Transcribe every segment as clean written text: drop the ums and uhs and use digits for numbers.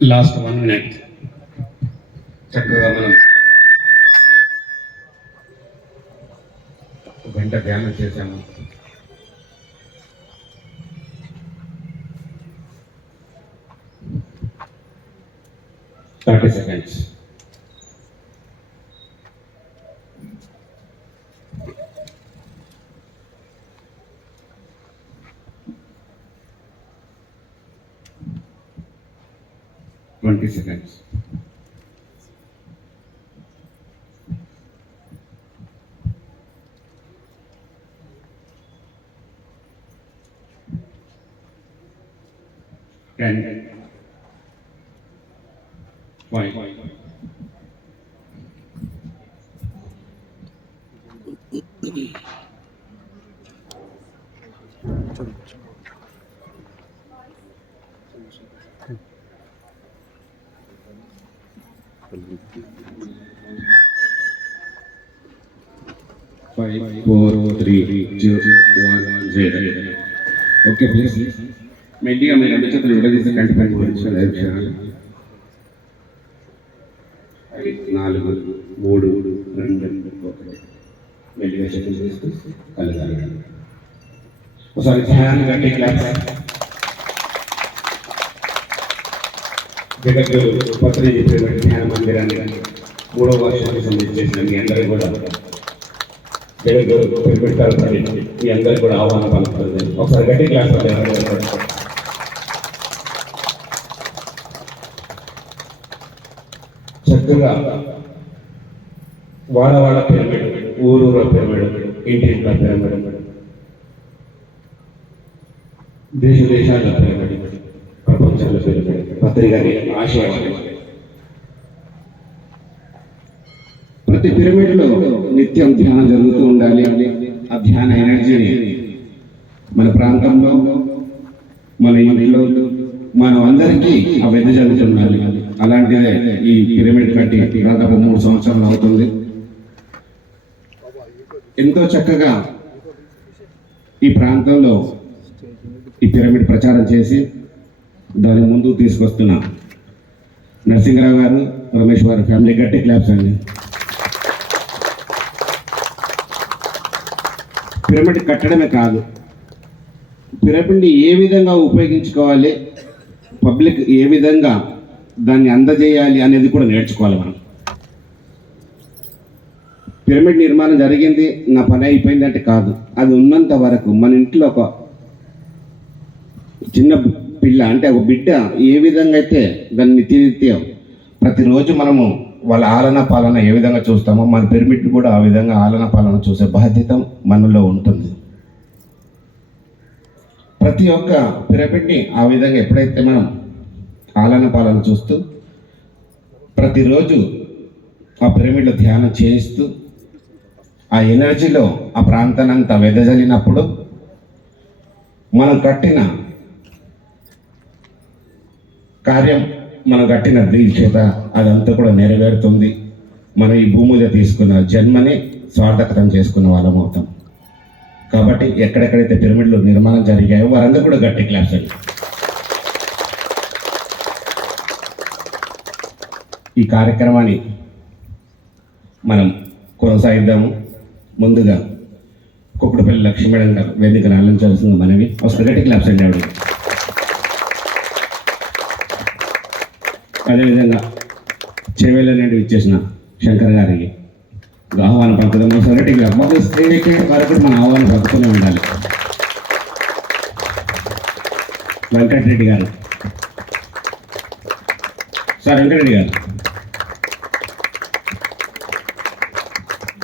Last 1 minute చక్కగా మనం ఒక గంట ధ్యానం చేశాము. seconds. Seconds. 10. 5. 5, 4, 3, 2, 1, 0. Okay, please. మెల్లిగా మీరు అభిచేతులు విడదీసి కంటి పని గురించి 4, 3, 2, 1. మెల్లిగా చేతులు తీస్తూ కళ్ళు తాగండి. ఒకసారి ధ్యానం గట్టి క్లాస్. జగద్గురు పత్రిజీ ధ్యాన మందిరాన్ని 3వ వర్షానికి సంబంధించేసిన మీ అందరూ కూడా జగద్గురు పెడతారు. మీ అందరూ కూడా ఆహ్వానం పలుకుతుంది. ఒకసారి గట్టి క్లాస్ చక్కగా వాడవాడ పిరమిడ్, ఊరూర పిరమిడ్, ఇంటింట్ల పిరమిడ్, దేశాల పిరమిడ్, ప్రపంచంలో పిరమిడ్, పత్రికని ఆశయాలు. ప్రతి పిరమిడ్లో నిత్యం ధ్యానం జరుగుతూ ఉండాలి. ఆ ధ్యాన ఎనర్జీని మన ప్రాంతంలో, మన ఇంట్లో, మనం అందరికీ ఆ వెదజల్లుతుండాలి. అలాంటిదే ఈ పిరమిడ్ కట్టి దాదాపు 3 సంవత్సరాలు అవుతుంది. ఎంతో చక్కగా ఈ ప్రాంతంలో ఈ పిరమిడ్ ప్రచారం చేసి దాని ముందుకు తీసుకొస్తున్న నరసింహరావు గారు, రమేష్ గారు ఫ్యామిలీ గట్టి క్లాప్స్ అండి. పిరమిడ్ కట్టడమే కాదు, పిరమిడ్ని ఏ విధంగా ఉపయోగించుకోవాలి, పబ్లిక్ ఏ విధంగా దాన్ని అందజేయాలి అనేది కూడా నేర్చుకోవాలి. మనం పిరమిడ్ నిర్మాణం జరిగింది, నా పని అయిపోయింది అంటే కాదు. అది ఉన్నంత వరకు మన ఇంట్లో ఒక చిన్న పిల్ల అంటే ఒక బిడ్డ ఏ విధంగా అయితే దాన్ని నిత్యం ప్రతిరోజు మనము వాళ్ళ ఆలన పాలన ఏ విధంగా చూస్తామో మన పిరమిడ్ కూడా ఆ విధంగా ఆలన పాలన చూసే బాధ్యత మనలో ఉంటుంది. ప్రతి ఒక్క పిరమిడ్ని ఆ విధంగా ఎప్పుడైతే మనం ఆలన పాలన చూస్తూ ప్రతిరోజు ఆ పిరమిడ్లో ధ్యానం చేయిస్తూ ఆ ఎనర్జీలో ఆ ప్రాంతానంతా వెదజల్లినప్పుడు మనం కట్టిన కార్యం, మనం కట్టిన దీక్షత అదంతా కూడా నెరవేరుతుంది. మనం ఈ భూమి మీద తీసుకున్న జన్మని స్వార్థకతం చేసుకున్న వాళ్ళం అవుతాం. కాబట్టి ఎక్కడెక్కడైతే పిరమిడ్లు నిర్మాణం జరిగాయో వారందరూ కూడా గట్టి క్లాప్స్ అండి. ఈ కార్యక్రమాన్ని మనం కొనసాగిద్దాము. ముందుగా కుక్కడపల్లి లక్ష్మీ మేడం గారు వేదికను అలంచవలసింది మనవి. ఒకసారి గట్టి క్లాప్స్ అండి ఆవిడ. అదేవిధంగా చెవేల నుండి ఇచ్చేసిన శంకర్ గారికి ఆహ్వానం పలుకుదాం. ఒకసారి గట్టి క్లాప్. మాకు స్టేజ్ ఎక్కే వరకు మన ఆహ్వానం పలుకుతూనే ఉండాలి. వెంకటరెడ్డి గారు, సార్ వెంకటరెడ్డి గారు.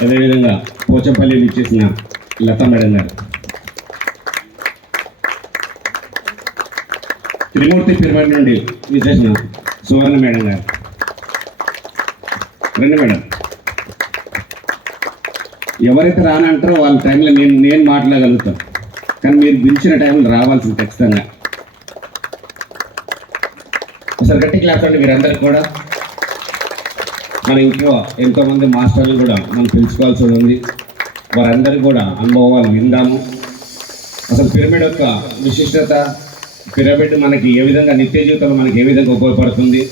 అదేవిధంగా పోచంపల్లి ఇచ్చేసిన లతా మేడం గారు, త్రిమూర్తి పిరమిడ్ నుండి ఇచ్చేసిన సువర్ణ మేడం గారు, రెండు మేడం. ఎవరైతే రానంటారో వాళ్ళ టైంలో నేను మాట్లాడగలుగుతాను, కానీ మీరు పిలిచిన టైంలో రావాల్సింది ఖచ్చితంగా. ఒకసారి గట్టి క్లాస్ అండి మీరందరికీ కూడా. మన ఇంట్లో ఎంతోమంది మాస్టర్లు కూడా మనం పిలుచుకోవాల్సి ఉంది. వారందరికీ కూడా అనుభవాలు విందాము. అసలు పిరమిడ్ యొక్క విశిష్టత, పిరమిడ్ మనకి ఏ విధంగా నిత్య జీవితంలో మనకి ఏ విధంగా ఉపయోగపడుతుంది,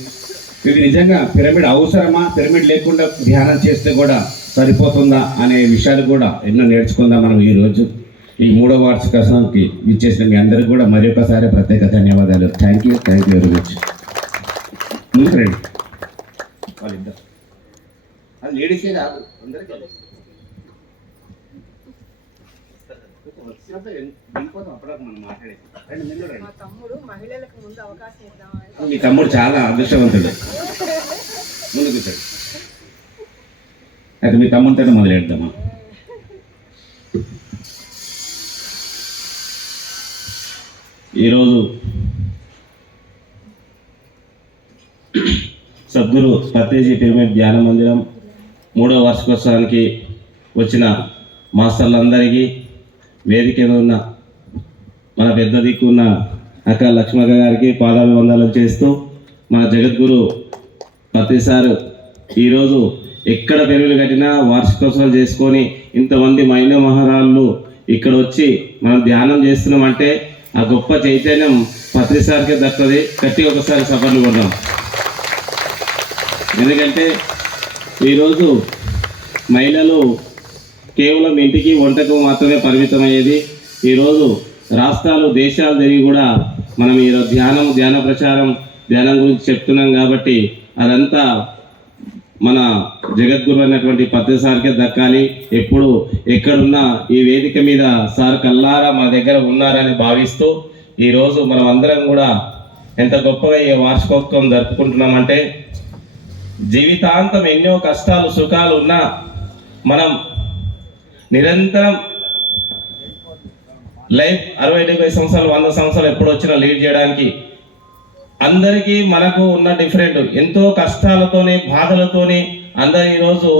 ఇది నిజంగా పిరమిడ్ అవసరమా, పిరమిడ్ లేకుండా ధ్యానం చేస్తే కూడా సరిపోతుందా అనే విషయాలు కూడా ఎన్నో నేర్చుకుందాం మనం ఈరోజు ఈ 3వ వార్షికోత్సవానికి ఇచ్చేసిన మీ అందరికీ కూడా మరి ఒకసారి ప్రత్యేక ధన్యవాదాలు. Thank you very much. ముందుకు రండి వాళ్ళిద్దరు, అది లేడీసే కాదు అందరికీ అప్పుడప్పుడు మనం మాట్లాడేది. మీ తమ్ముడు చాలా అదృష్టవంతుడు. ముందు కూర్చోండి. అయితే మీ తమ్ముడితో మొదలెడదామా? ఈరోజు సద్గురు పత్రిజీ పిరమిడ్ ధ్యాన మందిరం 3వ వార్షికోత్సవానికి వచ్చిన మాస్టర్లందరికీ, వేదిక మీద ఉన్న మన పెద్ద దిక్కున్న అక్క లక్ష్మక్క గారికి పాదాభివందనాలు చేస్తూ, మన జగద్గురు పత్రి సారు ఈరోజు ఎక్కడ పెరుగులు కట్టినా వార్షికోత్సవాలు చేసుకొని ఇంతమంది మహిళా మహారాళ్ళు ఇక్కడ వచ్చి మనం ధ్యానం చేస్తున్నామంటే ఆ గొప్ప చైతన్యం పత్రి సార్కే దక్కుతుంది. కట్టి ఒకసారి సఫర్లు కొన్నాం. ఎందుకంటే ఈరోజు మహిళలు కేవలం ఇంటికి వంటకు మాత్రమే పరిమితమయ్యేది. ఈరోజు రాష్ట్రాలు దేశాలు తిరిగి కూడా మనం ఈరోజు ధ్యాన ప్రచారం ధ్యానం గురించి చెప్తున్నాం. కాబట్టి అదంతా మన జగద్గురు అన్నటువంటి పత్రి సార్కే దక్కాలి. ఎప్పుడు ఎక్కడున్నా ఈ వేదిక మీద సార్ కల్లారా మన దగ్గర ఉన్నారని భావిస్తూ ఈరోజు మనం అందరం కూడా ఎంత గొప్పగా ఈ వార్షికోత్సవం జరుపుకుంటున్నామంటే, జీవితాంతం ఎన్నో కష్టాలు సుఖాలు ఉన్నా మనం నిరంతరం లైఫ్ 60-70 సంవత్సరాలు 100 సంవత్సరాలు ఎప్పుడు వచ్చినా లీడ్ చేయడానికి అందరికీ మనకు ఉన్న డిఫరెంట్ ఎంతో కష్టాలతోని బాధలతోని అందరు ఈరోజు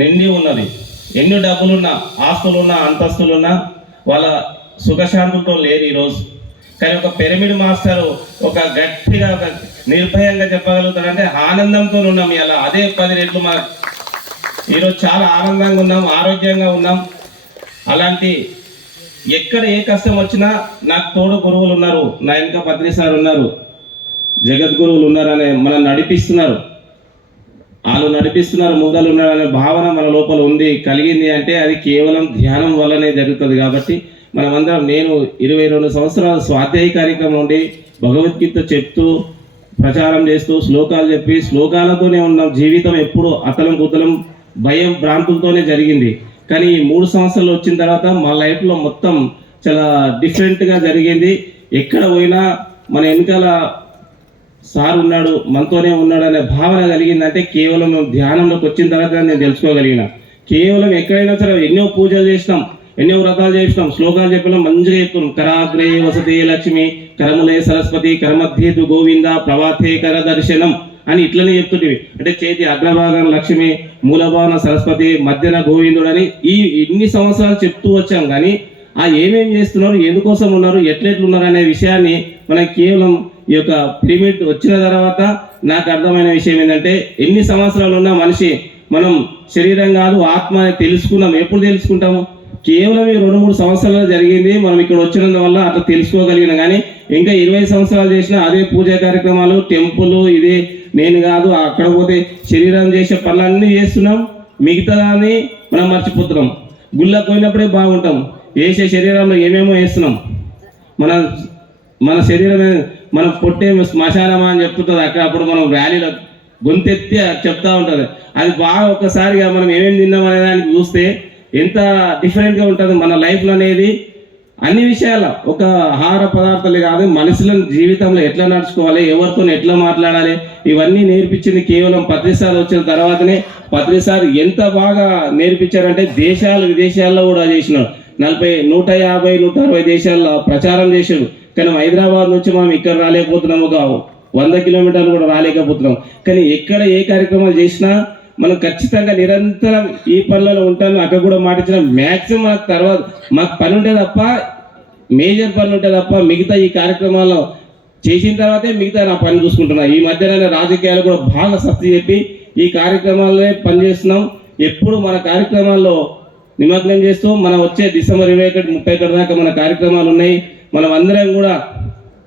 నిండి ఉన్నది. ఎన్ని డబ్బులున్నా ఆస్తులున్నా అంతస్తులున్నా వాళ్ళ సుఖశాంతులతో లేరు ఈరోజు. కానీ ఒక పిరమిడ్ మాస్టర్ ఒక గట్టిగా ఒక నిర్భయంగా చెప్పగలుగుతాడంటే ఆనందంతో ఉన్నాం. ఇలా అదే 10 రెట్లు మన ఈరోజు చాలా ఆనందంగా ఉన్నాం, ఆరోగ్యంగా ఉన్నాం. అలాంటి ఎక్కడ ఏ కష్టం వచ్చినా నాకు తోడు గురువులు ఉన్నారు, నా ఇంకా పత్రి సార్ ఉన్నారు, జగద్గురువులు ఉన్నారనే మనం నడిపిస్తున్నారు, వాళ్ళు నడిపిస్తున్నారు, ముందలు ఉన్నారనే భావన మన లోపల ఉంది కలిగింది అంటే అది కేవలం ధ్యానం వల్లనే జరుగుతుంది. కాబట్టి మనమందరం నేను 22 సంవత్సరాల స్వాధ్యాయ కార్యక్రమం నుండి భగవద్గీత చెప్తూ ప్రచారం చేస్తూ శ్లోకాలు చెప్పి శ్లోకాలతోనే ఉన్నాం. జీవితం ఎప్పుడు అతలం కుతలం భయం భ్రాంతులతోనే జరిగింది. కానీ ఈ 3 సంవత్సరాలు వచ్చిన తర్వాత మా లైఫ్లో మొత్తం చాలా డిఫరెంట్గా జరిగింది. ఎక్కడ పోయినా మన వెనకాల సార్ ఉన్నాడు, మనతోనే ఉన్నాడు అనే భావన కలిగిందంటే కేవలం మేము ధ్యానంలోకి వచ్చిన తర్వాత నేను తెలుసుకోగలిగిన. కేవలం ఎక్కడైనా సరే ఎన్నో పూజలు చేసినాం, ఎన్నో వ్రతాలు చేసినాం, శ్లోకాలు చెప్పినాం, మంచిగా చెప్తున్నాం. కరాగ్రే వసతే లక్ష్మి, కరములే సరస్వతి, కరమధ్యేతు గోవింద, ప్రవాతే కర దర్శనం అని ఇట్లనే చెప్తుంటివి. అంటే చేతి అగ్రభాగం లక్ష్మి, మూలభావన సరస్వతి, మధ్యన గోవిందుడు అని ఇన్ని సంవత్సరాలు చెప్తూ వచ్చాం. కానీ ఆ ఏమేం చేస్తున్నారు, ఎందుకోసం ఉన్నారు, ఎట్లెట్లున్నారు అనే విషయాన్ని మనం కేవలం ఈ యొక్క పిరమిడ్ వచ్చిన తర్వాత నాకు అర్థమైన విషయం ఏంటంటే, ఎన్ని సంవత్సరాలు ఉన్న మనిషి మనం శరీరం కాదు ఆత్మ అని తెలుసుకున్నాం. ఎప్పుడు తెలుసుకుంటాము? కేవలం ఈ 2-3 సంవత్సరాలు జరిగింది. మనం ఇక్కడ వచ్చినందువల్ల అట్లా తెలుసుకోగలిగిన. కానీ ఇంకా 20 సంవత్సరాలు చేసిన అదే పూజా కార్యక్రమాలు, టెంపుల్, ఇదే నేను కాదు అక్కడ పోతే శరీరం చేసే పనులన్నీ చేస్తున్నాం, మిగతాదాన్ని మనం మర్చిపోతున్నాం. గుళ్ళకు పోయినప్పుడే బాగుంటాం, వేసే శరీరంలో ఏమేమో వేస్తున్నాం. మన శరీరం మనం పొట్టే శ్మశానమా అని చెప్తుంటుంది. అప్పుడు మనం ర్యాలీలో గొంతెత్తి చెప్తా ఉంటుంది. అది బాగా ఒక్కసారిగా మనం ఏమేమి తిన్నాం అనే దానికి చూస్తే ఎంత డిఫరెంట్గా ఉంటుంది మన లైఫ్లో అనేది. అన్ని విషయాల ఒక ఆహార పదార్థాలు కాదు, మనుషుల జీవితంలో ఎట్లా నడుచుకోవాలి, ఎవరితో ఎట్లా మాట్లాడాలి, ఇవన్నీ నేర్పించింది కేవలం పత్రి సార్ వచ్చిన తర్వాతనే. పత్రి సార్ ఎంత బాగా నేర్పించారంటే దేశాలు విదేశాల్లో కూడా చేసినాడు. 150, 160 దేశాల్లో ప్రచారం చేశాడు. కానీ హైదరాబాద్ నుంచి మనం ఇక్కడ రాలేకపోతున్నాం, ఒక 100 కిలోమీటర్లు కూడా రాలేకపోతున్నాం. కానీ ఎక్కడ ఏ కార్యక్రమాలు చేసినా మనం ఖచ్చితంగా నిరంతరం ఈ పనులలో ఉంటాను. అక్కడ కూడా మాటించిన మ్యాక్సిమం మనకు తర్వాత మాకు పని ఉంటే తప్ప, మేజర్ పని ఉంటే తప్ప మిగతా ఈ కార్యక్రమాల్లో చేసిన తర్వాతే మిగతా నా పని చూసుకుంటున్నా. ఈ మధ్యన రాజకీయాలు కూడా బాగా సత్తి చెప్పి ఈ కార్యక్రమాలనే పనిచేస్తున్నాం. ఎప్పుడు మన కార్యక్రమాల్లో నిమగ్నం చేస్తూ మనం వచ్చే డిసెంబర్ 21, 31 దాకా మన కార్యక్రమాలు ఉన్నాయి. మనం అందరం కూడా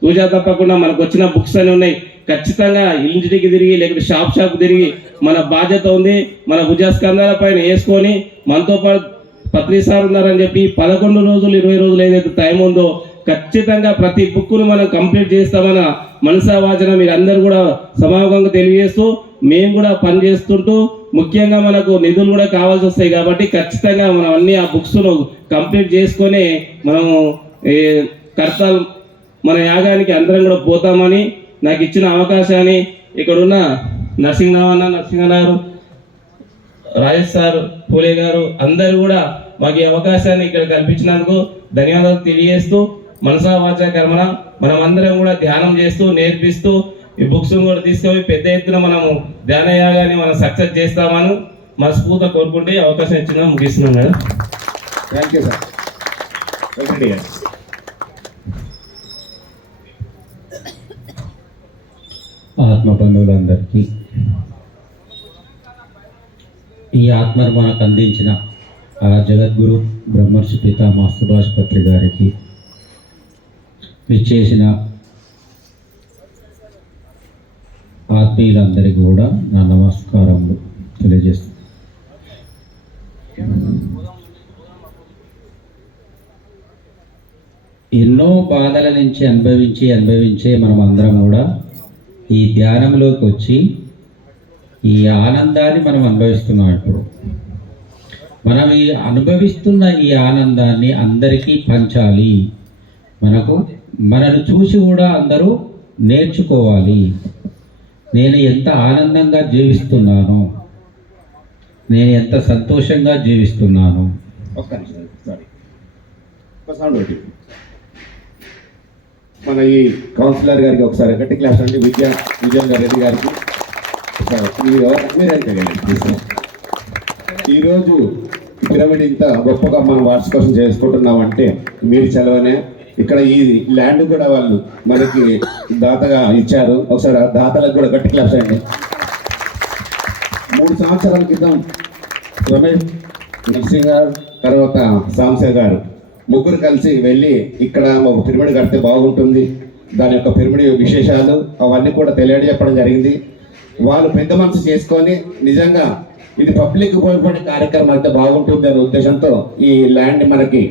తూచా తప్పకుండా మనకు వచ్చిన బుక్స్ అని ఉన్నాయి, ఖచ్చితంగా ఇంటికి తిరిగి లేకపోతే షాప్ తిరిగి మన బాధ్యత ఉంది, మన భుజస్కంధాల పైన వేసుకొని మనతో పాటు పత్రి సార్ ఉన్నారని చెప్పి 11 రోజులు 20 రోజులు ఏదైతే టైం ఉందో ఖచ్చితంగా ప్రతి బుక్ను మనం కంప్లీట్ చేస్తామన్న మనసా వాచన మీరు అందరూ కూడా సమాగంగా తెలియజేస్తూ మేము కూడా పని చేస్తుంటూ ముఖ్యంగా మనకు నిధులు కూడా కావాల్సి వస్తాయి కాబట్టి ఖచ్చితంగా మనం అన్ని ఆ బుక్స్ను కంప్లీట్ చేసుకొని మనము కర్తలు మన యాగానికి అందరం కూడా పోతామని నాకు ఇచ్చిన అవకాశాన్ని ఇక్కడున్న నరసింహ గారు, రాజేష్ సార్, పూలే గారు అందరూ కూడా మాకు ఈ అవకాశాన్ని ఇక్కడ కల్పించినందుకు ధన్యవాదాలు తెలియజేస్తూ మనసా వాచా కర్మణ మనం అందరం కూడా ధ్యానం చేస్తూ నేర్పిస్తూ ఈ బుక్స్ కూడా తీసుకొని పెద్ద ఎత్తున మనము ధ్యాన యాగాన్ని మనం సక్సెస్ చేస్తామని మనస్ఫూర్తిగా కోరుకుంటే అవకాశం ఇచ్చిన ముగిస్తున్నాం కదా. Thank you sir. ఆత్మ బంధువులందరికీ ఈ ఆత్మను మనకు అందించిన ఆ జగద్గురు బ్రహ్మర్షి పితామహ సుభాష్ పత్రి గారికి విచ్చేసిన ఆత్మీయులందరికీ కూడా నా నమస్కారములు తెలియజేస్తున్నాను. ఎన్నో బాధల నుంచి అనుభవించే మనం అందరం కూడా ఈ ధ్యానంలోకి వచ్చి ఈ ఆనందాన్ని మనం అనుభవిస్తున్నాం. ఇప్పుడు మనం ఈ అనుభవిస్తున్న ఈ ఆనందాన్ని అందరికీ పంచాలి. మనను చూసి కూడా అందరూ నేర్చుకోవాలి. నేను ఎంత ఆనందంగా జీవిస్తున్నాను, నేను ఎంత సంతోషంగా జీవిస్తున్నాను. మన ఈ కౌన్సిలర్ గారికి ఒకసారి గట్టి క్లాస్ అండి. విజయన్ రెడ్డి గారికి ఈరోజు పిరమిడ్ ఇంత గొప్పగా మనం వార్షికోత్సవం చేసుకుంటున్నామంటే మీరు చలవనే. ఇక్కడ ఈ ల్యాండ్ కూడా వాళ్ళు మనకి దాతగా ఇచ్చారు. ఒకసారి ఆ దాతలకు కూడా గట్టి క్లాస్ అండి. 3 సంవత్సరాల క్రితం రమేష్ నరసింహ గారు తర్వాత సాంసే గారు ముగ్గురు కలిసి వెళ్ళి ఇక్కడ ఒక పిరమిడ్ కడితే బాగుంటుంది, దాని యొక్క పిరమిడ్ విశేషాలు అవన్నీ కూడా తెలియజెప్పడం జరిగింది. వాళ్ళు పెద్ద మనసు చేసుకొని నిజంగా ఇది పబ్లిక్ ఉపయోగపడే కార్యక్రమం అయితే బాగుంటుంది అనే ఉద్దేశంతో ఈ ల్యాండ్ మనకి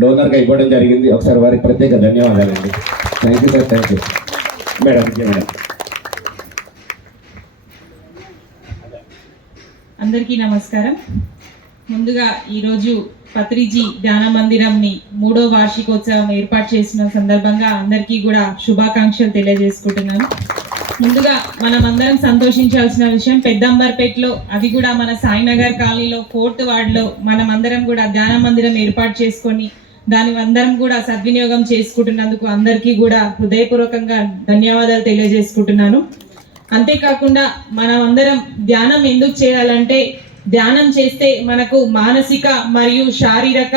డోనర్గా ఇవ్వడం జరిగింది. ఒకసారి వారికి ప్రత్యేక ధన్యవాదాలండి. Thank you sir. Thank you madam. Madam అందరికీ నమస్కారం. ముందుగా ఈరోజు పత్రిజీ ధ్యాన మందిరంని 3వ వార్షికోత్సవం ఏర్పాటు చేసిన సందర్భంగా అందరికీ కూడా శుభాకాంక్షలు తెలియజేసుకుంటున్నాను. ముందుగా మనం అందరం సంతోషించాల్సిన విషయం, పెద్దంబర్పేటలో అది కూడా మన సాయినగర్ కాలనీలో 4th వార్డులో మనం అందరం కూడా ధ్యాన మందిరం ఏర్పాటు చేసుకొని దాని అందరం కూడా సద్వినియోగం చేసుకుంటున్నందుకు అందరికీ కూడా హృదయపూర్వకంగా ధన్యవాదాలు తెలియజేసుకుంటున్నాను. అంతేకాకుండా మనం అందరం ధ్యానం ఎందుకు చేయాలంటే, ధ్యానం చేస్తే మనకు మానసిక మరియు శారీరక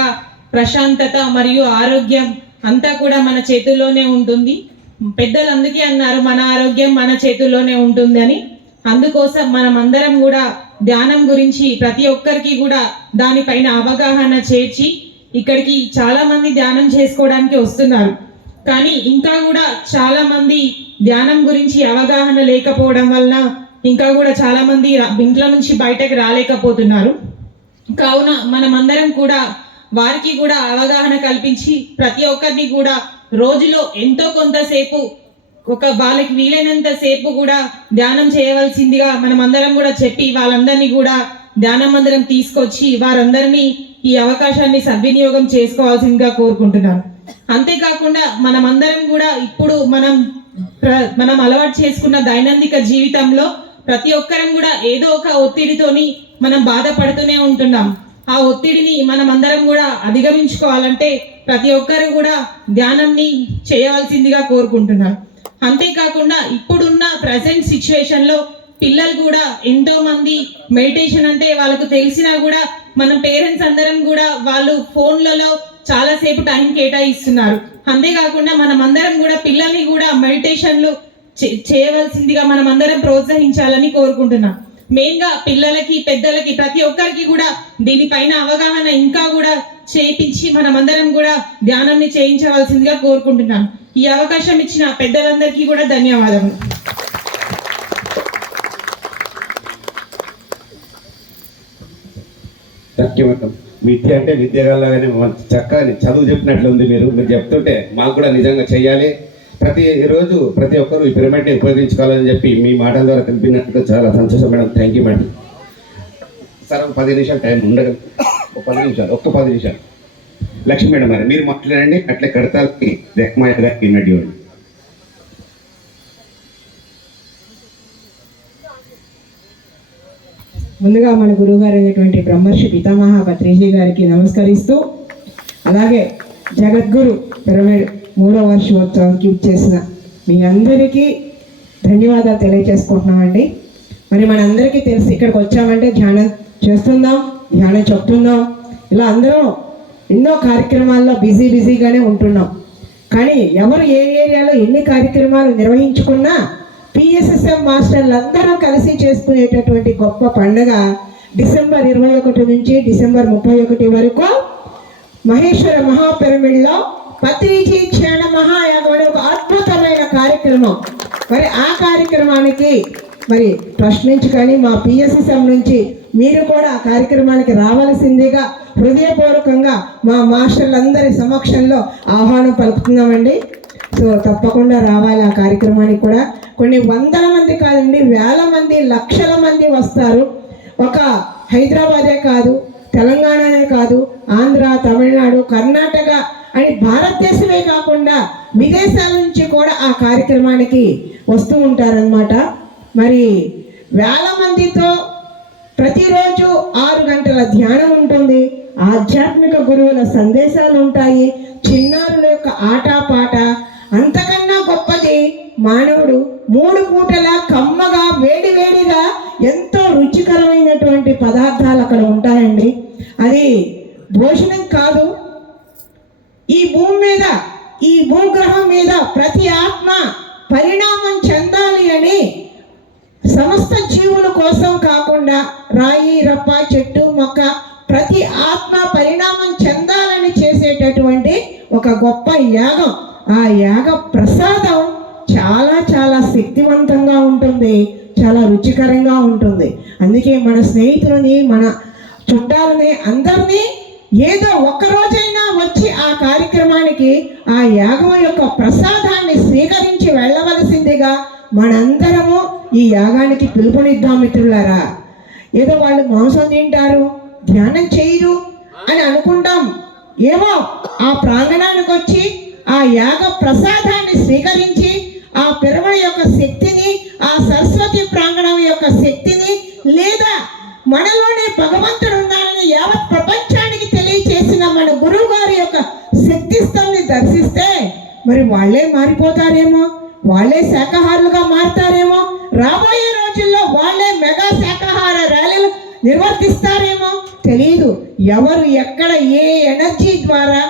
ప్రశాంతత మరియు ఆరోగ్యం అంతా కూడా మన చేతుల్లోనే ఉంటుంది. పెద్దలు అందుకే అన్నారు మన ఆరోగ్యం మన చేతుల్లోనే ఉంటుంది అని. అందుకోసం మనం అందరం కూడా ధ్యానం గురించి ప్రతి ఒక్కరికి కూడా దానిపైన అవగాహన చేర్చి ఇక్కడికి చాలా మంది ధ్యానం చేసుకోవడానికి వస్తున్నారు. కానీ ఇంకా కూడా చాలా మంది ధ్యానం గురించి అవగాహన లేకపోవడం వలన ఇంకా కూడా చాలా మంది ఇంట్లో నుంచి బయటకు రాలేకపోతున్నారు. కావున మనమందరం కూడా వారికి కూడా అవగాహన కల్పించి ప్రతి ఒక్కరిని కూడా రోజులో ఎంతో కొంతసేపు వాళ్ళకి వీలైనంత సేపు కూడా ధ్యానం చేయవలసిందిగా మనమందరం కూడా చెప్పి వాళ్ళందరినీ కూడా ధ్యాన మందిరం తీసుకొచ్చి వారందరినీ ఈ అవకాశాన్ని సద్వినియోగం చేసుకోవాల్సిందిగా కోరుకుంటున్నాను. అంతేకాకుండా మనమందరం కూడా ఇప్పుడు మనం అలవాటు చేసుకున్న దైనందిక జీవితంలో ప్రతి ఒక్కరం కూడా ఏదో ఒక ఒత్తిడితోని మనం బాధపడుతూనే ఉంటున్నాం. ఆ ఒత్తిడిని మనం అందరం కూడా అధిగమించుకోవాలంటే ప్రతి ఒక్కరు కూడా ధ్యానంని చేయవలసిందిగా కోరుకుంటున్నాను. అంతేకాకుండా ఇప్పుడున్న ప్రజెంట్ సిచ్యువేషన్లో పిల్లలు కూడా ఎంతో మంది మెడిటేషన్ అంటే వాళ్ళకు తెలిసినా కూడా మన పేరెంట్స్ అందరం కూడా వాళ్ళు ఫోన్లలో చాలాసేపు టైం కేటాయిస్తున్నారు. అంతేకాకుండా మనం అందరం కూడా పిల్లల్ని కూడా మెడిటేషన్లు చేయవలసిందిగా మనం అందరం ప్రోత్సహించాలని కోరుకుంటున్నాం. మెయిన్గా పిల్లలకి పెద్దలకి ప్రతి ఒక్కరికి కూడా దీనిపైన అవగాహన ఇంకా కూడా చేయించి మనమందరం కూడా ధ్యానాన్ని చేయించవలసిందిగా కోరుకుంటున్నాం. ఈ అవకాశం ఇచ్చిన పెద్దలందరికీ కూడా ధన్యవాదములు. సత్యవతం విద్య అంటే విద్యగాలాగానే చక్కని చదువు చెప్పినట్లు ఉంది. మీరు చెప్తుంటే మాకు కూడా నిజంగా చెయ్యాలి. ప్రతిరోజు ప్రతి ఒక్కరు ఈ పిరమిడ్ని ఉపయోగించుకోవాలని చెప్పి మీ మాటల ద్వారా తెలిపినట్టుగా చాలా సంతోషం మేడం. Thank you madam. సరే 10 నిమిషాలు టైం ఉండదు. ఒక్క 10 నిమిషాలు లక్ష్మి మేడం మరి మీరు మాట్లాడండి. అట్లే కడతాకి రెక్మాయ గారికి విన్నట్టు ఇవ్వండి. ముందుగా మన గురువుగారు అయినటువంటి బ్రహ్మర్షి పితామహ పత్రిజీ గారికి నమస్కరిస్తూ, అలాగే జగద్గురు పిరమిడ్ 3వ వార్షికోత్సవానికి ఇచ్చేసిన మీ అందరికీ ధన్యవాదాలు తెలియజేసుకుంటున్నామండి. మరి మనందరికీ తెలిసి ఇక్కడికి వచ్చామంటే ధ్యానం చేస్తున్నాం, ధ్యానం చెప్తున్నాం, ఇలా అందరం ఎన్నో కార్యక్రమాల్లో బిజీగానే ఉంటున్నాం. కానీ ఎవరు ఏ ఏరియాలో ఎన్ని కార్యక్రమాలు నిర్వహించుకున్నా పిఎస్ఎస్ఎం మాస్టర్లు అందరూ కలిసి చేసుకునేటటువంటి గొప్ప పండుగ డిసెంబర్ 21 నుంచి డిసెంబర్ 31 వరకు మహేశ్వర మహాపిరమిడ్లో పత్రిజీ ధ్యాన మహాయాగం అనే ఒక అద్భుతమైన కార్యక్రమం. మరి ఆ కార్యక్రమానికి మరి ట్రస్ట్ నుంచి కానీ మా పిఎస్ఎస్ఎం నుంచి మీరు కూడా ఆ కార్యక్రమానికి రావాల్సిందిగా హృదయపూర్వకంగా మా మాస్టర్లందరి సమక్షంలో ఆహ్వానం పలుకుతున్నామండి. సో తప్పకుండా రావాలి ఆ కార్యక్రమానికి కూడా. కొన్ని వందల మంది కాదండి, వేల మంది, లక్షల మంది వస్తారు. ఒక హైదరాబాదే కాదు, తెలంగాణనే కాదు, ఆంధ్ర, తమిళనాడు, కర్ణాటక అని భారతదేశమే కాకుండా విదేశాల నుంచి కూడా ఆ కార్యక్రమానికి వస్తూ ఉంటారనమాట. మరి వేల మందితో ప్రతిరోజు 6 గంటల ధ్యానం ఉంటుంది, ఆధ్యాత్మిక గురువుల సందేశాలు ఉంటాయి, చిన్నారుల యొక్క ఆటపాట. అంతకన్నా గొప్పది మానవుడు 3 పూటల కమ్మగా వేడిగా ఎంతో రుచికరమైనటువంటి పదార్థాలు అక్కడ ఉంటాయండి. అది భోజనం కాదు. ఈ భూమి మీద, ఈ భూగ్రహం మీద ప్రతి ఆత్మ పరిణామం చెందాలి అని సమస్త జీవుల కోసం కాకుండా రాయి, రప్ప, చెట్టు, మొక్క ప్రతి ఆత్మ పరిణామం చెందాలని చేసేటటువంటి ఒక గొప్ప యాగం. ఆ యాగ ప్రసాదం చాలా శక్తివంతంగా ఉంటుంది, చాలా రుచికరంగా ఉంటుంది. అందుకే మన స్నేహితులని, మన చుట్టాలని అందరినీ ఏదో ఒక్కరోజైనా వచ్చి ఆ కార్యక్రమానికి ఆ యాగం యొక్క ప్రసాదాన్ని స్వీకరించి వెళ్ళవలసిందిగా మనందరము ఈ యాగానికి పిలుపునిద్దాం మిత్రులారా. ఏదో వాళ్ళు మాంసం తింటారు, ధ్యానం చేయరు అని అనుకుంటాం. ఏమో ఆ ప్రాంగణానికి వచ్చి ఆ యాగ ప్రసాదాన్ని స్వీకరించి ఆ పిరమిడ్ యొక్క శక్తిని, ఆ సరస్వతి ప్రాంగణం యొక్క శక్తిని, లేదా మనలోనే భగవంతుడు ఉన్నాడని యావత్ ప్రపంచానికి తెలియచేసిన మన గురువు గారి యొక్క శక్తి స్థల్ని దర్శిస్తే మరి వాళ్ళే మారిపోతారేమో, వాళ్ళే శాకాహారులుగా మారుతారేమో, రాబోయే రోజుల్లో వాళ్ళే మెగా శాకాహార ర్యాలీలు నిర్వర్తిస్తారేమో తెలియదు. ఎవరు ఎక్కడ ఏ ఎనర్జీ ద్వారా,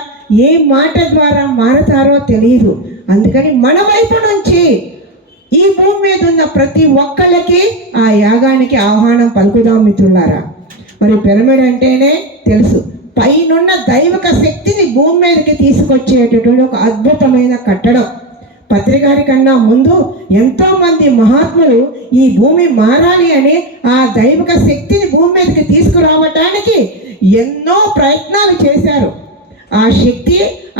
ఏ మాట ద్వారా మారతారో తెలియదు. అందుకని మన వైపు నుంచి ఈ భూమి మీద ఉన్న ప్రతి ఒక్కళ్ళకి ఆ యాగానికి ఆహ్వానం పలుకుదాం మిత్రులారా. మరి పిరమిడ్ అంటేనే తెలుసు, పైనున్న దైవిక శక్తిని భూమి మీదకి తీసుకొచ్చేటటువంటి ఒక అద్భుతమైన కట్టడం. పత్రికారి కన్నా ముందు ఎంతో మంది మహాత్ములు ఈ భూమి మారాలి అని ఆ దైవిక శక్తిని భూమి మీదకి తీసుకురావటానికి ఎన్నో ప్రయత్నాలు చేశారు. ఆ శక్తి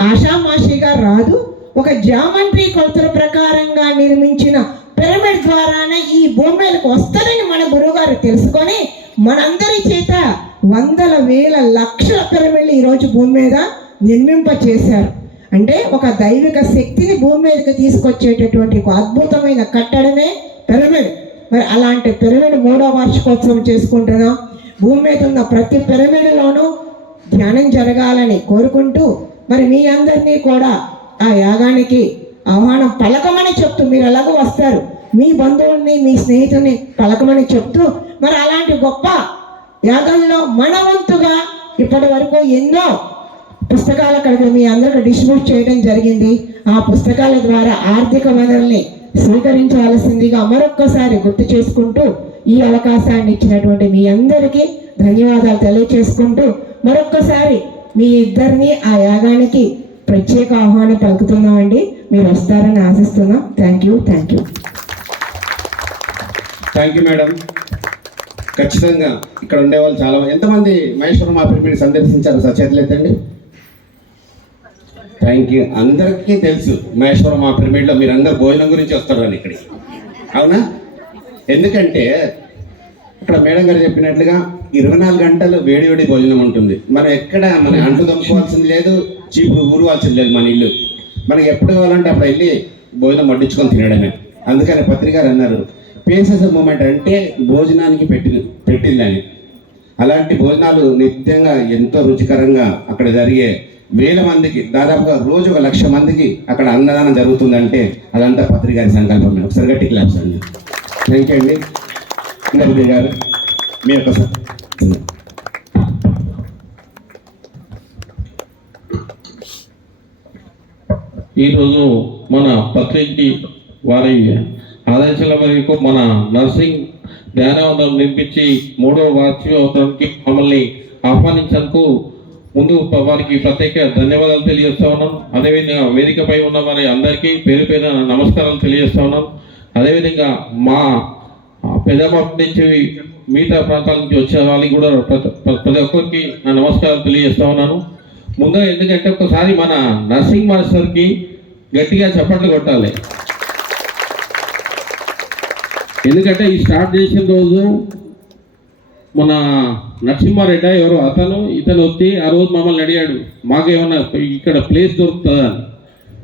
ఆషామాషిగా రాదు. ఒక జామెట్రీ కొలతల ప్రకారంగా నిర్మించిన పిరమిడ్ ద్వారానే ఈ భూమి మీదకి వస్తుందని మన గురువుగారు తెలుసుకొని మనందరి చేత వందల వేల లక్షల పిరమిడ్లు ఈరోజు భూమి మీద నిర్మింప చేశారు. అంటే ఒక దైవిక శక్తిని భూమి మీదకి తీసుకొచ్చేటటువంటి ఒక అద్భుతమైన కట్టడమే పిరమిడ్. మరి అలాంటి పిరమిడ్ 3వ వార్షికోత్సవం చేసుకుంటున్నాం. భూమి మీద ఉన్న ప్రతి పిరమిడ్లోనూ ధ్యానం జరగాలని కోరుకుంటూ మరి మీ అందరినీ కూడా ఆ యాగానికి ఆహ్వానం పలకమని చెప్తూ, మీరు ఎలాగో వస్తారు, మీ బంధువుల్ని, మీ స్నేహితుల్ని పలకమని చెప్తూ, మరి అలాంటి గొప్ప యాగంలో మన వంతుగా ఇప్పటి వరకు ఎన్నో పుస్తకాలు అక్కడికి మీ అందరికి డిస్ట్రిబ్యూట్ చేయడం జరిగింది. ఆ పుస్తకాల ద్వారా ఆర్థిక వనరుల్ని స్వీకరించవలసిందిగా మరొక్కసారి గుర్తు చేసుకుంటూ ఈ అవకాశాన్ని ఇచ్చినటువంటి మీ అందరికీ ధన్యవాదాలు తెలియచేసుకుంటూ మరొక్కసారి మీ ఇద్దరిని ఆ యాగానికి ప్రత్యేక ఆహ్వానం పలుకుతున్నామండి. మీరు వస్తారని ఆశిస్తున్నాం. Thank you. Thank you madam. ఖచ్చితంగా ఇక్కడ ఉండేవాళ్ళు చాలా ఎంతమంది మహేశ్వరం మా పిరమిడ్ సందర్శించారు సార్? చేతులు ఎత్తండి. Thank you. అందరికీ తెలుసు మహేశ్వరం మా పిరమిడ్లో మీరు అందరు భోజనం గురించి వస్తారని ఇక్కడికి, అవునా? ఎందుకంటే ఇక్కడ మేడం గారు చెప్పినట్లుగా 24 గంటలు వేడి వేడి భోజనం ఉంటుంది. మనం ఎక్కడ మన అంటు దమ్ముకోవాల్సింది లేదు, చీపురు ఊరువాల్సింది లేదు. మన ఇల్లు మనకి ఎప్పుడు కావాలంటే అప్పుడు వెళ్ళి భోజనం వడ్డించుకొని తినడమే. అందుకని పత్రిక గారు అన్నారు పేసెస్ మూమెంట్ అంటే భోజనానికి పెట్టిందని. అలాంటి భోజనాలు నిత్యంగా ఎంతో రుచికరంగా అక్కడ జరిగే వేల మందికి, దాదాపుగా రోజు 1,00,000 మందికి అక్కడ అన్నదానం జరుగుతుందంటే అదంతా పత్రిక గారి సంకల్పమే. ఒకసారి గట్టి క్లాప్స్ అండి. థ్యాంక్ యూ అండి. ఇంద్రపతి గారు మీ యొక్క ఈరోజు మన పత్రికకి వారి ఆదేశాల మేరకు మన నర్సింగ్ ధ్యానవంతం నిర్మించి 3వ వార్షికోత్సవానికి మమ్మల్ని ఆహ్వానించేందుకు ముందు వారికి ప్రత్యేక ధన్యవాదాలు తెలియజేస్తా ఉన్నాం. అదేవిధంగా వేదికపై ఉన్న వారి అందరికీ పేరు పేరు నమస్కారాలు తెలియజేస్తా ఉన్నాం. అదేవిధంగా మా పెద్దబాబు నుంచి మిగతా ప్రాంతాల నుంచి వచ్చే వాళ్ళకి కూడా ప్రతి ఒక్కరికి నా నమస్కారాలు తెలియజేస్తా ఉన్నాను. ముందుగా ఎందుకంటే ఒకసారి మన నర్సింగ్ మాస్టర్కి గట్టిగా చప్పట్లు కొట్టాలి. ఎందుకంటే ఈ స్టార్ట్ చేసిన రోజు మన నరసింహారెడ్డి ఎవరో ఇతను వచ్చి ఆ రోజు మమ్మల్ని అడిగాడు మాకేమన్నా ఇక్కడ ప్లేస్ దొరుకుతుందా అని.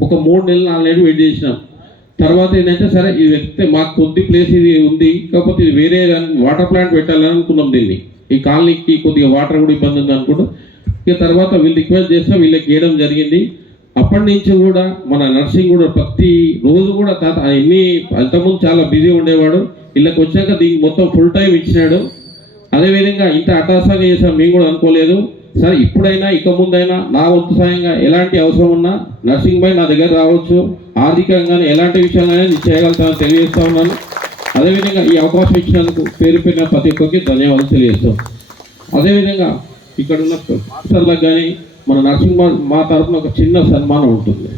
ఒక 3 నెలలు 4 నెలలు వెయిట్ చేసినాం. తర్వాత ఏంటంటే సరే ఇది వెళ్తే మాకు కొద్ది ప్లేస్ ఇది ఉంది, కాకపోతే ఇది వేరే వాటర్ ప్లాంట్ పెట్టాలని అనుకున్నాం. దీన్ని ఈ కాలనీకి కొద్దిగా వాటర్ కూడా ఇబ్బంది ఉంది అనుకుంటూ ఇక తర్వాత వీళ్ళు రిక్వెస్ట్ చేస్తే వీళ్ళకి వేయడం జరిగింది. అప్పటి నుంచి కూడా మన నర్సింగ్ కూడా ప్రతి రోజు కూడా అంతకుముందు చాలా బిజీ ఉండేవాడు. వీళ్ళకి వచ్చాక దీనికి మొత్తం ఫుల్ టైం ఇచ్చినాడు. అదేవిధంగా ఇంత అటాసాగా చేసాం మేము కూడా అనుకోలేదు. సరే ఇప్పుడైనా ఇక ముందైనా నా వంతు సాయంగా ఎలాంటి అవసరం ఉన్నా నర్సింగ్ పై నా దగ్గర రావచ్చు. ఆర్థికంగానే ఎలాంటి విషయంగానే నేను చేయగలుగుతానని తెలియజేస్తా ఉన్నాను. అదేవిధంగా ఈ అవకాశం ఇచ్చినందుకు పేరు పేరున ప్రతి ఒక్కరికి ధన్యవాదాలు తెలియజేస్తాం. అదేవిధంగా ఇక్కడ ఉన్న మాస్టర్లకు కానీ మన నర్సింగ్ మా తరఫున ఒక చిన్న సన్మానం ఉంటుంది.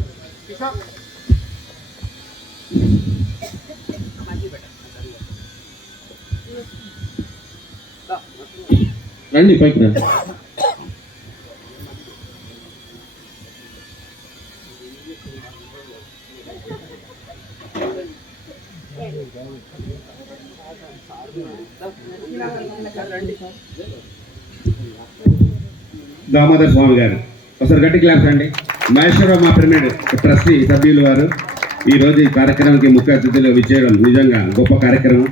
రండి పైకి రండి. దామోదర్ స్వామి గారు ఒకసారి గట్టి క్లాప్స్ అండి. మహేశ్వరం మా పిరమిడ్ ట్రస్టీ సభ్యులు వారు ఈరోజు ఈ కార్యక్రమానికి ముఖ్య అతిథులు విచ్చేయడం నిజంగా గొప్ప కార్యక్రమం.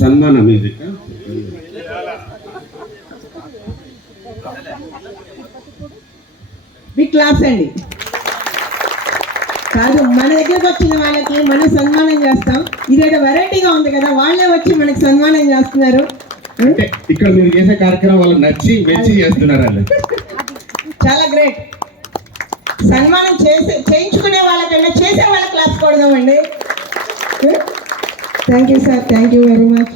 సన్మాన మ్యూజిక్ బిగ్ క్లాప్స్ అండి. కాదు, మన దగ్గరకు వచ్చిన వాళ్ళకి మనం సన్మానం చేస్తాం. ఇదేదో వెరైటీగా ఉంది కదా, వాళ్ళే వచ్చి మనకి సన్మానం చేస్తున్నారు. అంటే ఇక్కడ మీరు చేసే కార్యక్రమం వాళ్ళు నచ్చి మెచ్చి చేస్తున్నారు. వాళ్ళు చాలా గ్రేట్. సన్మానం చేయించుకునే వాళ్ళకన్నా చేసే వాళ్ళకి క్లాప్స్ కొడదామండి. Thank you sir. Thank you very much.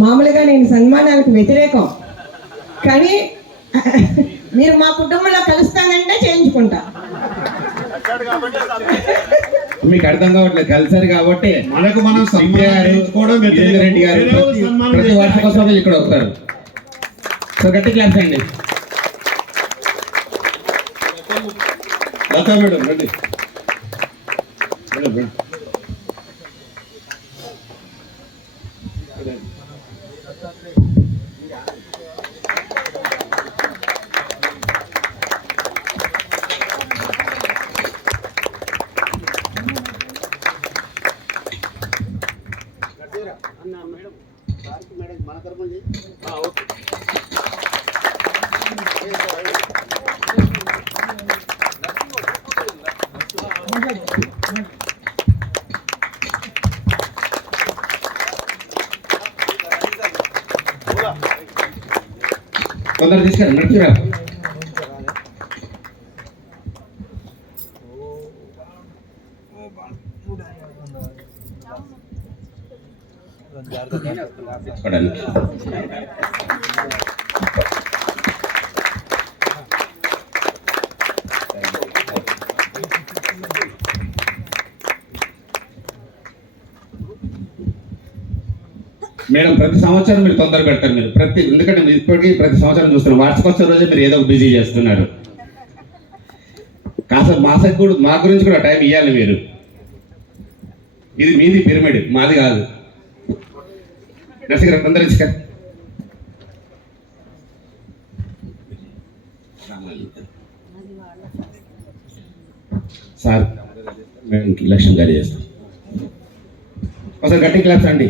మామూలుగా నేను సన్మానాలకు వ్యతిరేకం, కానీ మీరు మా కుటుంబంలో కలుస్తానంటే చేయించుకుంటా. మీకు అర్థం కావట్లేదు, కలిసారు కాబట్టి మనకు మనం రెడ్డి గారు ప్రతి వార్షికోత్సవం ఇక్కడ వస్తారు. సో గట్టి క్లాస్ అండి. లతా మేడం రండి. కొందరు తీసుకెళ్ళి నడుచురా. తెచ్చుకోవడానికి మేడం ప్రతి సంవత్సరం మీరు తొందర పెడతారు మీరు ఎందుకంటే మీరు ఇప్పటికీ ప్రతి సంవత్సరం చూస్తున్నారు. వార్షికోత్సవం రోజే మీరు ఏదో ఒక బిజీ చేస్తున్నారు. కాస్త మా గురించి కూడా టైం ఇవ్వాలి మీరు. ఇది మీది పిరమిడ్, మాది కాదు. నర్సగారు తొందర సార్ మేడంకి లక్ష్యం గారి చేస్తాం. ఒకసారి గట్టి క్లాప్స్ అండి.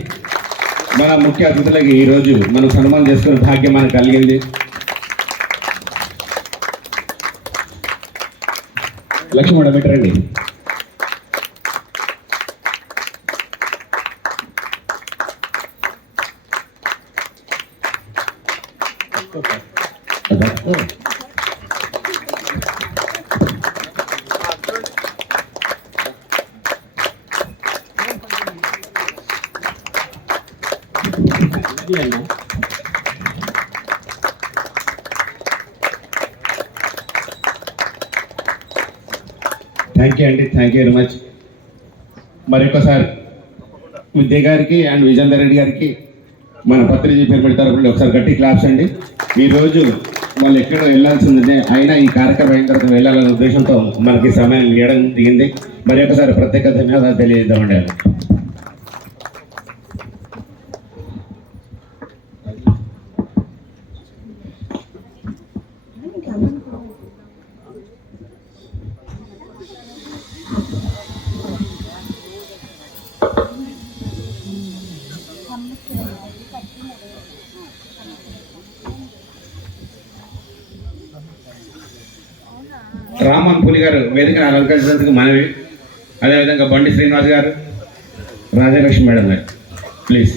మన ముఖ్య అతిథులకి ఈరోజు మనం సన్మానం చేసుకునే భాగ్యం మనకు కలిగింది. లక్ష్మీ మేడం పెట్టండి. థ్యాంక్ యూ అండి, థ్యాంక్ యూ వెరీ మచ్. మరి ఒకసారి విద్య గారికి అండ్ విజేందర్ రెడ్డి గారికి మన పత్రిజీ పిరమిడ్ తరపున ఒకసారి గట్టి క్లాప్స్ అండి. ఈరోజు వాళ్ళు ఎక్కడో వెళ్ళాల్సిందే, అయినా ఈ కార్యక్రమం అయిన తర్వాత వెళ్ళాలనే ఉద్దేశంతో మనకి సమయం ఇవ్వడం దిగింది. మరి ఒకసారి ప్రత్యేక ధన్యవాదాలు తెలియజేద్దామండి. రామన్ పులి గారు వేదికను అలంకరించినందుకు మనవి. అదేవిధంగా బండి శ్రీనివాస్ గారు, రాజలక్ష్మి మేడం గారు ప్లీజ్.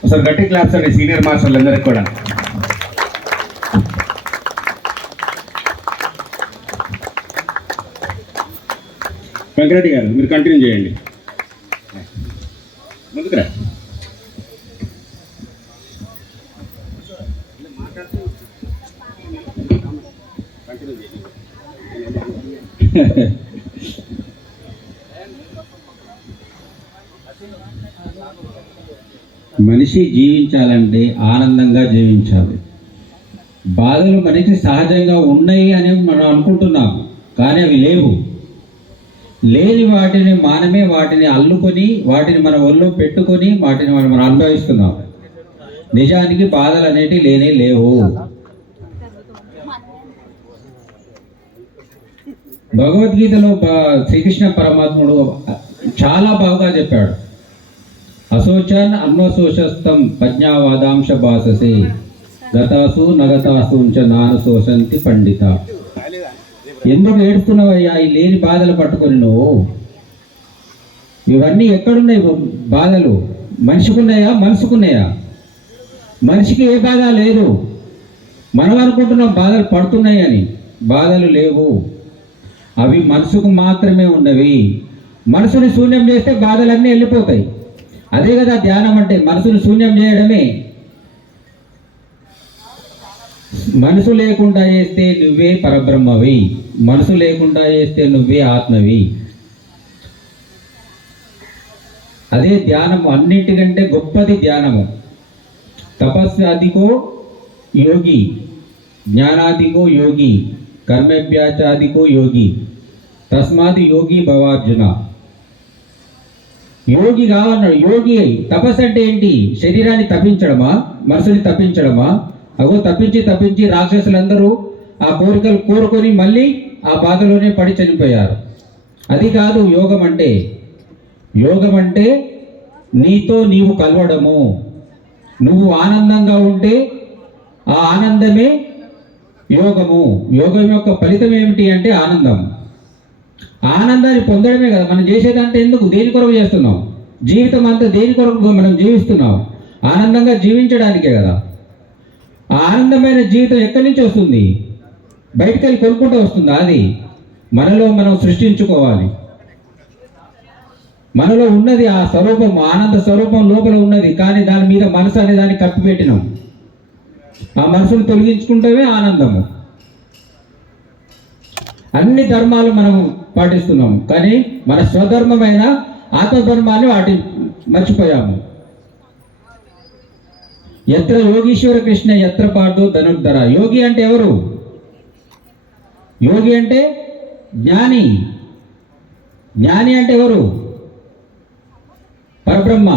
ఒకసారి గట్టి క్లాప్స్ అండి సీనియర్ మాస్టర్లు అందరికి కూడా. వెంకరెడ్డి గారు మీరు కంటిన్యూ చేయండి. ముందుకురా. మనిషి జీవించాలంటే ఆనందంగా జీవించాలి. బాధలు మనిషి సహజంగా ఉన్నాయి అని మనం అనుకుంటున్నాం, కానీ అవి లేవు. లేని వాటిని మనమే వాటిని అల్లుకొని వాటిని మన ఒళ్ళో పెట్టుకొని వాటిని మనం అనుభవిస్తున్నాం. నిజానికి బాధలు అనేటివి లేనే లేవు. భగవద్గీతలో శ్రీకృష్ణ పరమాత్ముడు చాలా బాగా చెప్పాడు. అశోచన్ అన్వశోషస్థం ప్రజ్ఞావాదాంశ భాససే గతాసు నగతాసు నాను శోషంతి పండిత. ఎందుకు ఏడుస్తున్నావయ్యా ఈ లేని బాధలు పట్టుకొని నువ్వు? ఇవన్నీ ఎక్కడున్నాయి బాధలు? మనిషికున్నాయా? మనసుకున్నాయా? మనిషికి ఏ బాధ లేదు. మనం అనుకుంటున్నాం బాధలు పడుతున్నాయి అని. బాధలు లేవు, అవి మనసుకు మాత్రమే ఉన్నవి. మనసుని శూన్యం చేస్తే బాధలన్నీ వెళ్ళిపోతాయి. అదే కదా ధ్యానం అంటే, మనసుని శూన్యం చేయడమే. మనసు లేకుండా చేస్తే నువ్వే పరబ్రహ్మవి, మనసు లేకుండా చేస్తే నువ్వే ఆత్మవి. అదే ధ్యానము, అన్నింటికంటే గొప్పది ధ్యానము. తపస్సాదికో యోగి, జ్ఞానాదికో యోగి, కర్మభ్యాచాదికో యోగి, తస్మాది యోగి భవార్జున. యోగి కావన్నాడు. యోగి తపస్సు అంటే ఏంటి? శరీరాన్ని తప్పించడమా? మనసుని తప్పించడమా? అగో తప్పించి రాక్షసులందరూ ఆ కోరికలు కోరుకొని మళ్ళీ ఆ బాధలోనే పడి చనిపోయారు. అది కాదు యోగం అంటే. యోగం అంటే నీతో నీవు కలవడము. నువ్వు ఆనందంగా ఉంటే ఆ ఆనందమే యోగము. యోగం యొక్క ఫలితం ఏమిటి అంటే ఆనందం. ఆనందాన్ని పొందడమే కదా మనం చేసేదంటే. ఎందుకు? దేని కొరకు చేస్తున్నాం? జీవితం అంతా దేని కొరకు మనం జీవిస్తున్నాం? ఆనందంగా జీవించడానికే కదా. ఆ ఆనందమైన జీవితం ఎక్కడి నుంచి వస్తుంది? బయటికి వెళ్ళి కొనుక్కుంటూ వస్తుందా? అది మనలో మనం సృష్టించుకోవాలి. మనలో ఉన్నది ఆ స్వరూపం, ఆనంద స్వరూపం లోపల ఉన్నది. కానీ దాని మీద మనసు అనే దాన్ని కప్పిపెట్టినాం. ఆ మనసును తొలగించుకుంటేనే ఆనందము. అన్ని ధర్మాలు మనం పాటిస్తున్నాము, కానీ మన స్వధర్మమైన ఆత్మధర్మాన్ని వాటి మర్చిపోయాము. ఎత్ర యోగీశ్వర కృష్ణ ఎత్ర పార్థో ధనుర్ధర. యోగి అంటే ఎవరు? యోగి అంటే జ్ఞాని. జ్ఞాని అంటే ఎవరు? పరబ్రహ్మ.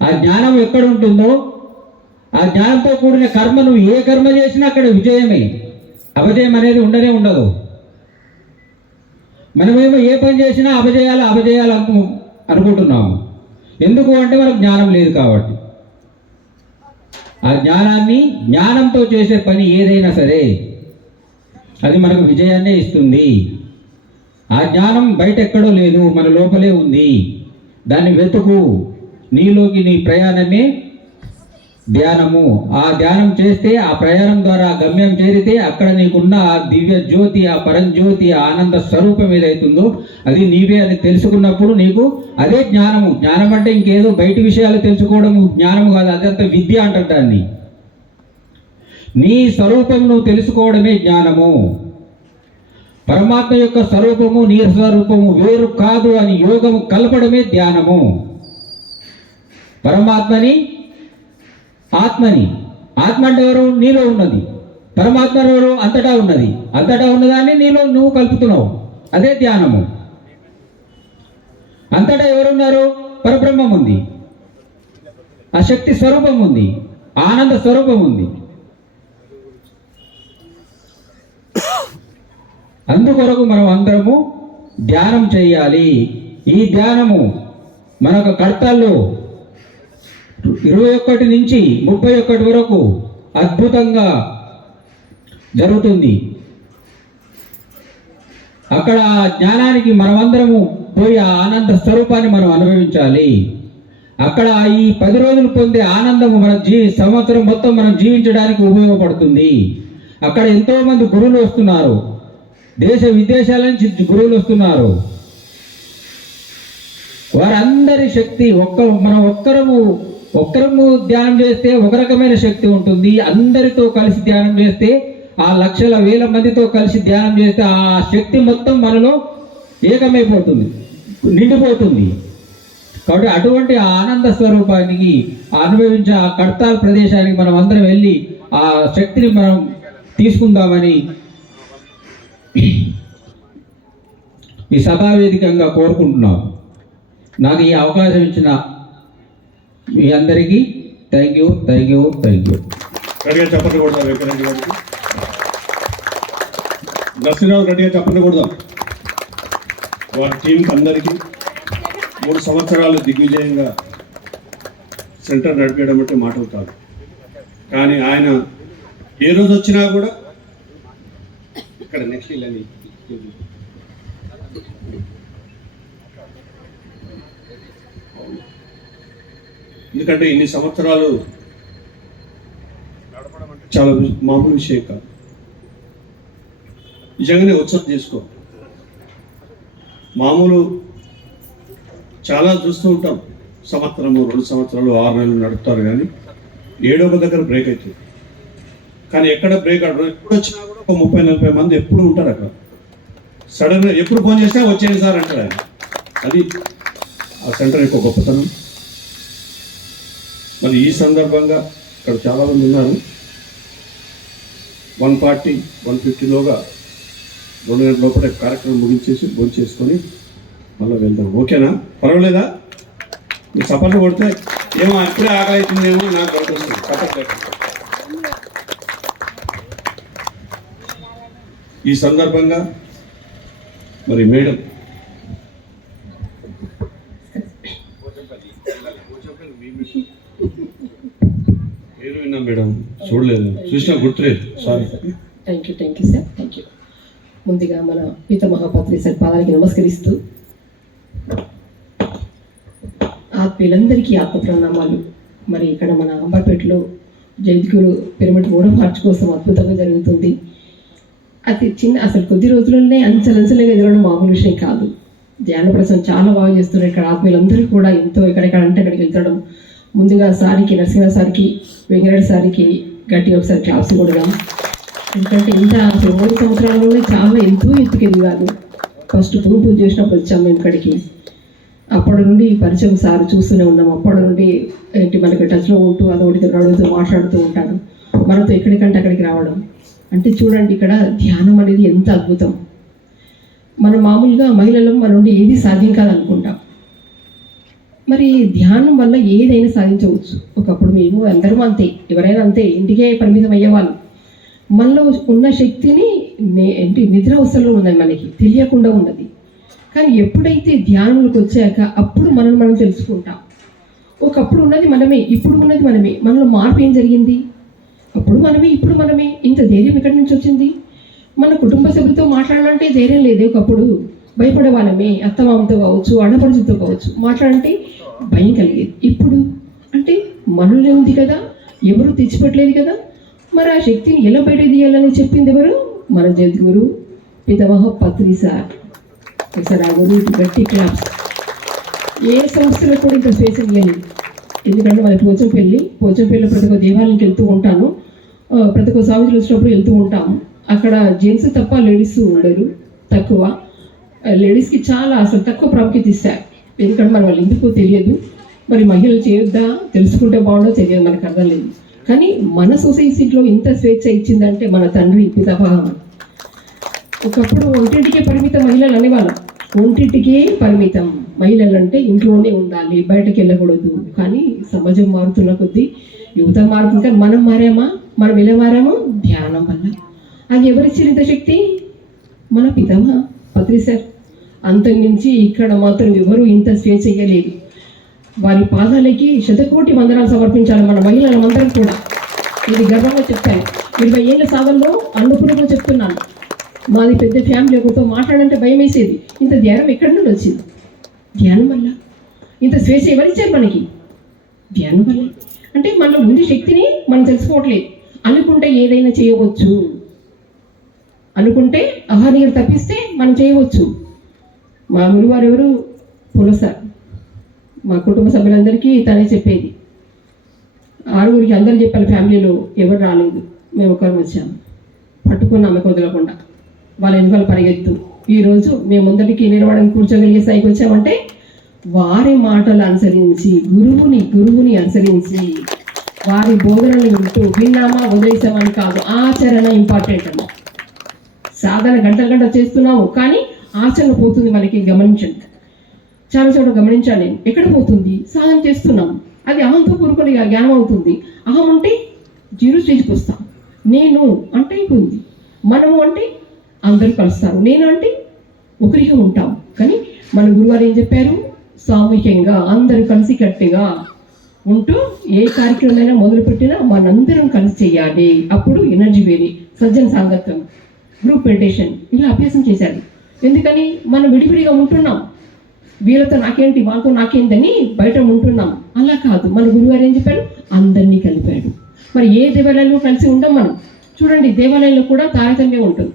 ఆ జ్ఞానం ఎక్కడ ఉంటుందో, ఆ జ్ఞానంతో కూడిన కర్మ నువ్వు ఏ కర్మ చేసినా అక్కడ విజయమే. అపజయం అనేది ఉండనే ఉండదు. మనమేమో ఏ పని చేసినా అపజయాలు అనుకుంటున్నాము. ఎందుకు అంటే మనకు జ్ఞానం లేదు కాబట్టి. ఆ జ్ఞానంతో చేసే పని ఏదైనా సరే అది మనకు విజయాన్నే ఇస్తుంది. ఆ జ్ఞానం బయట ఎక్కడో లేదు, మన లోపలే ఉంది. దాన్ని వెతుకు. నీలోకి నీ ప్రయాణమే ధ్యానము. ఆ ధ్యానం చేస్తే, ఆ ప్రయాణం ద్వారా గమ్యం చేరితే అక్కడ నీకున్న ఆ దివ్య జ్యోతి, ఆ పరంజ్యోతి, ఆ ఆనంద స్వరూపం ఏదైతుందో అది నీవే అని తెలుసుకున్నప్పుడు నీకు అదే జ్ఞానము. జ్ఞానం అంటే ఇంకేదో బయటి విషయాలు తెలుసుకోవడం జ్ఞానము కాదు, అదంతా విద్య అంటారు దాన్ని. నీ స్వరూపం నువ్వు తెలుసుకోవడమే జ్ఞానము. పరమాత్మ యొక్క స్వరూపము నీ స్వరూపము వేరు కాదు అని యోగము కలపడమే ధ్యానము. పరమాత్మని ఆత్మని, ఆత్మ అంటే ఎవరు? నీలో ఉన్నది. పరమాత్మ ఎవరు? అంతటా ఉన్నది. అంతటా ఉన్నదాన్ని నీలో నువ్వు కలుపుతున్నావు, అదే ధ్యానము. అంతటా ఎవరున్నారు? పరబ్రహ్మం ఉంది, ఆ శక్తి స్వరూపం ఉంది, ఆనంద స్వరూపం ఉంది. అందుకొరకు మనం అందరము ధ్యానం చేయాలి. ఈ ధ్యానము మనకు కడతాల్లో 21 నుంచి 31 వరకు అద్భుతంగా జరుగుతుంది. అక్కడ ఆ జ్ఞానానికి మనమందరము పోయి ఆ ఆనంద స్వరూపాన్ని మనం అనుభవించాలి. అక్కడ ఈ 10 రోజులు పొందే ఆనందము మన సంవత్సరం మొత్తం మనం జీవించడానికి ఉపయోగపడుతుంది. అక్కడ ఎంతోమంది గురువులు వస్తున్నారు, దేశ విదేశాల నుంచి గురువులు వస్తున్నారు. వారందరి శక్తి మనం ఒక్కరము ధ్యానం చేస్తే ఒక రకమైన శక్తి ఉంటుంది. అందరితో కలిసి ధ్యానం చేస్తే, ఆ లక్షల వేల మందితో కలిసి ధ్యానం చేస్తే ఆ శక్తి మొత్తం మనలో ఏకమైపోతుంది, నిండిపోతుంది. కాబట్టి అటువంటి ఆ ఆనంద స్వరూపానికి అనుభవించే ఆ కడతాల్ ప్రదేశానికి మనం అందరం వెళ్ళి ఆ శక్తిని మనం తీసుకుందామని ఈ సభావేదికంగా కోరుకుంటున్నాం. నాకు ఈ అవకాశం ఇచ్చిన మీ అందరికీ థ్యాంక్ యూ. రెడీగా చెప్పండి కొడదాం. వెంకరెడ్డి గారికి, నరసింహరావు రెడీగా చెప్పండి కొడదాం. వారి టీంకి అందరికీ 3 సంవత్సరాలు దిగ్విజయంగా సెంటర్ నడిపేయడం అంటే మాటలు కాదు. కానీ ఆయన ఏ రోజు వచ్చినా కూడా ఇక్కడ నెక్స్ట్ ఇల్లని ఎందుకంటే ఇన్ని సంవత్సరాలు నడపడం అంటే చాలా మామూలు విషయం కాదు. నిజంగానే ఉత్సవం చేసుకో. మామూలు చాలా చూస్తూ ఉంటాం, సంవత్సరము 2 సంవత్సరాలు 6 నెలలు నడుపుతారు, కానీ ఏడో ఒక దగ్గర బ్రేక్ అవుతుంది. కానీ ఎక్కడ బ్రేక్ అవ్వడం, ఎప్పుడు వచ్చినా కూడా ఒక 30-40 మంది ఎప్పుడు ఉంటారు అక్కడ. సడన్గా ఎప్పుడు ఫోన్ చేసినా వచ్చేయండి సార్ అంటారు ఆయన. అది ఆ సెంటర్ యొక్క గొప్పతనం. మరి ఈ సందర్భంగా ఇక్కడ చాలామంది ఉన్నారు. 140, 150లోగా 2 గంటల లోపల కార్యక్రమం ముగించేసి భోజనం చేసుకొని మళ్ళీ వెళ్దాం. ఓకేనా? పర్వాలేదా? మీరు చప్పట్లు కొడితే ఏమో అప్పుడే ఆకలి అవుతుందేమో నాకు అనిపిస్తుంది. చప్పట్లు. ఈ సందర్భంగా మరి మేడం పేరు విన్నా మేడం, చూడలేదు, చూసినా గుర్తులేదు, sorry. Thank you sir, thank you. ముందుగా మన పితామహ పత్రి సార్ పాదాలకి నమస్కరిస్తూ ఆత్మీయులందరికీ ఆత్మ ప్రణామాలు. మరి ఇక్కడ మన అంబర్పేటలో జగద్గురు పిరమిడ్ 3వ మార్చి కోసం అద్భుతంగా జరుగుతుంది. అసలు కొద్ది రోజుల్లోనే అంచెలంచెలుగా ఎదగడం మామూలు విషయం కాదు. ధ్యాన ప్రసంగం చాలా బాగా చేస్తున్నారు. ఇక్కడ ఆత్మీయులందరూ కూడా ఎంతో ఎక్కడెక్కడ అంటే అక్కడికి వెళ్తడం. ముందుగా సారికి, నరసింహ సారికి, వెంకరెడ్డి సారికి గట్టిగా ఒకసారి క్లాప్స్ కొడదాం. ఎందుకంటే ఇంత అసలు 3 సంవత్సరాల్లోనే చాలా ఎంతో ఎత్తుకెదిగారు. ఫస్ట్ పూజ చేసినప్పుడు వచ్చాము మేము ఇక్కడికి. అప్పటి నుండి పరిచయం సార్ చూస్తూనే ఉన్నాం. అప్పటి నుండి ఏంటి మనకి టచ్లో ఉంటూ అదొకటి అడుగుతూ మాట్లాడుతూ ఉంటారు. మనతో ఎక్కడికంటే అక్కడికి రావడం అంటే చూడండి, ఇక్కడ ధ్యానం అనేది ఎంత అద్భుతం. మనం మామూలుగా మహిళలు మన నుండి ఏది సాధ్యం కాదనుకుంటాం. మరి ధ్యానం వల్ల ఏదైనా సాధించవచ్చు. ఒకప్పుడు మేము అందరం అంతే, ఎవరైనా అంతే, ఇంటికే పరిమితం అయ్యేవాళ్ళు. మనలో ఉన్న శక్తిని నిద్రావస్థలో ఉన్నది, మనకి తెలియకుండా ఉన్నది. కానీ ఎప్పుడైతే ధ్యానంలోకి వచ్చాక అప్పుడు మనం తెలుసుకుంటాం. ఒకప్పుడు ఉన్నది మనమే, ఇప్పుడు ఉన్నది మనమే. మనలో మార్పు ఏం జరిగింది? అప్పుడు మనమే, ఇప్పుడు మనమే. ఇంత ధైర్యం ఎక్కడి నుంచి వచ్చింది? మన కుటుంబ సభ్యులతో మాట్లాడాలంటే ధైర్యం లేదు. ఒకప్పుడు భయపడే వాళ్ళమే, అత్తమామతో కావచ్చు, ఆడపడుచుతో కావచ్చు, మాట్లాడంటే భయం కలిగేది. ఇప్పుడు అంటే మనలో ఉంది కదా, ఎవరు తెచ్చిపెట్టలేదు కదా. మరి ఆ శక్తిని ఎలా బయట తీయాలని చెప్పింది ఎవరు? మన జగద్గురు పితామహ పత్రి సార్. ఒకసారి ఆ గురువుకి గట్టి క్లాప్స్. ఏ సంస్థలో కూడా ఇంత స్పేస్ ఇవ్వాలి. ఎందుకంటే మన పోచంపల్లి ప్రతి ఒక్క దేవాలయానికి వెళ్తూ ఉంటాను. ప్రతి ఒక్క స్వామిజీలు వచ్చినప్పుడు వెళ్తూ ఉంటాము. అక్కడ జెంట్స్ తప్ప లేడీస్ ఉండరు, తక్కువ. లేడీస్కి చాలా అసలు తక్కువ ప్రాముఖ్యత ఇస్తారు. ఎందుకంటే మన వాళ్ళు ఎందుకో తెలియదు. మరి మహిళలు చేయొద్దా, తెలుసుకుంటే బాగుండో తెలియదు, మనకు అర్థం లేదు. కానీ మన సొసైటీలో ఇంత స్వేచ్ఛ ఇచ్చిందంటే మన తండ్రి పితామహ. ఒకప్పుడు ఒంటింటికే పరిమితం మహిళలు అనేవాళ్ళం. ఒంటింటికే పరిమితం మహిళలు అంటే ఇంట్లోనే ఉండాలి, బయటకు వెళ్ళకూడదు. కానీ సమాజం మారుతున్న కొద్దీ, యువత మారుతుంది. కానీ మనం మారామా? మనం ఎలా మారామో? ధ్యానం వల్ల. అది ఎవరిచ్చిన ఇంత శక్తి? మన పితామహ పత్రి సార్. అంతకుమించి ఇక్కడ మాత్రం ఎవరు ఇంత స్వేచ్ఛ చేయలేదు. వారి పాదాలకి శతకోటి వందనాలు సమర్పించాలి మన మహిళలందరం కూడా. ఇది గర్వంగా చెప్పాను. 20 ఏళ్ళ సాధనలో అన్నపూర్ణంగా చెప్తున్నాను. మాది పెద్ద ఫ్యామిలీ, ఒకరితో మాట్లాడంటే భయం వేసేది. ఇంత ధ్యానం ఎక్కడి నుండి వచ్చింది? ధ్యానం వల్ల. ఇంత స్వేచ్ఛ ఎవరిచ్చారు మనకి? ధ్యానం వల్ల. అంటే మన ముందు శక్తిని మనం తెలుసుకోవట్లేదు. అనుకుంటే ఏదైనా చేయవచ్చు, అనుకుంటే అహర్నిశలు తప్పిస్తే మనం చేయవచ్చు. మా గురువారు ఎవరు? పులసార్. మా కుటుంబ సభ్యులందరికీ తనే చెప్పేది. 6గురికి అందరూ చెప్పాలి. ఫ్యామిలీలో ఎవరు రాలేదు, మేము ఒకరు వచ్చాము. పట్టుకున్నాము వదలకుండా. వాళ్ళ వెనుకలు పరిగెత్తు. ఈరోజు మేము ముందటికి నిలబడడానికి కూర్చోగలిగే స్థాయికి వచ్చామంటే వారి మాటలు అనుసరించి, గురువుని అనుసరించి, వారి బోధనలు వింటూ విన్నామా వదిలేసామని కాదు, ఆచరణ ఇంపార్టెంట్ అమ్మ. సాధన గంటలు చేస్తున్నాము, కానీ ఆచరణ పోతుంది మనకి. గమనించండి, చాలా చోట్ల గమనించాలి. ఎక్కడ పోతుంది? సాధన చేస్తున్నాము, అది అహంతో కూరుకొని జ్ఞానం అవుతుంది. అహం అంటే 0 స్టేజ్కి వస్తాం. నేను అంటే అయిపోయింది. మనము అంటే అందరూ కలుస్తారు. నేను అంటే ఒకరిగా ఉంటాం. కానీ మన గురువారు ఏం చెప్పారు? సామూహికంగా అందరూ కలిసి కట్టిగా ఉంటూ ఏ కార్యక్రమమైనా మొదలుపెట్టినా మనందరం కలిసి చేయాలి. అప్పుడు ఎనర్జీ వేరే. సజ్జన సాంగత్యం, గ్రూప్ మెడిటేషన్ ఇలా అభ్యాసం చేశారు. ఎందుకని? మనం విడివిడిగా ఉంటున్నాం. వీళ్ళతో నాకేంటి, వాళ్ళతో నాకేంటని బయట ఉంటున్నాం. అలా కాదు. మన గురువారు ఏం చెప్పారు? అందరినీ కలిపాడు. మరి ఏ దేవాలయంలో కలిసి ఉండం మనం? చూడండి, దేవాలయంలో కూడా తారతమ్యం ఉంటుంది.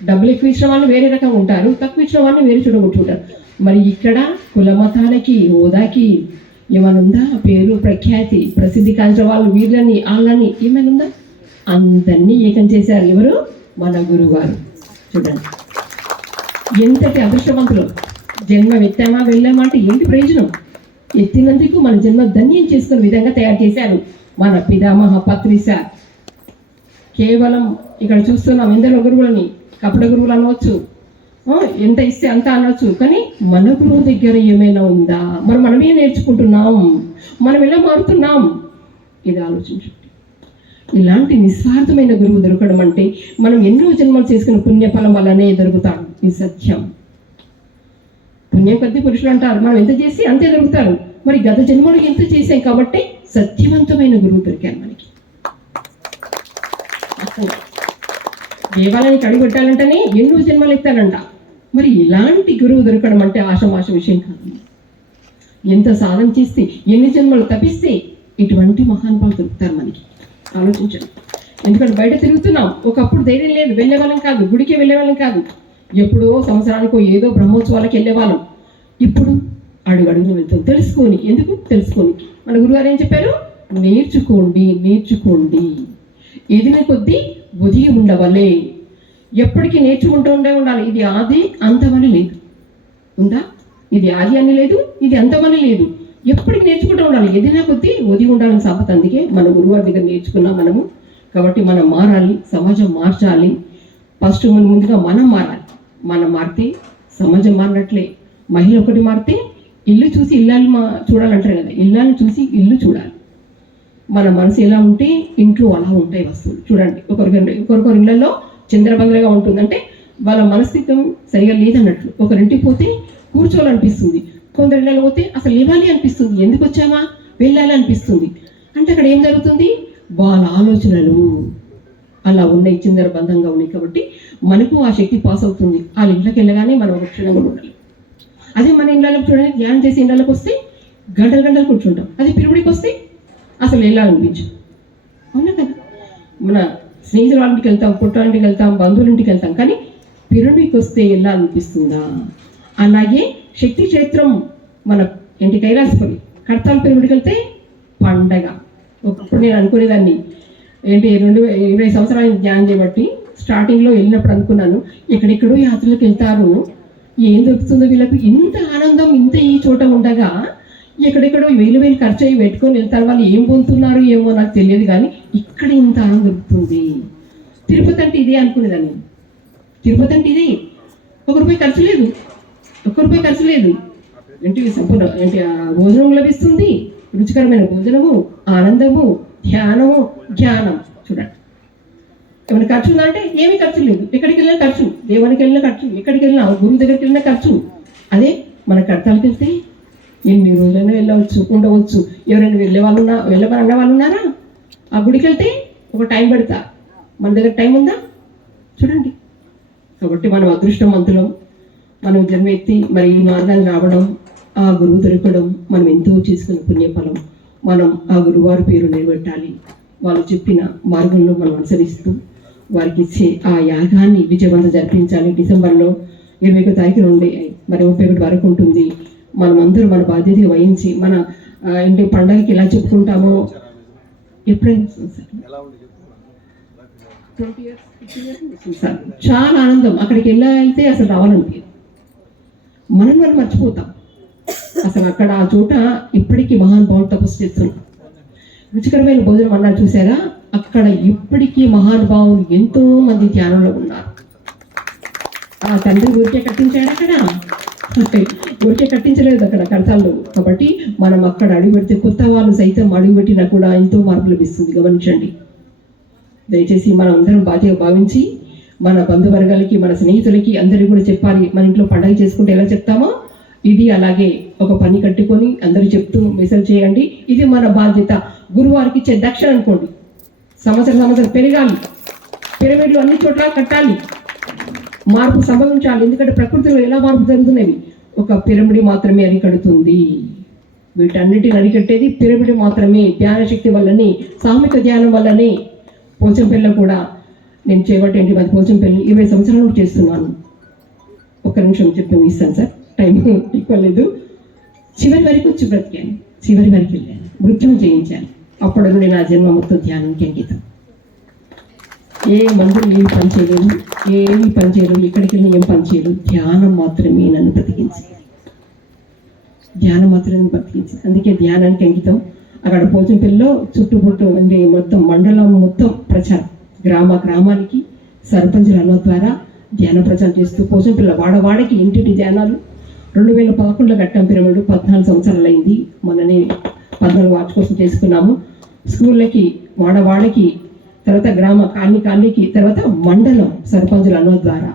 డబ్బులు ఎక్కువ ఇచ్చిన వాళ్ళు వేరే రకంగా ఉంటారు, తక్కువ ఇచ్చిన వాళ్ళని వేరే చూడగొట్టుకుంటారు. మరి ఇక్కడ కుల మతాలకి, హోదాకి ఏమైనా ఉందా? పేరు ప్రఖ్యాతి ప్రసిద్ధి కాల్చిన వాళ్ళు వీళ్ళని వాళ్ళని ఏమైనా ఉందా? అందరినీ ఏకం చేశారు. ఎవరు? మన గురువారు. చూడండి ఎంతటి అదృష్టవంతులు. జన్మ ఎత్తామా వెళ్ళామా అంటే ఏంటి ప్రయోజనం? ఎత్తినందుకు మన జన్మ ధన్యం చేసుకునే విధంగా తయారు చేశారు మన పితామహ పత్రి సార్. కేవలం ఇక్కడ చూస్తున్నాం ఎందరో గురువులని, కపట గురువులు అనవచ్చు, ఎంత ఇస్తే అంత అనవచ్చు. కానీ మన గురువు దగ్గర ఏమైనా ఉందా? మరి మనమే నేర్చుకుంటున్నాం, మనం ఎలా మారుతున్నాం? ఇది ఆలోచించండి. ఇలాంటి నిస్వార్థమైన గురువు దొరకడం అంటే మనం ఎన్నో జన్మలు చేసుకున్న పుణ్యఫలం వల్లనే దొరుకుతాడు. ఇది సత్యం. పుణ్యం కొద్ది పురుషులు అంటారు, మనం ఎంత చేసి అంతే దొరుకుతారు. మరి గత జన్మలు ఎంత చేసాం కాబట్టి సత్యవంతమైన గురువు దొరికారు మనకి. దేవాలయానికి అడుగు పెట్టాలంటేనే ఎన్నో జన్మలు ఎత్తానంట. మరి ఇలాంటి గురువు దొరకడం అంటే ఆషమాష విషయం కాదు. ఎంత సాధన చేస్తే, ఎన్ని జన్మలు తప్పిస్తే ఇటువంటి మహానుభావులు దొరుకుతారు మనకి. ఆలోచించండి. ఎందుకంటే బయట తిరుగుతున్నాం. ఒకప్పుడు ధైర్యం లేదు, వెళ్ళేవాళ్ళం కాదు, గుడికి వెళ్ళేవాళ్ళం కాదు. ఎప్పుడో సంవత్సరానికో ఏదో బ్రహ్మోత్సవాలకు వెళ్ళేవాళ్ళం. ఇప్పుడు అడుగు అడుగును వెళ్తాం. తెలుసుకొని, ఎందుకు తెలుసుకొని మన గురుగారు ఏం చెప్పారు? నేర్చుకోండి, నేర్చుకోండి. ఎదిన కొద్దీ ఒదిగి ఉండవలే. ఎప్పటికీ నేర్చుకుంటూ ఉండాలి. ఇది ఆది అంతమని లేదు, ఉందా? ఇది ఆది అని లేదు, ఇది అంతమని లేదు. ఎప్పటికి నేర్చుకుంటూ ఉండాలి. ఎదిన కొద్దీ ఒదిగి ఉండాలని సంపద. అందుకే మన గురువారి దగ్గర నేర్చుకున్నాం మనము. కాబట్టి మనం మారాలి, సమాజం మార్చాలి. ఫస్ట్ ముందుగా మనం మారాలి. మనం మారితే సమాజం మారినట్లే. మహిళ ఒకటి మారితే ఇల్లు చూసి ఇల్లాలు చూడాలంటారు కదా, ఇల్లాన్ని చూసి ఇల్లు చూడాలి. మన మనసు ఎలా ఉంటే ఇంట్లో అలా ఉంటాయి వస్తువులు. చూడండి, ఒకరికొకరి ఇళ్లలో చంద్రబందరగా ఉంటుందంటే వాళ్ళ మనస్థితం సరిగా లేదన్నట్లు. ఒకరింటికి పోతే కూర్చోవాలనిపిస్తుంది, కొందరి ఇళ్ళలో పోతే అసలు లేవాలి అనిపిస్తుంది, ఎందుకు వచ్చామా వెళ్ళాలి అనిపిస్తుంది. అంటే అక్కడ ఏం జరుగుతుంది? వాళ్ళ ఆలోచనలు అలా ఉన్నాయి, చిందరబంధంగా ఉన్నాయి. కాబట్టి మనకు ఆ శక్తి పాస్ అవుతుంది. వాళ్ళ ఇంట్లోకి వెళ్ళగానే మనం ఒక క్షణంగా ఉండాలి. అదే మన ఇళ్ళకి చూడండి, ధ్యానం చేసి ఇళ్ళకి వస్తే గంటలు గంటలు కూర్చుంటాం. అదే పిరుడికి వస్తే అసలు వెళ్ళాలనిపించు. అవునా కదా? మన స్నేహితుల వాళ్ళ ఇంటికి వెళ్తాం, పుట్టాలింటికి వెళ్తాం, బంధువుల ఇంటికి వెళ్తాం, కానీ పిరుడికి వస్తే వెళ్ళాలనిపిస్తుందా? అలాగే శక్తి క్షేత్రం మన ఇంటి కైలాసపల్లి కడతాల పిరుడికి వెళ్తే పండగ. ఒకప్పుడు నేను అనుకునేదాన్ని, 20 సంవత్సరాలు ధ్యానం చేయబట్టి స్టార్టింగ్లో వెళ్ళినప్పుడు అనుకున్నాను, ఎక్కడెక్కడో యాత్రలకు వెళ్తారు, ఏం దొరుకుతుందో వీళ్ళకు ఇంత ఆనందం, ఇంత ఈ చోట ఉండగా ఎక్కడెక్కడో వేలు ఖర్చు అయ్యి పెట్టుకొని వెళ్తారు, వాళ్ళు ఏం పొందుతున్నారు ఏమో నాకు తెలియదు, కానీ ఇక్కడ ఇంత ఆనందం దొరుకుతుంది. తిరుపతి అంటే ఇదే అనుకునేదాన్ని. తిరుపతి అంటే ఇదే, ₹1 ఖర్చు లేదు, ₹1 ఖర్చు లేదు. సంపూర్ణ భోజనం లభిస్తుంది, రుచికరమైన భోజనము, ఆనందము, ధ్యానము, జ్ఞానం. చూడండి, ఏమైనా ఖర్చు ఉందంటే ఏమీ ఖర్చు లేదు. ఎక్కడికి వెళ్ళినా ఖర్చు, దేవునికి వెళ్ళిన ఖర్చు, ఎక్కడికి వెళ్ళినా గురువు దగ్గరికి వెళ్ళిన ఖర్చు. అదే మన కర్తాలకు వెళ్తే ఎన్ని రోజులైనా వెళ్ళవచ్చు, ఉండవచ్చు. ఎవరైనా వెళ్ళమని అన్న వాళ్ళు ఉన్నారా? ఆ గుడికి వెళ్తే ఒక టైం పెడతా, మన దగ్గర టైం ఉందా? చూడండి. కాబట్టి మనం అదృష్టవంతులం. మనం జన్మెత్తి మరి ఈ మార్గాన్ని రావడం, ఆ గురువు దొరకడం మనం ఎంతో చేసుకున్న పుణ్యఫలం. మనం ఆ గురువారి పేరు నిలబెట్టాలి. వాళ్ళు చెప్పిన మార్గంలో మనం అనుసరిస్తూ వారికి ఇచ్చే ఆ యాగాన్ని విజయవంతం జరిపించాలి. డిసెంబర్లో 21 తారీఖు నుండి మరి 31 వరకు ఉంటుంది. మనం అందరూ మన బాధ్యత వహించి మన ఇంటి పండగకి ఎలా చెప్పుకుంటామో ఎప్పుడైనా సార్ చాలా ఆనందం. అక్కడికి అయితే అసలు రావాలనిపించదు, మనం మర్చిపోతాం. అసలు అక్కడ ఆ చోట ఇప్పటికీ మహానుభావులు తపస్సు చేస్తున్నారు. రుచికరమైన భోజనం అన్నారు చూసారా? అక్కడ ఇప్పటికీ మహానుభావులు ఎంతో మంది ధ్యానంలో ఉన్నారు. ఆ తండ్రి ఊరికే కట్టించాడు, అక్కడ ఊరికే కట్టించలేదు అక్కడ కడతాళ్ళు. కాబట్టి మనం అక్కడ అడుగు పెడితే కొత్త వాళ్ళు సైతం అడుగు పెట్టినా కూడా ఎంతో మార్పు లభిస్తుంది. గమనించండి. దయచేసి మనం అందరం బాధ్యత భావించి మన బంధువర్గాలకి, మన స్నేహితులకి అందరికీ కూడా చెప్పాలి. మన ఇంట్లో పండగ చేసుకుంటే ఎలా చెప్తామో ఇది అలాగే ఒక పని కట్టుకొని అందరూ చెప్తూ మెసేజ్ చేయండి. ఇది మన బాధ్యత. గురువారికి ఇచ్చే దక్షిణ అనుకోండి. సంవత్సరం పెరగాలి. పిరమిడ్లు అన్ని చోట్ల కట్టాలి. మార్పు సంభవించాలి. ఎందుకంటే ప్రకృతిలో ఎలా మార్పు జరుగుతున్నవి ఒక పిరమిడ్ మాత్రమే అరికడుతుంది. వీటన్నిటిని అరికట్టేది పిరమిడ్ మాత్రమే. ధ్యాన శక్తి వల్లనే, సామూహిక ధ్యానం వల్లనే. పోచంపల్లిలో కూడా నేను చేపట్టేంటి అది పోచంపల్లి 20 సంవత్సరాలు చేస్తున్నాను. ఒక్క నిమిషం చెప్పి ఇస్తాను సార్, టైం ఎక్కువ లేదు. చివరి వరకు వచ్చి బ్రతికాను, చివరి వరకు వెళ్ళాను, మృత్యుం చేయించాను. అప్పటి నుండి నా జన్మ మొత్తం ధ్యానానికి అంకితం. ఏ మందులు ఏమి పని చేయలేదు, ఏమి పని చేయలేదు, ఎక్కడికి వెళ్ళి ఏం పని చేయలేదు. ధ్యానం మాత్రమే నన్ను బ్రతికించింది, ధ్యానం మాత్రమే బ్రతికించింది. అందుకే ధ్యానానికి అంకితం. అక్కడ పోచంపల్లిలో చుట్టుముట్టు అంటే మొత్తం మండలం మొత్తం ప్రచారం, గ్రామానికి సర్పంచుల అన్న ద్వారా ధ్యాన ప్రచారం చేస్తూ పోచంపల్లి వాడవాడకి ఇంటింటి ధ్యానాలు 2011లో కట్టాం పిరమిడ్. 14 సంవత్సరాలు అయింది. మొన్ననే 14 వార్షికోత్సవం చేసుకున్నాము. స్కూళ్ళకి, వాడవాడకి, తర్వాత గ్రామ కాలనీకి, తర్వాత మండలం సర్పంచుల అన్న ద్వారా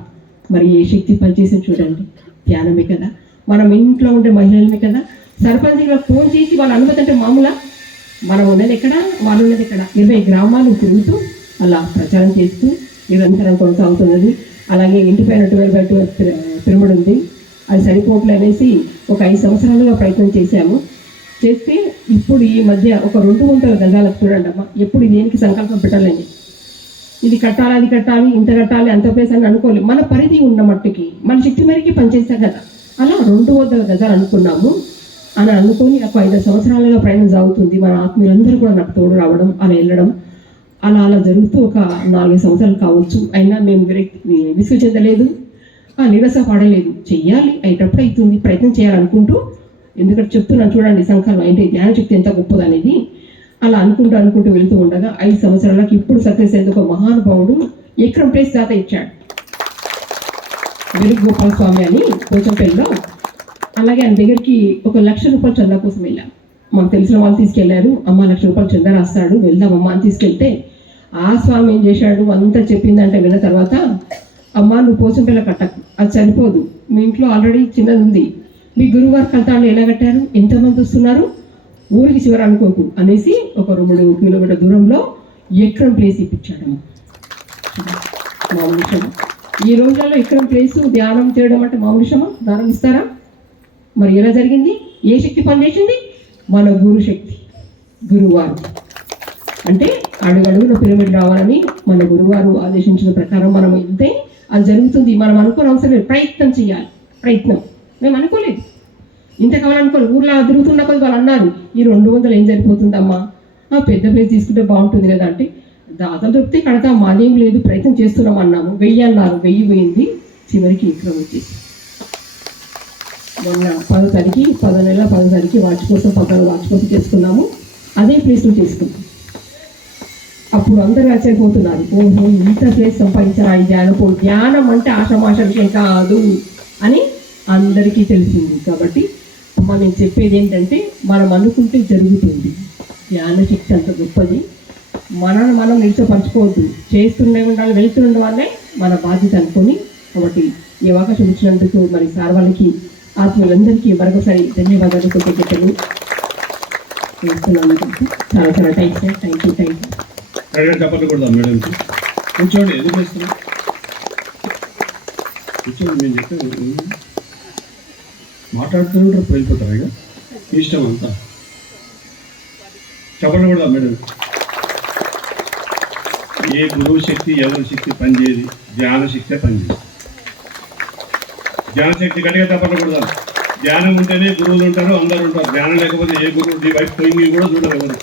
మరి ఏ శక్తి పనిచేసి చూడండి. ధ్యానమే కదా. మనం ఇంట్లో ఉండే మహిళలమే కదా. సర్పంచ్గా ఫోన్ చేసి వాళ్ళ అనుమతి అంటే మామూలా? మనం ఉన్నది ఎక్కడ, వాళ్ళు ఉన్నది ఎక్కడ. 20 గ్రామాలు తిరుగుతూ అలా ప్రచారం చేస్తూ నిరంతరం కొనసాగుతున్నది. అలాగే ఇంటి పైన 12x12 పిరమిడ్ ఉంది. అది సరిపోట్లే అనేసి ఒక 5 సంవత్సరాలుగా ప్రయత్నం చేశాము. చేస్తే ఇప్పుడు ఈ మధ్య ఒక 200 గజాలకు చూడండి అమ్మా, ఎప్పుడు దేనికి సంకల్పం పెట్టాలని, ఇది కట్టాలి అది కట్టాలి ఇంత కట్టాలి అంత ప్లేస్ అని అనుకోలేదు. మన పరిధి ఉన్న మట్టుకి మన శక్తి మేరకి పనిచేస్తాం కదా, అలా 200 గజాలు అనుకున్నాము. అని అనుకొని ఒక 5 సంవత్సరాలుగా ప్రయాణం సాగుతుంది. మన ఆత్మీయులందరూ కూడా నాకు తోడు రావడం, అలా వెళ్ళడం, అలా జరుగుతూ ఒక 4 సంవత్సరాలు కావచ్చు. అయినా మేము విసుగు చెందలేదు, నిరస పడలేదు. చెయ్యాలి, అయ్యేటప్పుడు అవుతుంది, ప్రయత్నం చేయాలనుకుంటూ, ఎందుకంటే చెప్తున్నాను చూడండి సంకల్పం ఏంటి, జ్ఞానశక్తి ఎంత గొప్పదనేది. అలా అనుకుంటూ వెళ్తూ ఉండగా 5 సంవత్సరాలకు ఇప్పుడు సక్సెస్ అయింది. ఒక మహానుభావుడు ఎకరం ప్లేస్ దాత ఇచ్చాడు, వెలుగు గోపాల స్వామి అని పోచంపల్లిలో. అలాగే ఆయన దగ్గరికి ఒక 1,00,000 రూపాయలు చందా కోసం వెళ్ళాం. మాకు తెలిసిన వాళ్ళు తీసుకెళ్లారు. అమ్మ 1,00,000 రూపాయలు చందా రాస్తాడు, వెళ్దాం అమ్మ అని తీసుకెళ్తే ఆ స్వామి ఏం చేశాడు, అంతా చెప్పిందంటే విన్న తర్వాత, అమ్మ నువ్వు పోచంపల్లి కట్టకు, అది సరిపోదు, మీ ఇంట్లో ఆల్రెడీ చిన్నది ఉంది, మీ గురువుగారు కళ్తాళ్ళు ఎలా కట్టారు, ఎంతమంది వస్తున్నారు, ఊరికి చివర అనుకోకు అనేసి ఒక 2 కిలోమీటర్ల దూరంలో ఎకరం ప్లేస్ ఇప్పించాడు. మామూలు విషయం ఈ రోజుల్లో ఎకరం ప్లేసు ధ్యానం చేయడం అంటే మామూలు విషయమా? దానం ఇస్తారా? మరి ఎలా జరిగింది? ఏ శక్తి పనిచేసింది? మన గురు శక్తి, గురువారు. అంటే అడుగడుగున పిరమిడ్ రావాలని మన గురువారు ఆదేశించిన ప్రకారం మనం వెళ్తే అది జరుగుతుంది. మనం అనుకున్న అవసరం లేదు, ప్రయత్నం చేయాలి. ప్రయత్నం మేము అనుకోలేదు, ఇంత కావాలనుకోలేదు. ఊర్లో తిరుగుతున్న కొద్ది వాళ్ళు అన్నారు, ఈ 200 ఏం సరిపోతుందమ్మా, పెద్ద ప్లేస్ తీసుకుంటే బాగుంటుంది కదా అంటే, దాదాపు దొరికితే కడతాం, మాదేం లేదు, ప్రయత్నం చేస్తున్నాం అన్నాము. 1000 అన్నారు, 1000 పోయింది, చివరికి ఎకరం వచ్చేసి. మొన్న 10 తారీఖు 10 నెలల 10 తారీఖు వాచ్ కోసం 14 వాచ్ కోసం చేసుకున్నాము. అదే ప్లేస్లో చేసుకున్నాం. అప్పుడు అందరూ ఆశ్చర్యపోతున్నారు, ఓహో ఇంత ప్లేస్ సంపాదించారా ఈ ధ్యానం అంటే ఆషామాష విషయం కాదు అని అందరికీ తెలిసింది. కాబట్టి అమ్మ నేను చెప్పేది ఏంటంటే, మనం అనుకుంటే జరుగుతుంది. ధ్యాన శక్తి అంత గొప్పది, మనల్ని మనం నిలిచపరచుకోవద్దు, చేస్తూనే ఉండాలి, వెళ్తుండే వాళ్ళే మన బాధ్యత అనుకొని. కాబట్టి ఈ అవకాశం ఇచ్చినందుకు మరి సార్ వాళ్ళకి, ఆత్మీయులందరికీ మరొకసారి ధన్యవాదాలు కృతజ్ఞతలు చేస్తున్నాను. చాలా చాలా థ్యాంక్స్ సార్, థ్యాంక్ యూ. చెప్పకూడదు మేడంకి, కూర్చోండి, ఎందుకు చేస్తున్నా కూర్చోండి. మేము చెప్పే మాట్లాడుతుంటారు, వెళ్ళిపోతారు, ఇక ఇష్టం అంతా చెప్పకూడదా మేడం? ఏ గురువు శక్తి ఎవరి శక్తి పనిచేయదు, ధ్యాన శక్తే పనిచేయదు. ధ్యాన శక్తి గట్టిగా తప్పకూడదు. ధ్యానం ఉంటేనే గురువులు ఉంటారు, అందరు ఉంటారు. ధ్యానం లేకపోతే ఏ గురువు నీ వైపు పోయి కూడా చూడరు ఎవరు.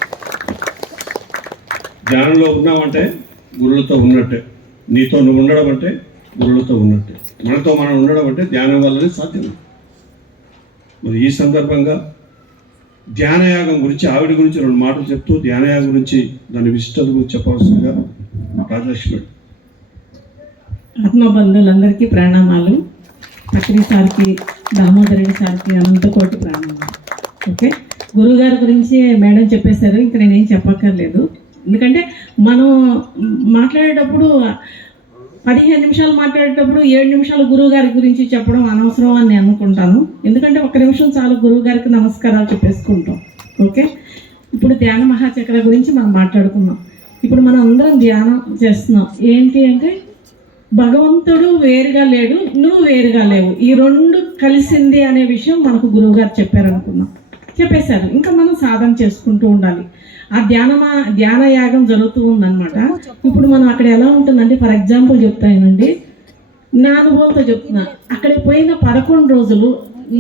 ధ్యానంలో ఉన్నామంటే గురువులతో ఉన్నట్టే, నీతో నువ్వు ఉండడం అంటే గురువులతో ఉన్నట్టే, మనతో మనం ఉండడం అంటే ధ్యానం వల్లనే సాధ్యం. మరి ఈ సందర్భంగా ధ్యానయాగం గురించి, ఆవిడ గురించి 2 మాటలు చెప్తూ ధ్యానయాగం గురించి, దాని విశిష్టత గురించి చెప్పవలసిందిగా రాజలక్ష్మి. ఆత్మబంధువులందరికీ ప్రణామాలు. పత్రి సార్కి, దామోదర్ రెడ్డి సార్కి అనంతకోటి ప్రణామాలు. ఓకే, గురువుగారి గురించి మేడం చెప్పేశారు, ఇంకా నేనేం చెప్పక్కర్లేదు. ఎందుకంటే మనం మాట్లాడేటప్పుడు 15 నిమిషాలు మాట్లాడేటప్పుడు 7 నిమిషాలు గురువు గారి గురించి చెప్పడం అనవసరం అని నేను అనుకుంటాను. ఎందుకంటే 1 నిమిషం చాలు గురువు గారికి నమస్కారాలు చెప్పేసుకుంటాం. ఓకే, ఇప్పుడు ధ్యాన మహాచక్ర గురించి మనం మాట్లాడుకున్నాం. ఇప్పుడు మనం అందరం ధ్యానం చేస్తున్నాం. ఏంటి అంటే, భగవంతుడు వేరుగా లేడు, నువ్వు వేరుగా లేవు, ఈ 2 కలిసింది అనే విషయం మనకు గురువు గారు చెప్పేశారు. ఇంకా మనం సాధన చేసుకుంటూ ఉండాలి. ఆ ధ్యాన యాగం జరుగుతూ ఉందన్నమాట. ఇప్పుడు మనం అక్కడ ఎలా ఉంటుందంటే, ఫర్ ఎగ్జాంపుల్ చెప్తానండి, నా అనుభవంతో చెప్తున్నా. అక్కడికి పోయిన 11 రోజులు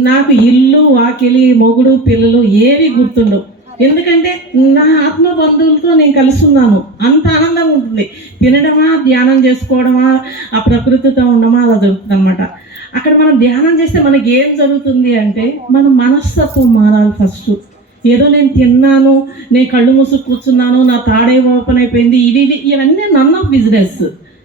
నాకు ఇల్లు, వాకిలి, మొగుడు, పిల్లలు ఏవి గుర్తుండవు. ఎందుకంటే నా ఆత్మ బంధువులతో నేను కలిసి ఉన్నాను. అంత ఆనందంగా ఉంటుంది. తినడమా, ధ్యానం చేసుకోవడమా, ఆ ప్రకృతితో ఉండమా, అలా జరుగుతుంది అనమాట. అక్కడ మనం ధ్యానం చేస్తే మనకి ఏం జరుగుతుంది అంటే, మన మనస్తత్వం మారాలి ఫస్ట్. ఏదో నేను తిన్నాను, నేను కళ్ళు మూసుకు కూర్చున్నాను, నా తాడే ఓపెన్ అయిపోయింది, ఇవన్నీ నన్ ఆఫ్ బిజినెస్.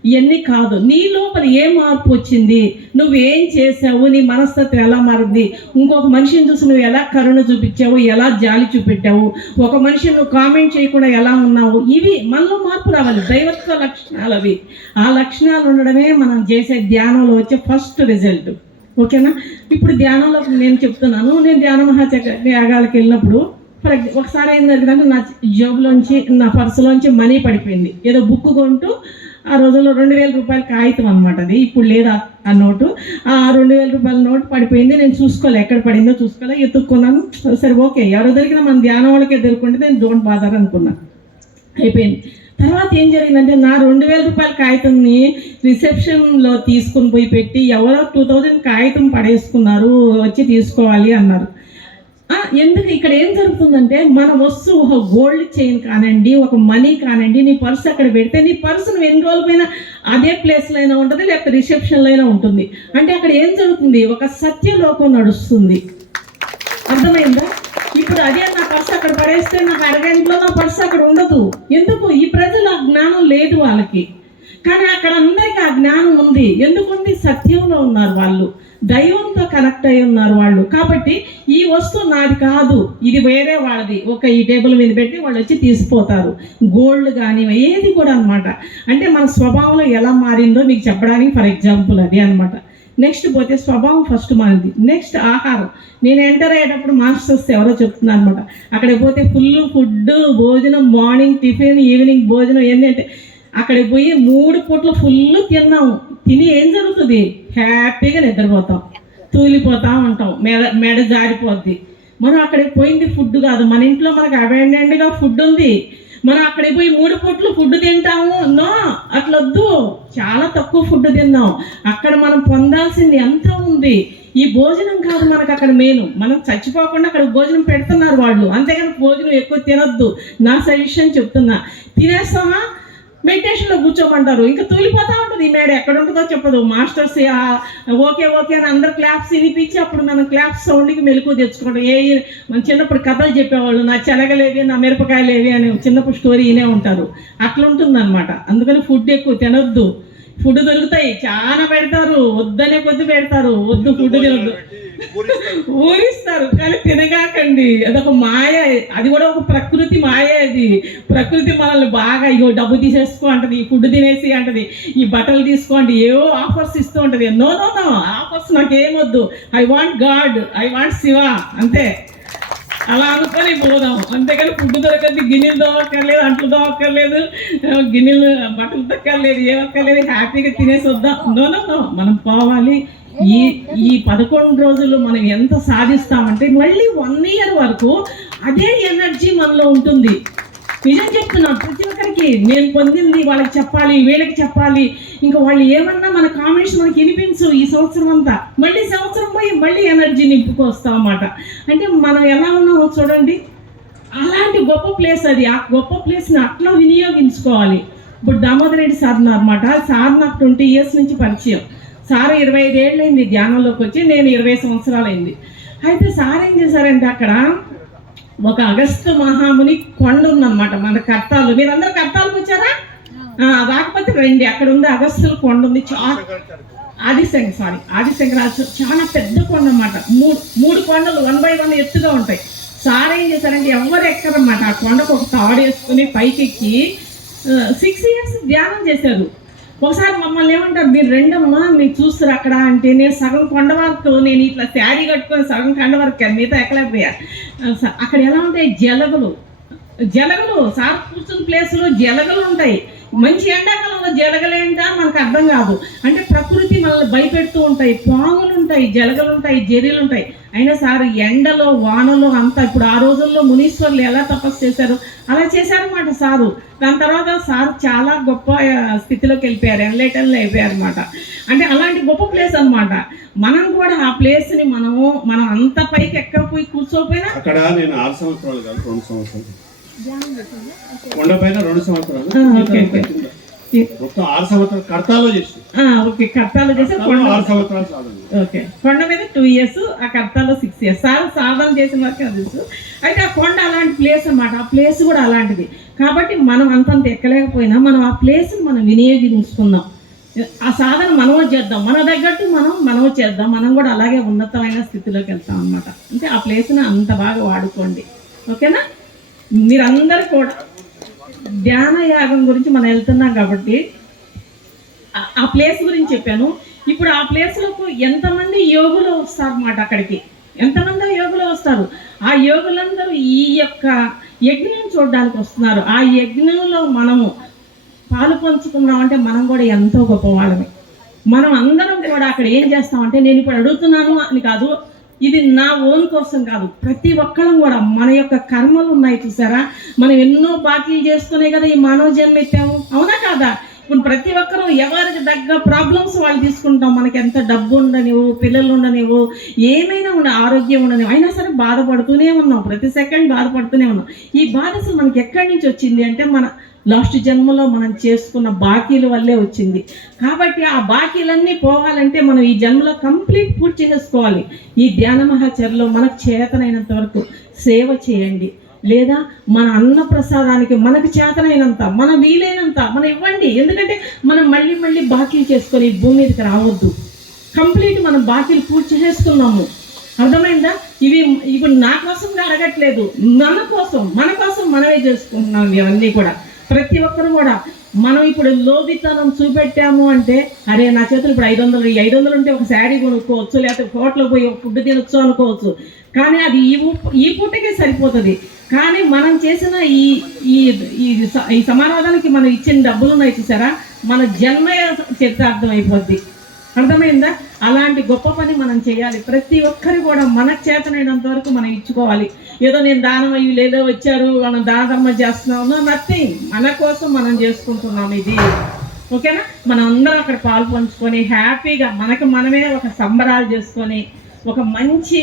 ఇవన్నీ కాదు. నీ లోపల ఏ మార్పు వచ్చింది, నువ్వేం చేసావు, నీ మనస్తత్వం ఎలా మారింది, ఇంకొక మనిషిని చూసి నువ్వు ఎలా కరుణ చూపించావు, ఎలా జాలి చూపెట్టావు, ఒక మనిషిని నువ్వు కామెంట్ చేయకుండా ఎలా ఉన్నావు, ఇవి మనలో మార్పు రావాలి. దైవత్వ లక్షణాలు అవి. ఆ లక్షణాలు ఉండడమే మనం చేసే ధ్యానంలో వచ్చే ఫస్ట్ రిజల్ట్. ఓకేనా? ఇప్పుడు ధ్యానంలో నేను చెప్తున్నాను, నేను ధ్యాన మహాచక్ర యాగాలకు వెళ్ళినప్పుడు ఒకసారి ఏం జరిగిందంటే, నా జేబులోంచి, నా పర్సులోంచి మనీ పడిపోయింది. ఏదో బుక్ కొంటూ ఆ రోజుల్లో 2000 రూపాయల కాగితం అనమాట అది, ఇప్పుడు లేదు ఆ నోటు. ఆ 2000 రూపాయల నోటు పడిపోయింది, నేను చూసుకోలే ఎక్కడ పడిందో చూసుకోలే, ఎత్తుక్కున్నాను. సరే ఓకే, ఎవరో దొరికినా మన ధ్యానం వాళ్ళకే దొరుకుంటే నేను డోంట్ బాదర్ అనుకున్నా, అయిపోయింది. తర్వాత ఏం జరిగిందంటే నా 2000 రూపాయల కాగితంని రిసెప్షన్లో తీసుకుని పోయి పెట్టి ఎవరో 2000 కాగితం పడేసుకున్నారు, వచ్చి తీసుకోవాలి అన్నారు. ఎందుకు ఇక్కడ ఏం జరుగుతుందంటే మన వస్తువు ఒక గోల్డ్ చైన్ కానివ్వండి, ఒక మనీ కానివ్వండి, నీ పర్సు అక్కడ పెడితే నీ పర్సు నువ్వు ఎన్ని రోజులైనా అదే ప్లేస్లో అయినా ఉంటుంది, లేకపోతే రిసెప్షన్లో అయినా ఉంటుంది. అంటే అక్కడ ఏం జరుగుతుంది, ఒక సత్యలోకం నడుస్తుంది. అర్థమైందా? ఇప్పుడు అదే నా పర్సు అక్కడ పడేస్తే నాకు అరగంటలో నా పర్సు అక్కడ ఉండదు. ఎందుకు? ఈ ప్రజలు ఆ జ్ఞానం లేదు వాళ్ళకి. కానీ అక్కడ అందరికీ ఆ జ్ఞానం ఉంది. ఎందుకుంది? సత్యంలో ఉన్నారు వాళ్ళు, దైవంతో కనెక్ట్ అయి ఉన్నారు వాళ్ళు. కాబట్టి ఈ వస్తువు నాది కాదు, ఇది వేరే వాళ్ళది, ఒక ఈ టేబుల్ మీద పెట్టి వాళ్ళు వచ్చి తీసిపోతారు. గోల్డ్ కానీ ఏది కూడా అనమాట. అంటే మన స్వభావంలో ఎలా మారిందో మీకు చెప్పడానికి ఫర్ ఎగ్జాంపుల్ అది అనమాట. నెక్స్ట్ పోతే స్వభావం ఫస్ట్ మారింది. నెక్స్ట్ ఆహారం. నేను ఎంటర్ అయ్యేటప్పుడు మాస్టర్స్ ఎవరో చెప్తున్నారు అనమాట, అక్కడికి పోతే ఫుల్ ఫుడ్, భోజనం, మార్నింగ్ టిఫిన్, ఈవినింగ్ భోజనం, ఏంటంటే అక్కడికి పోయి 3 పూట్లు ఫుల్ తిన్నాము. తిని ఏం జరుగుతుంది, హ్యాపీగా నిద్రపోతాం, తూలిపోతూ ఉంటాం, మెడ జారిపోద్ది. మనం అక్కడికి పోయింది ఫుడ్ కాదు, మన ఇంట్లో మనకు అబెండెంట్గా ఫుడ్ ఉంది, మనం అక్కడికి పోయి 3 పూట్లు ఫుడ్ తింటాము. నో, అట్లొద్దు, చాలా తక్కువ ఫుడ్ తిన్నాం. అక్కడ మనం పొందాల్సింది ఎంతో ఉంది. ఈ భోజనం కాదు మనకు అక్కడ మెయిన్, మనం చచ్చిపోకుండా అక్కడ భోజనం పెడుతున్నారు వాళ్ళు, అంతేగాని భోజనం ఎక్కువ తినొద్దు. నా సజెషన్ చెప్తున్నా. తినేస్తామా, మెడిటేషన్లో కూర్చోమంటారు, ఇంకా తూలిపోతూ ఉంటుంది. ఈ మేడ ఎక్కడ ఉంటుందో చెప్పదు. మాస్టర్స్ ఓకే ఓకే అని అందరు క్లాప్స్ వినిపించి అప్పుడు మనం క్లాప్స్ సౌండ్కి మెలకు తెచ్చుకోవడం. మన చిన్నప్పుడు కథలు చెప్పేవాళ్ళు, నా శనగలేవి, నా మిరపకాయలేవి అని చిన్నప్పుడు స్టోరీ వినే ఉంటారు. అట్లా ఉంటుందన్నమాట. అందుకని ఫుడ్ ఎక్కువ తినొద్దు. ఫుడ్ దొరుకుతాయి, చాలా పెడతారు, వద్దనే కొద్ది పెడతారు, వద్దు ఫుడ్ తినొద్దు, ఊరిస్తారు, కానీ తినగాకండి. అదొక మాయ, అది కూడా ఒక ప్రకృతి మాయ. అది ప్రకృతి మనల్ని బాగా ఇగో డబ్బు తీసేసుకో అంటది, ఈ ఫుడ్ తినేసి అంటది, ఈ బట్టలు తీసుకోండి, ఏవో ఆఫర్స్ ఇస్తూ ఉంటుంది. నో నో నో, ఆఫర్స్ నాకేమొద్దు, I want God, I want Shiva, అంతే. అలా అనుకొని పోదాం, అంతేకాని ఫుడ్ దొరకద్దు, గిన్నెలు దొరకలేదు, అంట్లు దొరకలేదు, గిన్నెలు బట్టలు దొరకలేదు, ఏమక్కర్లేదు, హ్యాపీగా తినేసి వద్దాం. నో నో నో, మనం పోవాలి. ఈ 11 రోజులు మనం ఎంత సాధిస్తామంటే మళ్ళీ 1 ఇయర్ వరకు అదే ఎనర్జీ మనలో ఉంటుంది. నిజం చెప్తున్నాను, ప్రతి ఒక్కరికి నేను పొందింది వాళ్ళకి చెప్పాలి, వీళ్ళకి చెప్పాలి. ఇంకా వాళ్ళు ఏమన్నా మన కామెంట్స్ మనకి వినిపించు ఈ సంవత్సరం అంతా. మళ్ళీ సంవత్సరం పోయి మళ్ళీ ఎనర్జీ నింపుకొస్తాం అన్నమాట. అంటే మనం ఎలా ఉన్నామో చూడండి, అలాంటి గొప్ప ప్లేస్ అది. ఆ గొప్ప ప్లేస్ని అట్లా వినియోగించుకోవాలి. ఇప్పుడు దామోదర్ రెడ్డి సార్ ఉన్నారన్నమాట. సార్ నాకు 20 ఇయర్స్ నుంచి పరిచయం. సార్ 25 ఏళ్ళైంది ధ్యానంలోకి వచ్చి, నేను 20 సంవత్సరాలైంది. అయితే సార్ ఏం చేశారంటే అక్కడ ఒక అగస్త్య మహాముని కొండ ఉందన్నమాట. మన కర్తాలు, మీరందరూ కర్తాలకు వచ్చారా? రాకపోతే రండి, అక్కడ ఉంది అగస్త్యుల కొండ ఉంది. ఆదిశంకరాచార్య చాలా పెద్ద కొండ అన్నమాట. మూడు కొండలు 1 by 1 ఎత్తుగా ఉంటాయి. సార్ ఏం చేశారంటే ఎవరు ఎక్కరన్నమాట, ఆ కొండకు ఒక తాడు వేసుకుని పైకెక్కి 6 ఇయర్స్ ధ్యానం చేశారు. ఒకసారి మమ్మల్ని ఏమంటారు, మీరు రెండమ్మా మీరు చూస్తారు అక్కడ అంటే, నేను సగం కొండ వరకు నేను ఇట్లా శారీ కట్టుకొని సగం కొండ వరకు మిగతా ఎక్కలేకపోయా. అక్కడ ఎలా ఉంటాయి, జలగలు సార్ కూర్చున్న ప్లేస్లో జలగలు ఉంటాయి. మంచి ఎండాకాలంలో జలగలేంటా మనకు అర్థం కాదు. అంటే ప్రకృతి మనల్ని భయపెడుతూ ఉంటాయి. పాములు ఉంటాయి, జలగలు ఉంటాయి, జెరీలు ఉంటాయి. అయినా సార్ ఎండలో వానలో అంతా, ఇప్పుడు ఆ రోజుల్లో మునీశ్వర్లు ఎలా తపస్సు చేశారు అలా చేశారన్నమాట సారు. దాని తర్వాత సార్ చాలా గొప్ప స్థితిలోకి వెళ్ళిపోయారు, ఎన్లైటన్లో అయిపోయారు అనమాట. అంటే అలాంటి గొప్ప ప్లేస్ అనమాట. మనం కూడా ఆ ప్లేస్ని మనం అంత పైకి ఎక్కకపోయి కూర్చోపోయినా, అక్కడ నేను 6 సంవత్సరాలు కాదు 2 సంవత్సరాలు కొండపైన 2 సంవత్సరాలు మొత్తం 6 సంవత్సరాలు కర్తాలో చేసి కర్తాలో చేసి 6 సంవత్సరాలు సాధన. ఓకే, కొండ మీద 2 ఇయర్స్, ఆ కర్తాలో 6 ఇయర్స్. సార్ సాధన చేసిన వరకు అది తెలుసు. అయితే ఆ కొండ అలాంటి ప్లేస్ అన్నమాట. ఆ ప్లేస్ కూడా అలాంటిది. కాబట్టి మనం అంతంత ఎక్కలేకపోయినా మనం ఆ ప్లేస్ని మనం వినియోగించుకుందాం. ఆ సాధన మనమో చేద్దాం, మన తగ్గట్టు మనమో చేద్దాం. మనం కూడా అలాగే ఉన్నతమైన స్థితిలోకి వెళ్తాం అన్నమాట. అంటే ఆ ప్లేస్ని అంత బాగా వాడుకోండి. ఓకేనా? మీరందరూ కూడా ధ్యాన యాగం గురించి మనం వెళ్తున్నాం కాబట్టి ఆ ప్లేస్ గురించి చెప్పాను. ఇప్పుడు ఆ ప్లేస్లకు ఎంతమంది యోగులు వస్తారు అన్నమాట. అక్కడికి ఎంతమంది యోగులు వస్తారు. ఆ యోగులందరూ ఈ యొక్క యజ్ఞం చూడడానికి వస్తున్నారు. ఆ యజ్ఞంలో మనము పాలు పంచుకున్నాం అంటే మనం కూడా ఎంతో గొప్పవాళ్ళమే. మనం అందరం కూడా అక్కడ ఏం చేస్తామంటే, నేను ఇప్పుడు అడుగుతున్నాను అని కాదు, ఇది నా ఓన్ కోసం కాదు, ప్రతి ఒక్కరం కూడా మన యొక్క కర్మలు ఉన్నాయి చూసారా, మనం ఎన్నో బాకీలు చేసుకునే కదా ఈ మానవ జన్మ ఎత్తాము, అవునా కాదా? ఇప్పుడు ప్రతి ఒక్కరూ ఎవరికి తగ్గ ప్రాబ్లమ్స్ వాళ్ళు తీసుకుంటాం. మనకి ఎంత డబ్బు ఉండనివ్వు, పిల్లలు ఉండనివ్వు, ఏమైనా ఆరోగ్యం ఉండనివ్వు, అయినా సరే బాధపడుతూనే ఉన్నాం, ప్రతి సెకండ్ బాధపడుతూనే ఉన్నాం. ఈ బాధ అసలు మనకి ఎక్కడి నుంచి వచ్చింది అంటే, మన లాస్ట్ జన్మలో మనం చేసుకున్న బాకీల వల్లే వచ్చింది. కాబట్టి ఆ బాకీలన్నీ పోవాలంటే మనం ఈ జన్మలో కంప్లీట్ పూర్తి చేసుకోవాలి. ఈ ధ్యాన మహాచర్లో మనకు చేతనైనంత వరకు సేవ చేయండి, లేదా మన అన్న ప్రసాదానికి మనకు చేతనైనంత, మన వీలైనంత మనం ఇవ్వండి. ఎందుకంటే మనం మళ్ళీ మళ్ళీ బాకీలు చేసుకొని ఈ భూమి మీదకి రావద్దు. కంప్లీట్ మనం బాకీలు పూర్తి చేసుకున్నాము, అర్థమైందా? ఇప్పుడు నా కోసం అడగట్లేదు, మన కోసం మనమే చేసుకుంటున్నాం. ఇవన్నీ కూడా ప్రతి ఒక్కరు కూడా మనం ఇప్పుడు లోబితనం చూపెట్టాము అంటే, అరే నా చేతులు ఇప్పుడు 500 ఉంటే ఒక శారీ కొనుక్కోవచ్చు, లేకపోతే హోటల్కి పోయి ఒక ఫుడ్ తినొచ్చు అనుకోవచ్చు. కానీ అది ఈ పూటకే సరిపోతుంది. కానీ మనం చేసిన ఈ సమారాధనకి మనం ఇచ్చిన డబ్బులు ఉన్నాయి చూసారా, మన జన్మ చరితార్థం అయిపోద్ది, అర్థమైందా? అలాంటి గొప్ప పని మనం చేయాలి. ప్రతి ఒక్కరు కూడా మనకు చేతనైనంత వరకు మనం ఇచ్చుకోవాలి. ఏదో నేను దానం అయ్యి లేదో వచ్చారు మనం దానధర్మ చేస్తున్నాము, నథింగ్. మన కోసం మనం చేసుకుంటున్నాం ఇది, ఓకేనా? మనం అందరం అక్కడ పాలు పంచుకొని హ్యాపీగా మనకు మనమే ఒక సంబరాలు చేసుకొని ఒక మంచి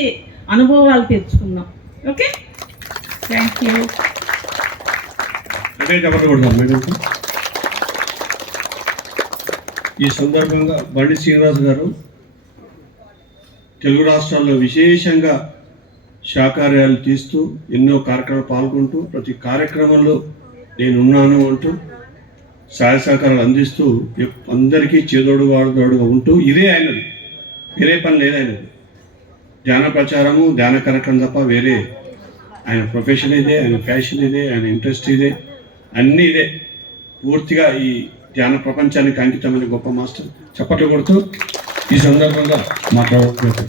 అనుభవాలు తెచ్చుకుందాం. Okay, thank you. ఈ సందర్భంగా బండి శ్రీనివాస్ గారు తెలుగు రాష్ట్రాల్లో విశేషంగా శాకార్యాలు తీస్తూ ఎన్నో కార్యక్రమాలు పాల్గొంటూ ప్రతి కార్యక్రమంలో నేనున్నాను అంటూ సహాయ సహకారాలు అందిస్తూ అందరికీ చేదోడు వాడుదోడుగా ఉంటూ ఇదే ఆయనది, వేరే పని లేదు ఆయనది. ధ్యాన ప్రచారము, ధ్యాన కార్యక్రమం తప్ప వేరే ఆయన ప్రొఫెషన్ ఇదే, ఆయన ఫ్యాషన్ ఇదే, ఆయన ఇంట్రెస్ట్ ఇదే, అన్నీ ఇదే. పూర్తిగా ఈ ధ్యాన ప్రపంచానికి అంకితమైన గొప్ప మాస్టర్. చప్పట్లు కొడుతూ ఈ సందర్భంగా మాట్లాడుతున్నాను.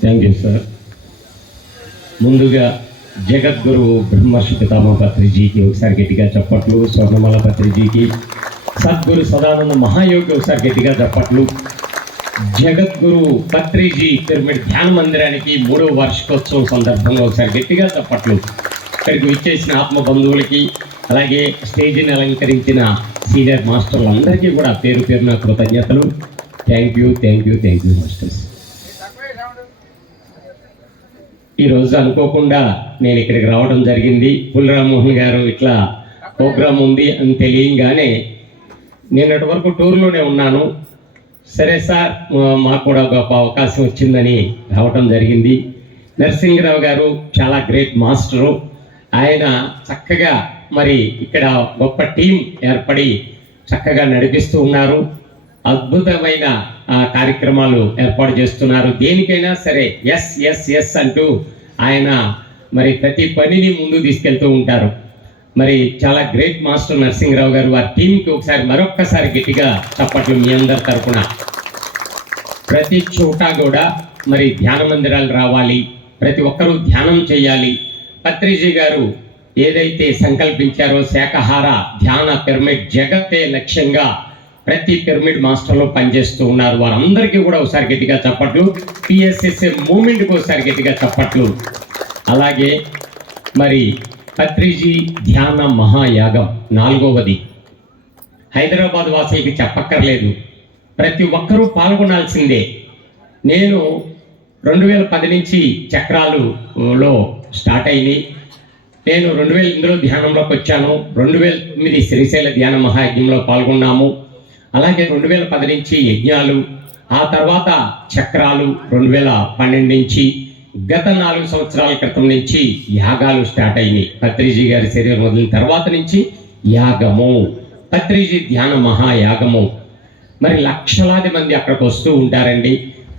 Thank you sir. ముందుగా జగద్గురు బ్రహ్మర్షి పితామహ పత్రిజీకి ఒకసారి గట్టిగా చప్పట్లు, స్వర్ణమాల పత్రిజీకి, సద్గురు సదానంద మహాయోగి ఒకసారి గట్టిగా చప్పట్లు, జగద్గురు పత్రిజీ పిరమిడ్ ధ్యాన మందిరానికి 3వ వార్షికోత్సవం సందర్భంగా ఒకసారి గట్టిగా చప్పట్లు. ఇక్కడికి విచ్చేసిన ఆత్మ బంధువులకి, అలాగే స్టేజీని అలంకరించిన సీనియర్ మాస్టర్లు అందరికీ కూడా పేరు పేరున కృతజ్ఞతలు. Thank you masters. ఈరోజు అనుకోకుండా నేను ఇక్కడికి రావడం జరిగింది. పుల్రామోహన్ గారు ఇట్లా ప్రోగ్రాం ఉంది అని తెలియంగానే నిన్నటి వరకు టూర్లోనే ఉన్నాను. సరే సార్, మాకు కూడా ఒక అవకాశం వచ్చిందని రావడం జరిగింది. నరసింహరావు గారు చాలా గ్రేట్ మాస్టరు. ఆయన చక్కగా మరి ఇక్కడ గొప్ప టీం ఏర్పడి చక్కగా నడిపిస్తూ ఉన్నారు. అద్భుతమైన కార్యక్రమాలు ఏర్పాటు చేస్తున్నారు. దేనికైనా సరే ఎస్ అంటూ ఆయన మరి ప్రతి పనిని ముందు తీసుకెళ్తూ ఉంటారు. మరి చాలా గ్రేట్ మాస్టర్ నరసింహరావు గారు, వారి టీంకి ఒకసారి మరొక్కసారి గట్టిగా చప్పట్లు మీ అందరి తరఫున. ప్రతి చోట కూడా మరి ధ్యాన మందిరాలు రావాలి, ప్రతి ఒక్కరూ ధ్యానం చేయాలి. పత్రిజీ గారు ఏదైతే సంకల్పించారో శాకాహార ధ్యాన పిరమిడ్ జగతే లక్ష్యంగా ప్రతి పిరమిడ్ మాస్టర్లో పనిచేస్తూ ఉన్నారు. వారందరికీ కూడా ఒకసారి గట్టిగా చప్పట్లు. పిఎస్ఎస్ఏ మూమెంట్కి ఒకసారి గట్టిగా చప్పట్లు. అలాగే మరి పత్రిజీ ధ్యాన మహాయాగం 4వది హైదరాబాద్ వాసులకి చెప్పక్కర్లేదు, ప్రతి ఒక్కరూ పాల్గొనాల్సిందే. నేను 2010 నుంచి చక్రాలులో స్టార్ట్ అయింది. నేను 2008లో ధ్యానంలోకి వచ్చాను. 2009 శ్రీశైల ధ్యాన మహాయజ్ఞంలో పాల్గొన్నాము. అలాగే 2010 నుంచి యజ్ఞాలు, ఆ తర్వాత చక్రాలు 2012 నుంచి, గత 4 సంవత్సరాల క్రితం నుంచి యాగాలు స్టార్ట్ అయినాయి. పత్రిజీ గారి శరీరం వదిలిన తర్వాత నుంచి యాగము, పత్రిజీ ధ్యాన మహాయాగము. మరి లక్షలాది మంది అక్కడికి వస్తూ ఉంటారండి.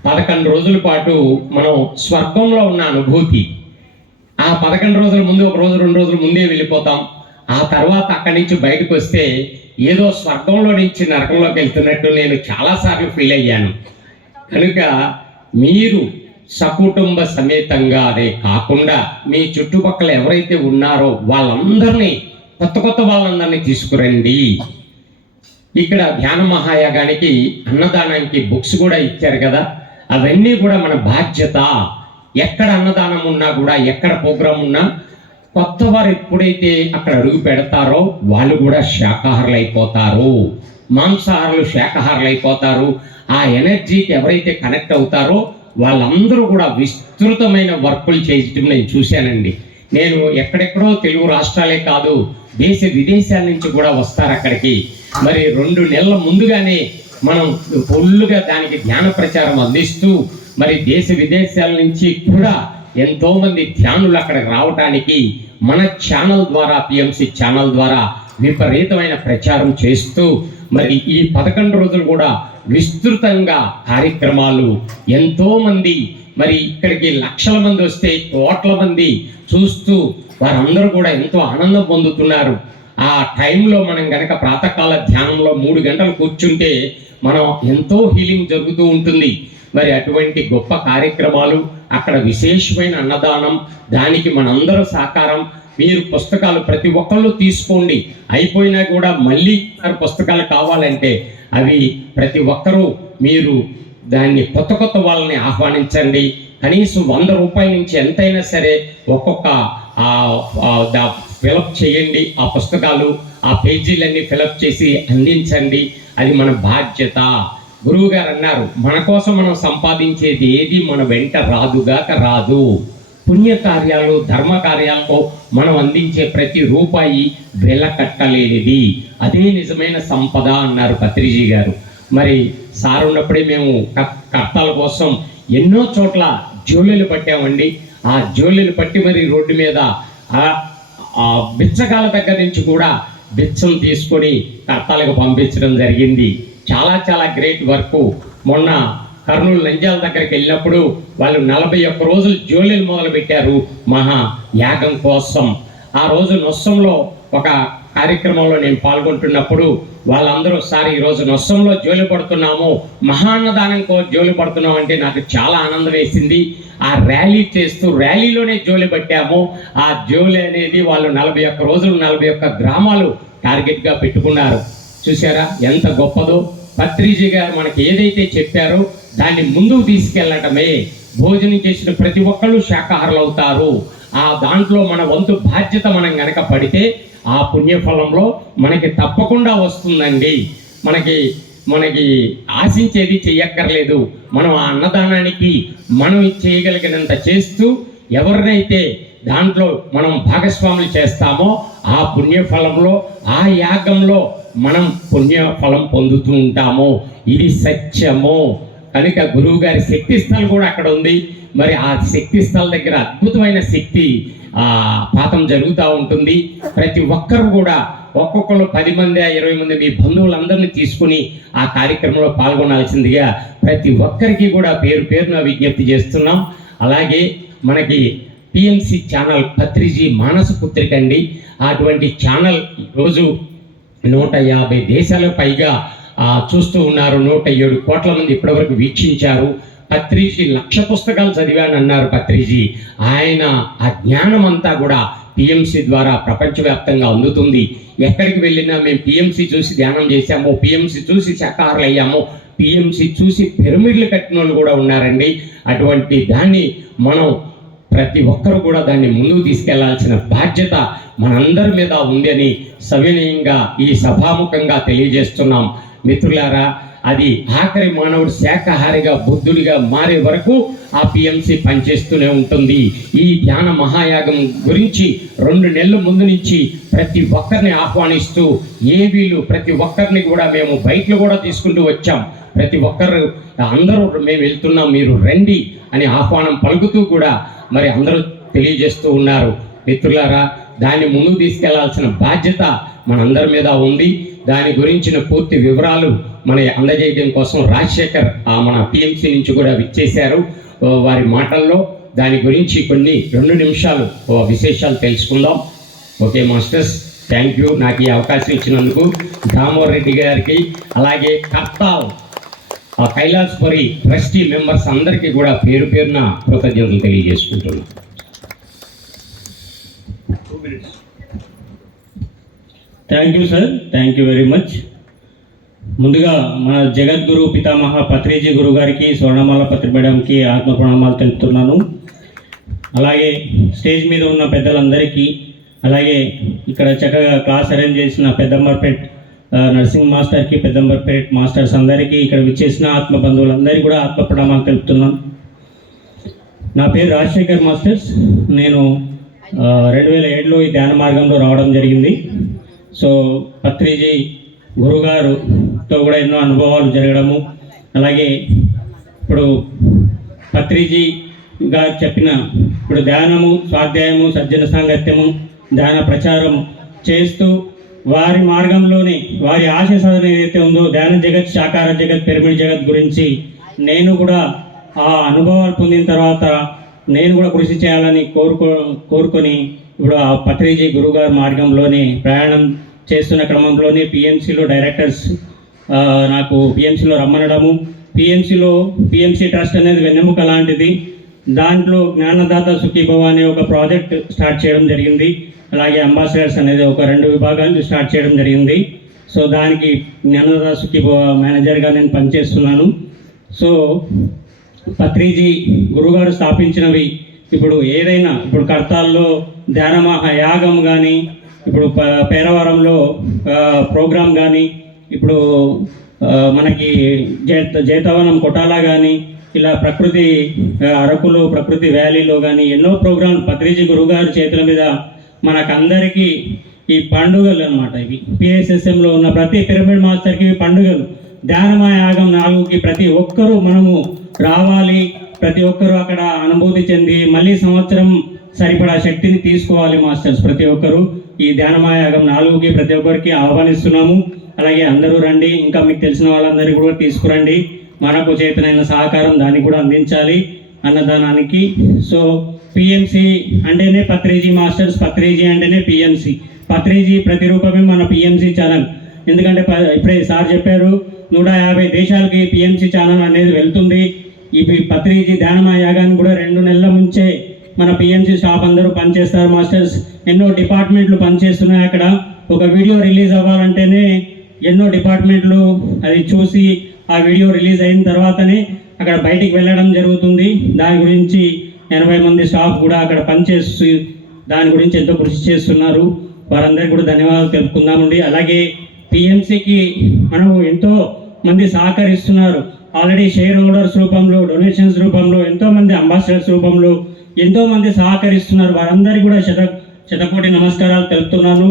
11 రోజుల పాటు మనం స్వర్గంలో ఉన్న అనుభూతి. ఆ 11 రోజుల ముందు, 1 రోజు 2 రోజుల ముందే వెళ్ళిపోతాం. ఆ తర్వాత అక్కడి నుంచి బయటకు వస్తే ఏదో స్వర్గంలో నుంచి నరకంలోకి వెళ్తున్నట్టు నేను చాలాసార్లు ఫీల్ అయ్యాను. కనుక మీరు సకుటుంబ సమేతంగా అదే కాకుండా మీ చుట్టుపక్కల ఎవరైతే ఉన్నారో వాళ్ళందరినీ కొత్త కొత్త వాళ్ళందరినీ తీసుకురండి. ఇక్కడ ధ్యాన మహాయాగానికి అన్నదానానికి బుక్స్ కూడా ఇచ్చారు కదా, అవన్నీ కూడా మన బాధ్యత. ఎక్కడ అన్నదానం ఉన్నా కూడా, ఎక్కడ ప్రోగ్రాం ఉన్నా కొత్త వారు ఎప్పుడైతే అక్కడ అడుగు పెడతారో వాళ్ళు కూడా శాకాహారులు అయిపోతారు, మాంసాహారులు శాకాహారులు అయిపోతారు. ఆ ఎనర్జీకి ఎవరైతే కనెక్ట్ అవుతారో వాళ్ళందరూ కూడా విస్తృతమైన వర్కులు చేయటం నేను చూశానండి. నేను ఎక్కడెక్కడో తెలుగు రాష్ట్రాలే కాదు, దేశ విదేశాల నుంచి కూడా వస్తారు అక్కడికి. మరి 2 నెలల ముందుగానే మనం ఫుల్లుగా దానికి ధ్యాన ప్రచారం అందిస్తూ, మరి దేశ విదేశాల నుంచి కూడా ఎంతో మంది ధ్యానులు అక్కడికి రావడానికి మన ఛానల్ ద్వారా, పిఎంసి ఛానల్ ద్వారా విపరీతమైన ప్రచారం చేస్తూ, మరి ఈ 11 రోజులు కూడా విస్తృతంగా కార్యక్రమాలు, ఎంతో మంది మరి ఇక్కడికి లక్షల మంది వస్తే కోట్ల మంది చూస్తూ వారందరూ కూడా ఎంతో ఆనందం పొందుతున్నారు. ఆ టైంలో మనం గనక ప్రాతకాల ధ్యానంలో 3 గంటలు కూర్చుంటే మనం ఎంతో హీలింగ్ జరుగుతూ ఉంటుంది. మరి అటువంటి గొప్ప కార్యక్రమాలు, అక్కడ విశేషమైన అన్నదానం, దానికి మనందరూ సహకారం. మీరు పుస్తకాలు ప్రతి ఒక్కళ్ళు తీసుకోండి, అయిపోయినా కూడా మళ్ళీ పుస్తకాలు కావాలంటే అవి ప్రతి ఒక్కరూ మీరు దాన్ని కొత్త కొత్త వాళ్ళని ఆహ్వానించండి. కనీసం 100 రూపాయల నుంచి ఎంతైనా సరే ఒక్కొక్క ఫిలప్ చేయండి. ఆ పుస్తకాలు, ఆ పేజీలన్నీ ఫిలప్ చేసి అందించండి. అది మన బాధ్యత. గురువు గారు అన్నారు, మన కోసం మనం సంపాదించేది ఏది మన వెంట రాదుగాక రాదు. పుణ్యకార్యాలు, ధర్మ కార్యాలకు మనం అందించే ప్రతి రూపాయి వెలకట్టలేనిది, అదే నిజమైన సంపద అన్నారు పత్రిజీ గారు. మరి సార్ ఉన్నప్పుడే మేము కర్తల కోసం ఎన్నో చోట్ల జోలెలు పట్టామండి. ఆ జోలెలు పట్టి మరి రోడ్డు మీద ఆ బిచ్చగాల దగ్గర నుంచి కూడా బిచ్చం తీసుకొని కర్తలకు పంపించడం జరిగింది. చాలా చాలా గ్రేట్ వర్క్. మొన్న కర్నూలు నంద్యాల దగ్గరికి వెళ్ళినప్పుడు వాళ్ళు 41 రోజులు జోలెలు మొదలు పెట్టారు మహా యాగం కోసం. ఆ రోజు నొస్సంలో ఒక కార్యక్రమంలో నేను పాల్గొంటున్నప్పుడు వాళ్ళందరూ, సార్ ఈరోజు నొస్సంలో జోలి పడుతున్నాము, మహాన్నదానంకో జోలి పడుతున్నాం అంటే నాకు చాలా ఆనందం వేసింది. ఆ ర్యాలీ చేస్తూ ర్యాలీలోనే జోలి పట్టాము. ఆ జోలి అనేది వాళ్ళు 41 రోజులు 41 గ్రామాలు టార్గెట్గా పెట్టుకున్నారు. చూసారా ఎంత గొప్పదో. పత్రిజీ గారు మనకి ఏదైతే చెప్పారో దాన్ని ముందుకు తీసుకెళ్ళటమే. భోజనం చేసిన ప్రతి ఒక్కళ్ళు శాకాహారులు అవుతారు. ఆ దాంట్లో మన వంతు బాధ్యత మనం గనక పడితే ఆ పుణ్యఫలంలో మనకి తప్పకుండా వస్తుందండి. మనకి ఆశించేది చెయ్యక్కర్లేదు. మనం ఆ అన్నదానానికి మనం చేయగలిగినంత చేస్తూ ఎవరినైతే దాంట్లో మనం భాగస్వాములు చేస్తామో ఆ పుణ్యఫలంలో, ఆ యాగంలో మనం పుణ్యఫలం పొందుతూ ఉంటాము. ఇది సత్యము. కనుక గురువు గారి శక్తి స్థలం కూడా అక్కడ ఉంది. మరి ఆ శక్తి స్థలం దగ్గర అద్భుతమైన శక్తి పాతం జరుగుతూ ఉంటుంది. ప్రతి ఒక్కరు కూడా ఒక్కొక్కరు 10 మంది 20 మంది మీ బంధువులందరినీ తీసుకుని ఆ కార్యక్రమంలో పాల్గొనాల్సిందిగా ప్రతి ఒక్కరికి కూడా పేరు పేరున విజ్ఞప్తి చేస్తున్నాం. అలాగే మనకి పిఎంసి ఛానల్ పత్రిజీ మానస పుత్రిక అండి. అటువంటి ఛానల్ రోజు 150 దేశాలకు పైగా చూస్తూ ఉన్నారు. 107 కోట్ల మంది ఇప్పటివరకు వీక్షించారు. పత్రిజీ 1,00,000 పుస్తకాలు చదివానన్నారు పత్రిజీ. ఆయన ఆ జ్ఞానం అంతా కూడా పిఎంసి ద్వారా ప్రపంచవ్యాప్తంగా అందుతుంది. ఎక్కడికి వెళ్ళినా మేము పిఎంసి చూసి ధ్యానం చేశాము, పిఎంసి చూసి శాకాహారులు అయ్యాము, పిఎంసి చూసి పిరమిడ్లు కట్టిన వాళ్ళు కూడా ఉన్నారండి. అటువంటి దాన్ని మనం ప్రతి ఒక్కరు కూడా దాన్ని ముందుకు తీసుకెళ్లాల్సిన బాధ్యత మనందరి మీద ఉంది అని సవినయంగా ఈ సభాముఖంగా తెలియజేస్తున్నాం. మిత్రులారా, అది ఆఖరి మానవుడు శాకాహారిగా బుద్ధుడిగా మారే వరకు ఆ పిఎంసి పనిచేస్తూనే ఉంటుంది. ఈ ధ్యాన మహాయాగం గురించి 2 నెలల ముందు నుంచి ప్రతి ఒక్కరిని ఆహ్వానిస్తూ ఏవీలు ప్రతి ఒక్కరిని కూడా మేము బయటలో కూడా తీసుకుంటూ వచ్చాం. ప్రతి ఒక్కరు అందరూ మేము వెళ్తున్నాం, మీరు రండి అని ఆహ్వానం పలుకుతూ కూడా మరి అందరూ తెలియజేస్తూ ఉన్నారు. మిత్రులారా, దాన్ని ముందుకు తీసుకెళ్లాల్సిన బాధ్యత మనందరి మీద ఉంది. దాని గురించిన పూర్తి వివరాలు మన అందజేయడం కోసం రాజశేఖర్ మన పిఎంసి నుంచి కూడా విచ్చేశారు. వారి మాటల్లో దాని గురించి కొన్ని 2 నిమిషాలు విశేషాలు తెలుసుకుందాం. ఓకే మాస్టర్స్, థ్యాంక్ యూ నాకు ఈ అవకాశం ఇచ్చినందుకు. దామోదర్ రెడ్డి గారికి, అలాగే కర్తాల్ కైలాసపురి ట్రస్టీ మెంబర్స్ అందరికీ కూడా పేరు పేరున కృతజ్ఞతలు తెలియజేసుకుంటున్నాను. Thank you sir, thank you very much. ముందుగా మన జగద్గురు పితామహ పత్రిజీ గురువు గారికి, స్వర్ణమాల పత్రి మేడంకి ఆత్మ ప్రణామాలు తెలుపుతున్నాను. అలాగే స్టేజ్ మీద ఉన్న పెద్దలందరికీ, అలాగే ఇక్కడ చక్కగా క్లాస్ అరేంజ్ చేసిన పెద్దంబర్పేట్ నర్సింగ్ మాస్టర్కి, పెద్దంబర్పేట్ మాస్టర్స్ అందరికీ, ఇక్కడ విచ్చేసిన ఆత్మ బంధువులందరికీ కూడా ఆత్మ ప్రణామాలు తెలుపుతున్నాను. నా పేరు రాజశేఖర్ మాస్టర్స్. నేను 2007లో ఈ ధ్యాన మార్గంలో రావడం జరిగింది. సో పత్రిజీ గురుగారుతో కూడా ఎన్నో అనుభవాలు జరగడము, అలాగే ఇప్పుడు పత్రిజీ గారు చెప్పిన ఇప్పుడు ధ్యానము, స్వాధ్యాయము, సజ్జన సాంగత్యము, ధ్యాన ప్రచారం చేస్తూ వారి మార్గంలోనే వారి ఆశ సాధన ఏదైతే ఉందో ధ్యాన జగత్, సాకార జగత్, పిరమిడ్ జగత్ గురించి నేను కూడా ఆ అనుభవాలు పొందిన తర్వాత నేను కూడా కృషి చేయాలని కోరుకొని ఇప్పుడు ఆ పత్రిజీ గురుగారు మార్గంలోనే ప్రయాణం చేస్తున్న క్రమంలోనే పిఎంసిలో డైరెక్టర్స్ నాకు పిఎంసిలో రమ్మనడము, పిఎంసి ట్రస్ట్ అనేది వెన్నెముక లాంటిది. దాంట్లో జ్ఞానదాత సుఖీభవ అనే ఒక ప్రాజెక్ట్ స్టార్ట్ చేయడం జరిగింది. అలాగే అంబాసిడర్స్ అనేది ఒక 2 విభాగాలు స్టార్ట్ చేయడం జరిగింది. సో దానికి జ్ఞానదాత సుఖీభవ మేనేజర్గా నేను పనిచేస్తున్నాను. సో పత్రిజీ గురుగారు స్థాపించినవి ఇప్పుడు ఏదైనా ఇప్పుడు కర్తాల్లో ధ్యానమహ యాగం కానీ, ఇప్పుడు పేరవరంలో ప్రోగ్రాం కానీ, ఇప్పుడు మనకి జైతవనం కొటాలా కానీ, ఇలా ప్రకృతి అరకులో ప్రకృతి వ్యాలీలో కానీ ఎన్నో ప్రోగ్రాంలు పత్రిజీ గురుగారి చేతుల మీద మనకందరికీ ఈ పండుగలు అన్నమాట. ఇవి పిఎస్ఎస్ఎంలో ఉన్న ప్రతి పిరమిడ్ మాస్టర్కి పండుగలు. ధ్యానమయ యాగం 4కి ప్రతి ఒక్కరూ మనము రావాలి, ప్రతి ఒక్కరూ అక్కడ అనుభూతి చెంది మళ్ళీ సంవత్సరం సరిపడా శక్తిని తీసుకోవాలి మాస్టర్స్. ప్రతి ఒక్కరూ ఈ ధ్యానమయ యాగం 4కి ప్రతి ఒక్కరికి ఆహ్వానిస్తున్నాము. అలాగే అందరూ రండి, ఇంకా మీకు తెలిసిన వాళ్ళందరికీ కూడా తీసుకురండి. మనకు చేతనైన సహకారం దానికి కూడా అందించాలి అన్నదానానికి. సో పిఎంసి అంటేనే పత్రిజీ మాస్టర్స్, పత్రిజీ అంటేనే పిఎంసి. పత్రిజీ ప్రతిరూపమే మన పిఎంసి ఛానల్. ఎందుకంటే ఇప్పుడే సార్ చెప్పారు 150 దేశాలకి పిఎంసి ఛానల్ అనేది వెళ్తుంది. ఈ పత్రిజీ ధ్యానమయ యాగాన్ని కూడా 2 నెలల ముంచే మన పిఎంసి స్టాఫ్ అందరూ పనిచేస్తారు మాస్టర్స్. ఎన్నో డిపార్ట్మెంట్లు పనిచేస్తున్నాయి అక్కడ. ఒక వీడియో రిలీజ్ అవ్వాలంటేనే ఎన్నో డిపార్ట్మెంట్లు అది చూసి ఆ వీడియో రిలీజ్ అయిన తర్వాతనే అక్కడ బయటికి వెళ్ళడం జరుగుతుంది. దాని గురించి 80 మంది స్టాఫ్ కూడా అక్కడ పనిచేస్తూ దాని గురించి ఎంతో కృషి చేస్తున్నారు. వారందరికీ కూడా ధన్యవాదాలు తెలుపుకుందామండి. అలాగే పిఎంసికి మనము ఎంతో మంది సహకరిస్తున్నారు. ఆల్రెడీ షేర్ హోల్డర్స్ రూపంలో, డొనేషన్స్ రూపంలో, ఎంతోమంది అంబాసిడర్స్ రూపంలో ఎంతోమంది సహకరిస్తున్నారు. వారందరికీ కూడా శతకోటి నమస్కారాలు తెలుపుతున్నాను.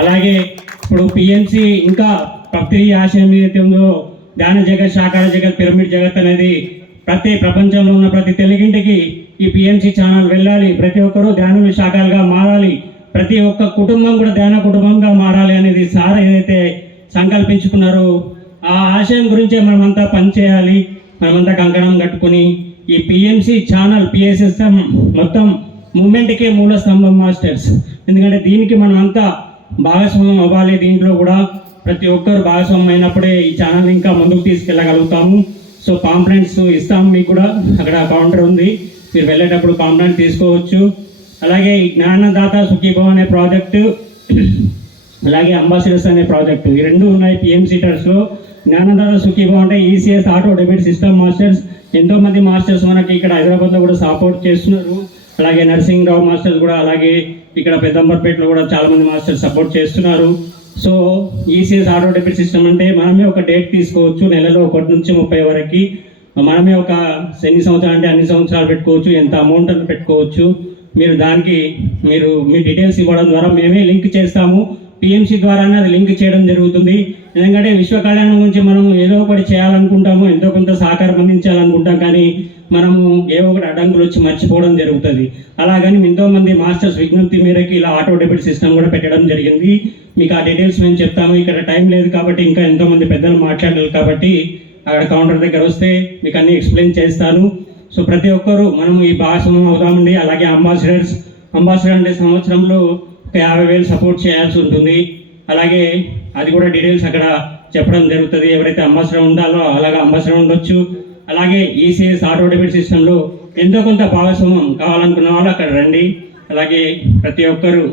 అలాగే ఇప్పుడు పిఎంసి ఇంకా పత్రిజీ ఆశయం ఏదైతే ఉందో ధ్యాన జగత్, సాకార జగత్, పిరమిడ్ జగత్ అనేది ప్రపంచంలో ఉన్న ప్రతి తెలుగింటికి ఈ పిఎంసి ఛానల్ వెళ్ళాలి. ప్రతి ఒక్కరూ ధ్యాన శాఖలుగా మారాలి. ప్రతి ఒక్క కుటుంబం కూడా ధ్యాన కుటుంబంగా మారాలి అనేది సార్ ఏదైతే సంకల్పించుకున్నారో ఆ ఆశయం గురించే మనమంతా పనిచేయాలి. మనమంతా కంకణం కట్టుకుని ఈ పిఎంసి ఛానల్, పిఎస్ఎస్ఎం మొత్తం మూమెంట్కే మూల స్తంభం మాస్టర్స్. ఎందుకంటే దీనికి మనమంతా భాగస్వామ్యం అవ్వాలి. దీంట్లో కూడా ప్రతి ఒక్కరు భాగస్వామ్యం అయినప్పుడే ఈ ఛానల్ ఇంకా ముందుకు తీసుకెళ్ళగలుగుతాము. సో పాంప్లెంట్స్ ఇస్తాము మీకు కూడా. అక్కడ కౌంటర్ ఉంది, మీరు వెళ్ళేటప్పుడు పాంప్లెంట్ తీసుకోవచ్చు. అలాగే జ్ఞానదాత సుఖీభవ అనే ప్రాజెక్టు, అలాగే అంబాసిడర్స్ అనే ప్రాజెక్టు, ఈ 2 ఉన్నాయి పిఎంసి ట్రస్ట్లో. జ్ఞానదాత సుఖీభవ అంటే ECS auto debit system masters. ఎంతోమంది మాస్టర్స్ మనకి ఇక్కడ హైదరాబాద్లో కూడా సపోర్ట్ చేస్తున్నారు. అలాగే నర్సింగ్ రావు మాస్టర్స్ కూడా, అలాగే ఇక్కడ పెద్దంబర్పేటలో కూడా చాలామంది మాస్టర్స్ సపోర్ట్ చేస్తున్నారు. So ECS auto debit system అంటే మనమే ఒక డేట్ తీసుకోవచ్చు, నెలలో 1 నుంచి 30 వరకు. మనమే ఒక ఎన్ని సంవత్సరాలు అంటే అన్ని సంవత్సరాలు పెట్టుకోవచ్చు, ఎంత అమౌంట్ అని పెట్టుకోవచ్చు. మీరు దానికి మీ డీటెయిల్స్ ఇవ్వడం ద్వారా మేమే లింక్ చేస్తాము. పిఎంసి ద్వారానే అది లింక్ చేయడం జరుగుతుంది. ఎందుకంటే విశ్వ కళ్యాణం గురించి మనం ఏదో ఒకటి చేయాలనుకుంటాము, ఎంతో కొంత సహకారం అందించాలనుకుంటాం, కానీ మనము ఏవో ఒకటి అడ్డంకులు వచ్చి మర్చిపోవడం జరుగుతుంది. అలాగని ఎంతోమంది మాస్టర్స్ విజ్ఞప్తి మేరకు ఇలా ఆటో డెబిట్ సిస్టమ్ కూడా పెట్టడం జరిగింది. మీకు ఆ డీటెయిల్స్ మేము చెప్తాము. ఇక్కడ టైం లేదు కాబట్టి, ఇంకా ఎంతోమంది పెద్దలు మాట్లాడాలి కాబట్టి అక్కడ కౌంటర్ దగ్గర వస్తే మీకు అన్నీ ఎక్స్ప్లెయిన్ చేస్తాను. సో ప్రతి ఒక్కరూ మనం ఈ భాగస్వామ్యం అవుతామండి. అలాగే అంబాసిడర్ అంటే సంవత్సరంలో ఒక 50,000 సపోర్ట్ చేయాల్సి ఉంటుంది. అలాగే అది కూడా డీటెయిల్స్ అక్కడ చెప్పడం జరుగుతుంది. ఎవరైతే అంబాసిడర్ ఉండాలో అలాగే అంబాసిడర్ ఉండొచ్చు. అలాగే ఈసీఎస్ ఆటో డెబిట్ సిస్టంలో ఎంతో కొంత భాగస్వామ్యం కావాలనుకున్న వాళ్ళు అక్కడ రండి. అలాగే ప్రతి ఒక్కరూ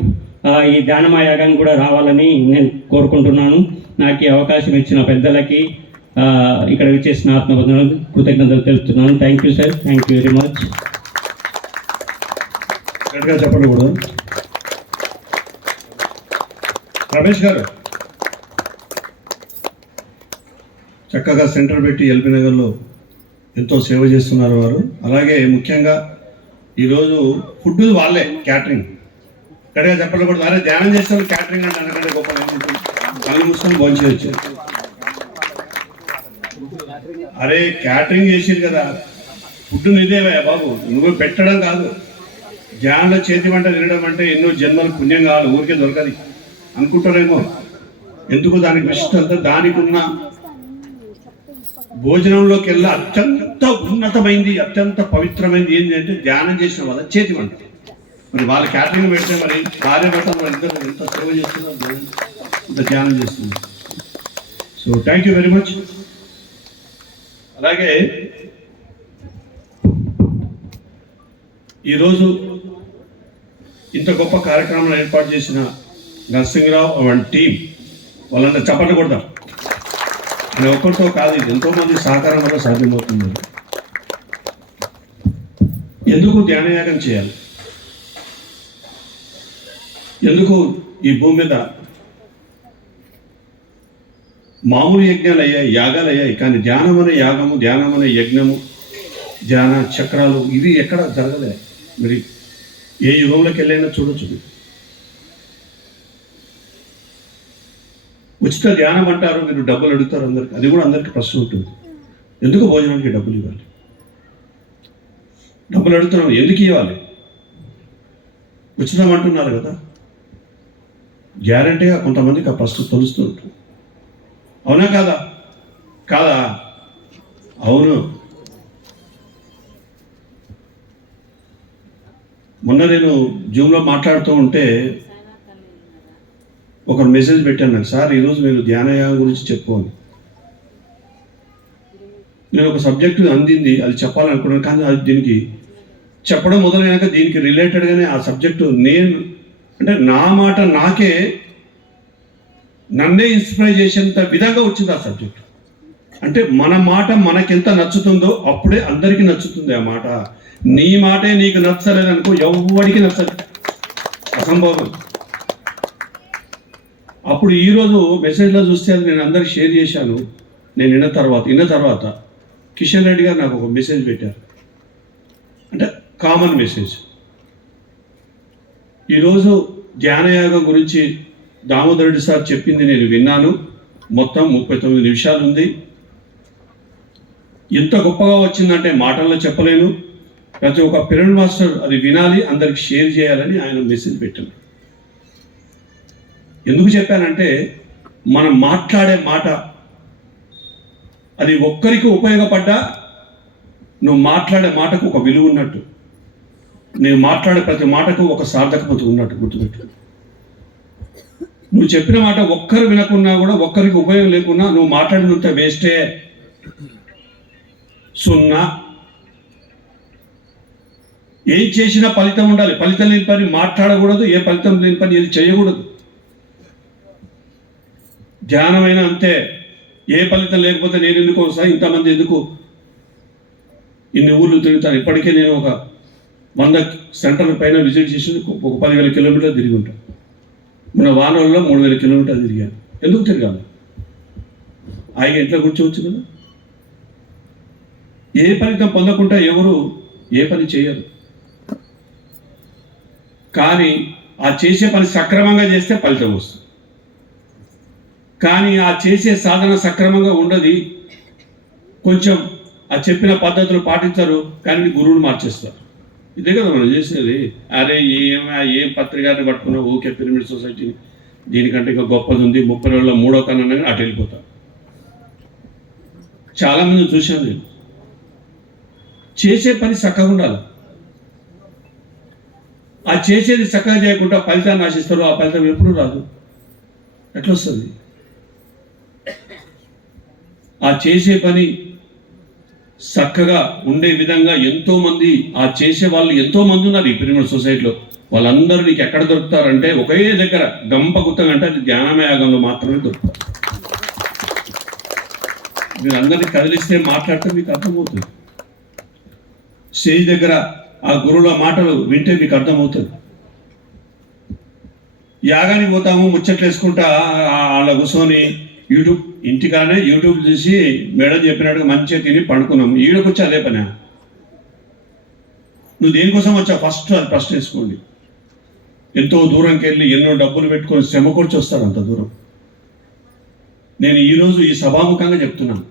ఈ ధ్యానమా యాగానికి కూడా రావాలని నేను కోరుకుంటున్నాను. నాకు ఈ అవకాశం ఇచ్చిన పెద్దలకి ఇక్కడ విచ్చేసిన ఆత్మబంధువులకు కృతజ్ఞతలు తెలుపుతున్నాను. Thank you sir, thank you very much. గట్టిగా చెప్పండి కూడా. రమేష్ గారు చక్కగా సెంటర్ పెట్టి ఎల్బీ నగర్లో ఎంతో సేవ చేస్తున్నారు వారు. అలాగే ముఖ్యంగా ఈరోజు ఫుడ్ వాళ్ళే క్యాటరింగ్. గట్టిగా చెప్పండి కూడా. అరే ధ్యానం చేస్తే క్యాటరింగ్ అంటే అనకంటే గొప్ప కళ్ళు మూసుకొని భోంచేయచ్చు. అరే క్యాటరింగ్ చేసిరు కదా, ఫుడ్ నిదేవా బాబు, నువ్వు పెట్టడం కాదు. ధ్యానంలో చేతి వంట తినడం అంటే ఎన్నో జన్మలు పుణ్యం కావాలి, ఊరికే దొరకది అనుకుంటారేమో. ఎందుకు దానికి విశిష్టత, దానికి ఉన్న భోజనంలోకి వెళ్ళి అత్యంత ఉన్నతమైంది, అత్యంత పవిత్రమైనది ఏంటి అంటే ధ్యానం చేసిన వాళ్ళ చేతి వంట. మరి వాళ్ళ క్యాటరింగ్ పెడితే మరి భార్య భర్త వాళ్ళిద్దరు ఎంత సేవ చేస్తున్నారు, ఇంత ధ్యానం చేస్తున్నారు. So thank you very much. అలాగే ఈరోజు ఇంత గొప్ప కార్యక్రమం ఏర్పాటు చేసిన నరసింహరావు అండ్ టీం వాళ్ళంతా చప్పట్లు కొడతాం. అని ఒక్కరితో కాదు, ఇది ఎంతోమంది సహకారం వల్ల సాధ్యమవుతుంది. ఎందుకు ధ్యానయాగం చేయాలి, ఎందుకు ఈ భూమి మీద మామూలు యజ్ఞాలు అయ్యాయి, యాగాలు అయ్యాయి, కానీ ధ్యానం అనే యాగము, ధ్యానం అనే యజ్ఞము, ధ్యాన చక్రాలు ఇవి ఎక్కడ జరగలే. మరి ఏ యుగంలోకి వెళ్ళైనా చూడొచ్చు. ఉచిత ధ్యానం అంటారు, మీరు డబ్బులు అడుగుతారు అందరికి. అది కూడా అందరికీ ప్రశ్న ఉంటుంది, ఎందుకు భోజనానికి డబ్బులు ఇవ్వాలి? డబ్బులు అడుగుతున్నాం, ఎందుకు ఇవ్వాలి? ఉచితం అంటున్నారు కదా, గ్యారంటీగా కొంతమందికి ఆ ప్రశ్న తెలుస్తూ ఉంటుంది. అవునా కాదా? కాదా? అవును. మొన్న నేను జూమ్లో మాట్లాడుతూ ఉంటే ఒకరు మెసేజ్ పెట్టాను నాకు, సార్ ఈరోజు మీరు ధ్యానయాగం గురించి చెప్పు అని. నేను ఒక సబ్జెక్టు అందింది, అది చెప్పాలనుకున్నాను, కానీ అది దీనికి చెప్పడం మొదలైనాక దీనికి రిలేటెడ్గానే ఆ సబ్జెక్టు నేను అంటే నా మాట నాకే నన్నే ఇన్స్పైర్ చేసేంత విధంగా వచ్చింది ఆ సబ్జెక్టు. అంటే మన మాట మనకెంత నచ్చుతుందో అప్పుడే అందరికీ నచ్చుతుంది ఆ మాట. నీ మాటే నీకు నచ్చలేదనుకో, ఎవరికి నచ్చదు, అసంభవం. అప్పుడు ఈరోజు మెసేజ్లో చూస్తే అది నేను అందరికి షేర్ చేశాను. నేను విన్న తర్వాత కిషన్ రెడ్డి గారు నాకు ఒక మెసేజ్ పెట్టారు, అంటే కామన్ మెసేజ్. ఈరోజు ధ్యానయాగం గురించి దామోదర్ రెడ్డి సార్ చెప్పింది నేను విన్నాను. మొత్తం 39 నిమిషాలు ఉంది. ఎంత గొప్పగా వచ్చిందంటే మాటల్లో చెప్పలేను. ప్రతి ఒక్క పిరమిడ్ మాస్టర్ అది వినాలి, అందరికి షేర్ చేయాలని ఆయన మెసేజ్ పెట్టాను. ఎందుకు చెప్పానంటే మనం మాట్లాడే మాట అది ఒక్కరికి ఉపయోగపడ్డా నువ్వు మాట్లాడే మాటకు ఒక విలువ ఉన్నట్టు, నేను మాట్లాడే ప్రతి మాటకు ఒక సార్థకత ఉన్నట్టు గుర్తుపెట్టు. నువ్వు చెప్పిన మాట ఒక్కరు వినకున్నా కూడా, ఒక్కరికి ఉపయోగం లేకున్నా నువ్వు మాట్లాడినంత వేస్టే, సున్నా. ఏం చేసినా ఫలితం ఉండాలి. ఫలితం లేని పని మాట్లాడకూడదు, ఏ ఫలితం లేని పని ఏది చేయకూడదు. ధ్యానమైనా అంతే, ఏ ఫలితం లేకపోతే నేను ఎందుకు వస్తాను, ఇంతమంది ఎందుకు, ఇన్ని ఊళ్ళు తిరుగుతాను. ఇప్పటికే నేను ఒక 100 సెంటర్ల పైన విజిట్ చేసి ఒక 10,000 కిలోమీటర్లు తిరిగి ఉంటాను. మన వానల్లో 3,000 కిలోమీటర్లు తిరిగాను. ఎందుకు తిరగాలి? ఆయన ఇంట్లో కూర్చోవచ్చు కదా. ఏ ఫలితం పొందకుండా ఎవరు ఏ పని చేయరు. కానీ ఆ చేసే పని సక్రమంగా చేస్తే ఫలితం వస్తుంది. కానీ ఆ చేసే సాధన సక్రమంగా ఉండదు, కొంచెం ఆ చెప్పిన పద్ధతులు పాటించరు, కానీ గురువుని మార్చేస్తారు. ఇదే కదా మనం చేసేది. అరే ఏం పత్రికని పట్టుకున్నా ఓకే పిరమిడ్ సొసైటీ దీనికంటే ఇంకా గొప్పది ఉంది, 30 రోజుల 3వ కన్నా అటు వెళ్ళిపోతారు. చాలామంది చూశాను నేను. చేసే పని చక్కగా ఉండాలి. ఆ చేసేది చక్కగా చేయకుండా ఫలితాన్ని ఆశిస్తారు. ఆ ఫలితం ఎప్పుడు రాదు. ఎట్లా వస్తుంది? ఆ చేసే పని చక్కగా ఉండే విధంగా ఎంతోమంది, ఆ చేసే వాళ్ళు ఎంతోమంది ఉన్నారు ఈ పిరమిడ్ సొసైటీలో. వాళ్ళందరూ నీకు ఎక్కడ దొరుకుతారంటే ఒకే దగ్గర గంప గుత్తగా అంటే అది ధ్యానమయాగంలో మాత్రమే దొరుకుతారు. మీరు అందరినీ కదిలిస్తే మాట్లాడితే మీకు అర్థమవుతుంది. స్టేజ్ దగ్గర ఆ గురువుల మాటలు వింటే మీకు అర్థమవుతుంది. యాగానికి పోతాము, ముచ్చట్లు వేసుకుంటా వాళ్ళ కూర్చొని ఇంటికానే యూట్యూబ్ చూసి మేడం చెప్పినట్టుగా మంచిగా తిని పండుకున్నాం. ఈడకొచ్చి అదే పని. నువ్వు దేనికోసం వచ్చావు ఫస్ట్ అది ప్రశ్న వేసుకోండి. ఎంతో దూరంకి వెళ్ళి ఎన్నో డబ్బులు పెట్టుకొని శ్రమ కూర్చి వస్తారు అంత దూరం. నేను ఈరోజు ఈ సభాముఖంగా చెప్తున్నాను,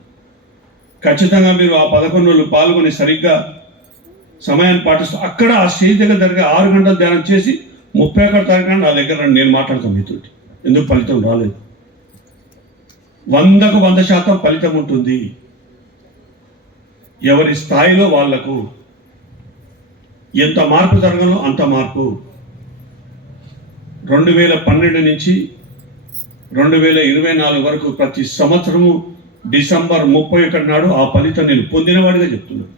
ఖచ్చితంగా మీరు ఆ 11 రోజులు పాల్గొని సరిగ్గా సమయాన్ని పాటిస్తూ అక్కడ ఆ స్టేజ్ దగ్గర జరిగే 6 గంటలు ధ్యానం చేసి 31 తారీఖున నా దగ్గర రండి, నేను మాట్లాడతాను మీతోటి. ఎందుకు ఫలితం రాలేదు? 100% ఫలితం ఉంటుంది. ఎవరి స్థాయిలో వాళ్లకు ఎంత మార్పు జరగాలో అంత మార్పు. 2012 నుంచి 2024 వరకు ప్రతి సంవత్సరము డిసెంబర్ 31 నాడు ఆ ఫలితం నేను పొందినవాడిగా చెప్తున్నాను.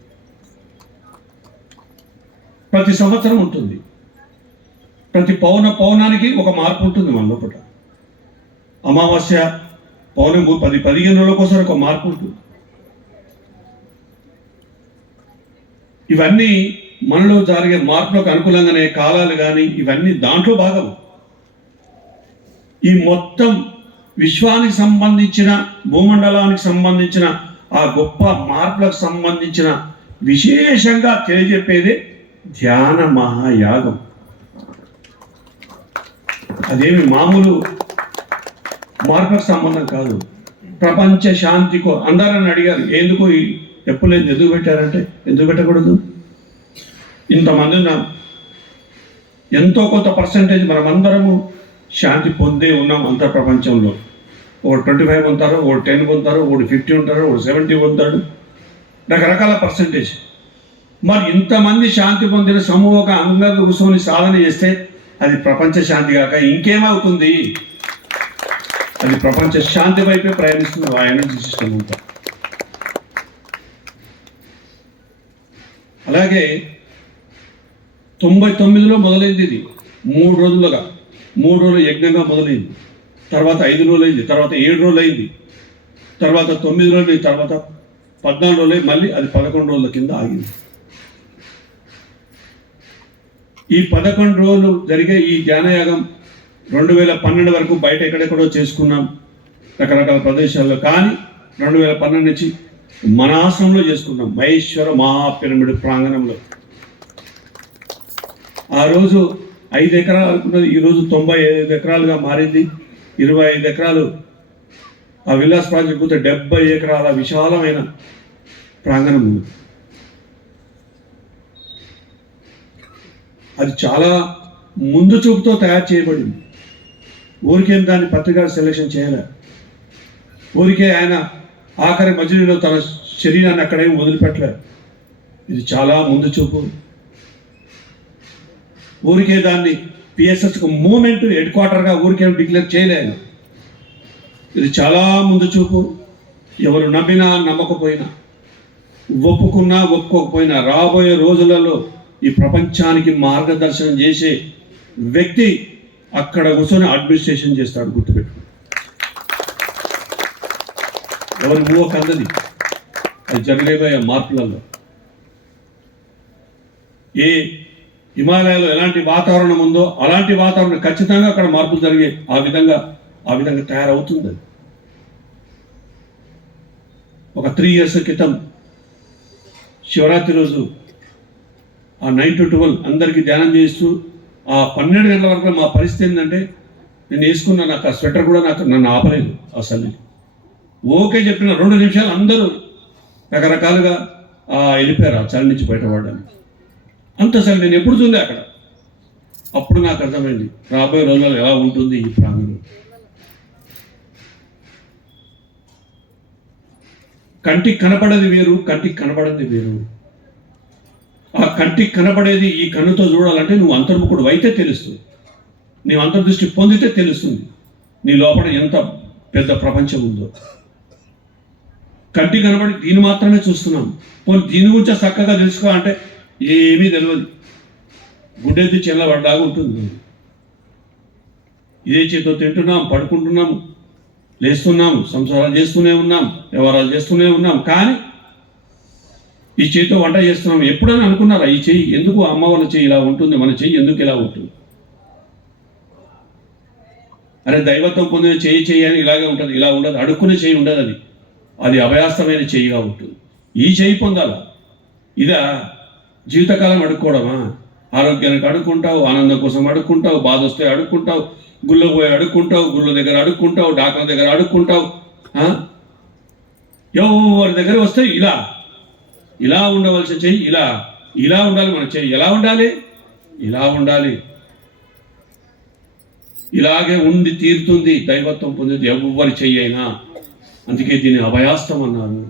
ప్రతి సంవత్సరం ఉంటుంది. ప్రతి పౌనానికి ఒక మార్పు ఉంటుంది మన లోపల. అమావాస్య పౌర్ణమి 10-15 రోజులకోసారి ఒక మార్పు ఉంటుంది. ఇవన్నీ మనలో జరిగే మార్పులకు అనుకూలంగానే కాలాలు కానీ ఇవన్నీ దాంట్లో భాగం. ఈ మొత్తం విశ్వానికి సంబంధించిన భూమండలానికి సంబంధించిన ఆ గొప్ప మార్పులకు సంబంధించిన విశేషంగా తెలియజెప్పేదే ధ్యాన మహాయాగం. అదేమి మామూలు మార్పులకు సంబంధం కాదు. ప్రపంచ శాంతికో అందరని అడిగారు, ఎందుకు ఎప్పులేదు ఎందుకు పెట్టారంటే ఎందుకు పెట్టకూడదు? ఇంతమంది ఉన్నాం, ఎంతో కొంత పర్సంటేజ్ మనమందరము శాంతి పొందే ఉన్నాం అంత ప్రపంచంలో. ఒకడు 25 పొందుతారు, ఒకడు 10 పొందుతారు, ఒకడు 50 ఉంటారు, ఒకడు 70 పొందుతాడు, రకరకాల పర్సంటేజ్. మరి ఇంతమంది శాంతి పొందిన సమూహంగా అందరూ కూర్చొని సాధన చేస్తే అది ప్రపంచ శాంతి కాక ఇంకేమవుతుంది? అది ప్రపంచ శాంతి వైపే ప్రయాణిస్తుంది ఆ ఎనర్జీ సిస్టమ్ అంతా. అలాగే 99లో మొదలైంది. ఇది 3 రోజులుగా 3 రోజులు యజ్ఞంగా మొదలైంది. తర్వాత 5 రోజులు అయింది, తర్వాత 7 రోజులు అయింది, తర్వాత 9 రోజులు, తర్వాత 14 రోజులు, మళ్ళీ అది 11 రోజుల కింద ఆగింది. ఈ 11 రోజులు జరిగే ఈ ధ్యానయాగం 2012 వరకు బయట ఎక్కడెక్కడో చేసుకున్నాం రకరకాల ప్రదేశాల్లో. కానీ 2012 నుంచి మన ఆశ్రమంలో చేసుకున్నాం, మహేశ్వర మహాపిరమిడ్ ప్రాంగణంలో. ఆ రోజు 5 ఎకరాలు అనుకున్నది, ఈరోజు 95 ఎకరాలుగా మారింది. 25 ఎకరాలు ఆ విలాస్ ప్రాజెక్ట్ పోతే 70 ఎకరాల విశాలమైన ప్రాంగణం ఉంది. అది చాలా ముందు చూపుతో తయారు చేయబడింది. ఊరికేం దాన్ని పత్రికా సెలెక్షన్ చేయలే. ఊరికే ఆయన ఆఖరి మజిలీలో తన శరీరాన్ని అక్కడేం వదిలిపెట్టలేదు. ఇది చాలా ముందు చూపు. ఊరికే దాన్ని పిఎస్ఎస్కు మూమెంట్ హెడ్ క్వార్టర్గా ఊరికేం డిక్లేర్ చేయలేదు. ఇది చాలా ముందు చూపు. ఎవరు నమ్మినా నమ్మకపోయినా, ఒప్పుకున్నా ఒప్పుకోకపోయినా రాబోయే రోజులలో ఈ ప్రపంచానికి మార్గదర్శనం చేసే వ్యక్తి అక్కడ కూర్చొని అడ్మినిస్ట్రేషన్ చేస్తాడు. గుర్తుపెట్టు, ఎవరి ఊహ కందది అది జరగబోయే మార్పులలో. ఏ హిమాలయాలో ఎలాంటి వాతావరణం ఉందో అలాంటి వాతావరణం ఖచ్చితంగా అక్కడ మార్పులు జరిగే ఆ విధంగా తయారవుతుంది. అది ఒక 3 years క్రితం శివరాత్రి రోజు ఆ 9 to 12 అందరికీ ధ్యానం చేస్తూ ఆ 12 గంటల వరకు మా పరిస్థితి ఏంటంటే, నేను వేసుకున్న నాకు ఆ స్వెటర్ కూడా నన్ను ఆపలేదు. అసలు ఓకే చెప్పిన 2 నిమిషాలు అందరూ రకరకాలుగా వెళ్ళిపోయారు ఆ చలి నుంచి బయటపడడానికి. అంత అసలు నేను ఎప్పుడు చూడలే అక్కడ. అప్పుడు నాకు అర్థమైంది రాబోయే రోజుల్లో ఎలా ఉంటుంది ఈ ప్రాంగణం. కంటికి కనపడేది వేరు, కంటికి కనపడేది వేరు. ఆ కంటికి కనపడేది ఈ కన్నుతో చూడాలంటే నువ్వు అంతర్ముఖుడు అయితే తెలుస్తుంది. నీవు అంతర్దృష్టి పొందితే తెలుస్తుంది నీ లోపల ఎంత పెద్ద ప్రపంచం ఉందో. కంటికి కనపడి దీన్ని మాత్రమే చూస్తున్నాం. పోనీ దీని గురించి చక్కగా తెలుసుకోవాలంటే ఏమీ తెలియదు. గుడ్డెత్తి చెల్లబడ్డాగా ఉంటుంది. ఇదే చేతితో తింటున్నాం, పడుకుంటున్నాం, లేస్తున్నాం, సంసారాలు చేస్తూనే ఉన్నాం, వ్యవహారాలు చేస్తూనే ఉన్నాం. కానీ ఈ చేతితో వంట చేస్తున్నాం. ఎప్పుడైనా అనుకున్నారా ఈ చెయ్యి ఎందుకు అమ్మ వాళ్ళ చెయ్యి ఇలా ఉంటుంది, మన చెయ్యి ఎందుకు ఇలా ఉంటుంది? అరే దైవత్వం పొందిన చెయ్యి అని ఇలాగే ఉంటుంది, ఇలా ఉండదు. అడుక్కునే చెయ్యి ఉండదు, అది అభయాస్తమైన చెయ్యిగా ఉంటుంది. ఈ చెయ్యి పొందాలా? ఇదా జీవితకాలం అడుక్కోవడమా? ఆరోగ్యానికి అడుక్కుంటావు, ఆనందం కోసం అడుక్కుంటావు, బాధ వస్తే అడుక్కుంటావు, గుళ్ళకు పోయి అడుక్కుంటావు, గుళ్ళ దగ్గర అడుక్కుంటావు, డాక్టర్ దగ్గర అడుక్కుంటావు. ఎవరి దగ్గర వస్తే ఇలా ఉండవలసిన చెయ్యి ఇలా ఉండాలి. మన చెయ్యి ఎలా ఉండాలి? ఇలా ఉండాలి. ఇలాగే ఉండి తీరుతుంది దైవత్వం పొందేది ఎవరి చెయ్యి అయినా. అందుకే దీన్ని అభయాస్తం అన్నారు.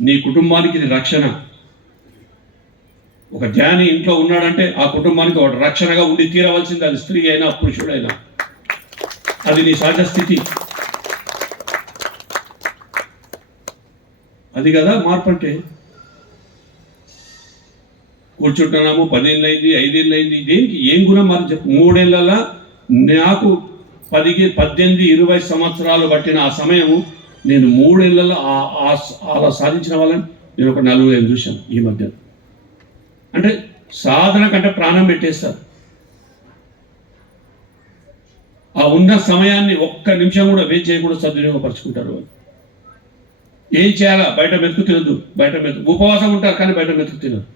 నీ కుటుంబానికి ఇది రక్షణ. ఒక ధ్యాని ఇంట్లో ఉన్నాడంటే ఆ కుటుంబానికి ఒక రక్షణగా ఉండి తీరవలసింది, అది స్త్రీ అయినా పురుషుడైనా. అది నీ సహజ స్థితి. అది కదా మార్పు అంటే. కూర్చుంటున్నాము, 10 ఏళ్ళు అయింది, 5 ఏళ్ళు అయింది, దేనికి ఏం గుణం మరి చెప్పు. 3 ఏళ్ళ నాకు 18, 20 సంవత్సరాలు పట్టిన ఆ సమయము నేను 3 ఏళ్ళలో అలా సాధించిన వాళ్ళని నేను ఒక 4 చూశాను ఈ మధ్య. అంటే సాధన కంటే ప్రాణం పెట్టేస్తారు. ఆ ఉన్న సమయాన్ని ఒక్క నిమిషం కూడా వేస్ట్ చేయకుండా సద్వినియోగపరుచుకుంటారు. ఏం చేయాలా? బయట మెతుకు తినద్దు, ఉపవాసం ఉంటారు కానీ బయట మెతుకు తినదు.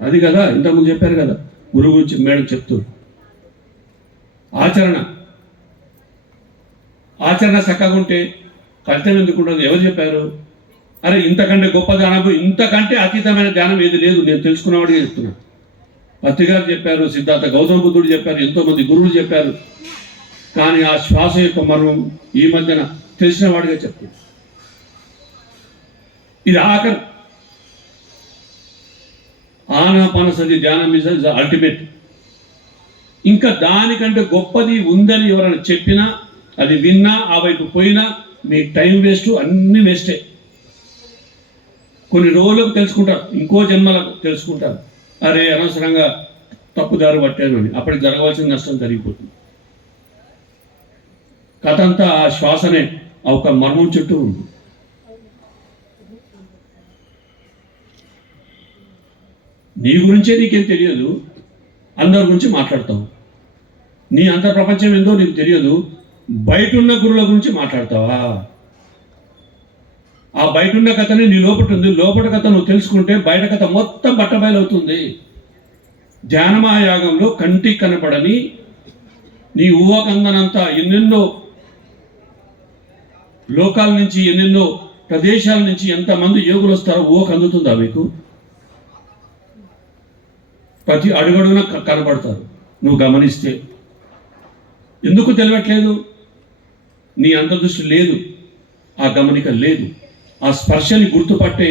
అది కదా ఇంతకుముందు చెప్పారు కదా గురువు గురించి మేడం చెప్తూ. ఆచరణ చక్కగా ఉంటే ఫలితం ఎందుకు ఉండదు? ఎవరు చెప్పారు? అరే ఇంతకంటే గొప్ప ధ్యానం, ఇంతకంటే అతీతమైన ధ్యానం ఏది లేదు. నేను తెలుసుకున్నవాడిగా చెప్తున్నా. పత్రి గారు చెప్పారు, సిద్ధార్థ గౌతమ బుద్ధుడు చెప్పారు, ఎంతోమంది గురువులు చెప్పారు. కానీ ఆ శ్వాస యొక్క మర్మం ఈ మధ్యన తెలిసిన వాడిగా చెప్తాను. ఇది ఆఖరి ఆనాపానసతి ధ్యానం ఇస్ అల్టిమేట్. ఇంకా దానికంటే గొప్పది ఉందని ఎవరైనా చెప్పినా, అది విన్నా, ఆ వైపు పోయినా మీ టైం వేస్ట్, అన్నీ వేస్టే. కొన్ని రోజులకు తెలుసుకుంటారు, ఇంకో జన్మలకు తెలుసుకుంటారు, అరే అనవసరంగా తప్పుదారి పట్టాను అని. అప్పటికి జరగవలసిన నష్టం జరిగిపోతుంది. కథ అంతా ఆ శ్వాసనే ఆ ఒక మర్మం చుట్టూ ఉంది. నీ గురించే నీకేం తెలియదు, అందరి గురించి మాట్లాడతావు. నీ అంత ప్రపంచం ఏందో నీకు తెలియదు, బయట ఉన్న గురువుల గురించి మాట్లాడతావా? ఆ బయట ఉన్న కథని నీ లోపట ఉంది, లోపల కథ నువ్వు తెలుసుకుంటే బయట కథ మొత్తం బట్టబయలవుతుంది. ధ్యానమహాయాగంలో కంటికి కనపడని నీ ఊహకందనంత ఎన్నెన్నో లోకాల నుంచి, ఎన్నెన్నో ప్రదేశాల నుంచి ఎంతమంది యోగులు వస్తారో ఊహకు అందుతుందా మీకు? ప్రతి అడుగడుగున కనబడతారు నువ్వు గమనిస్తే. ఎందుకు తెలియట్లేదు? నీ అంతర్దృష్టి లేదు, ఆ గమనిక లేదు, ఆ స్పర్శని గుర్తుపట్టే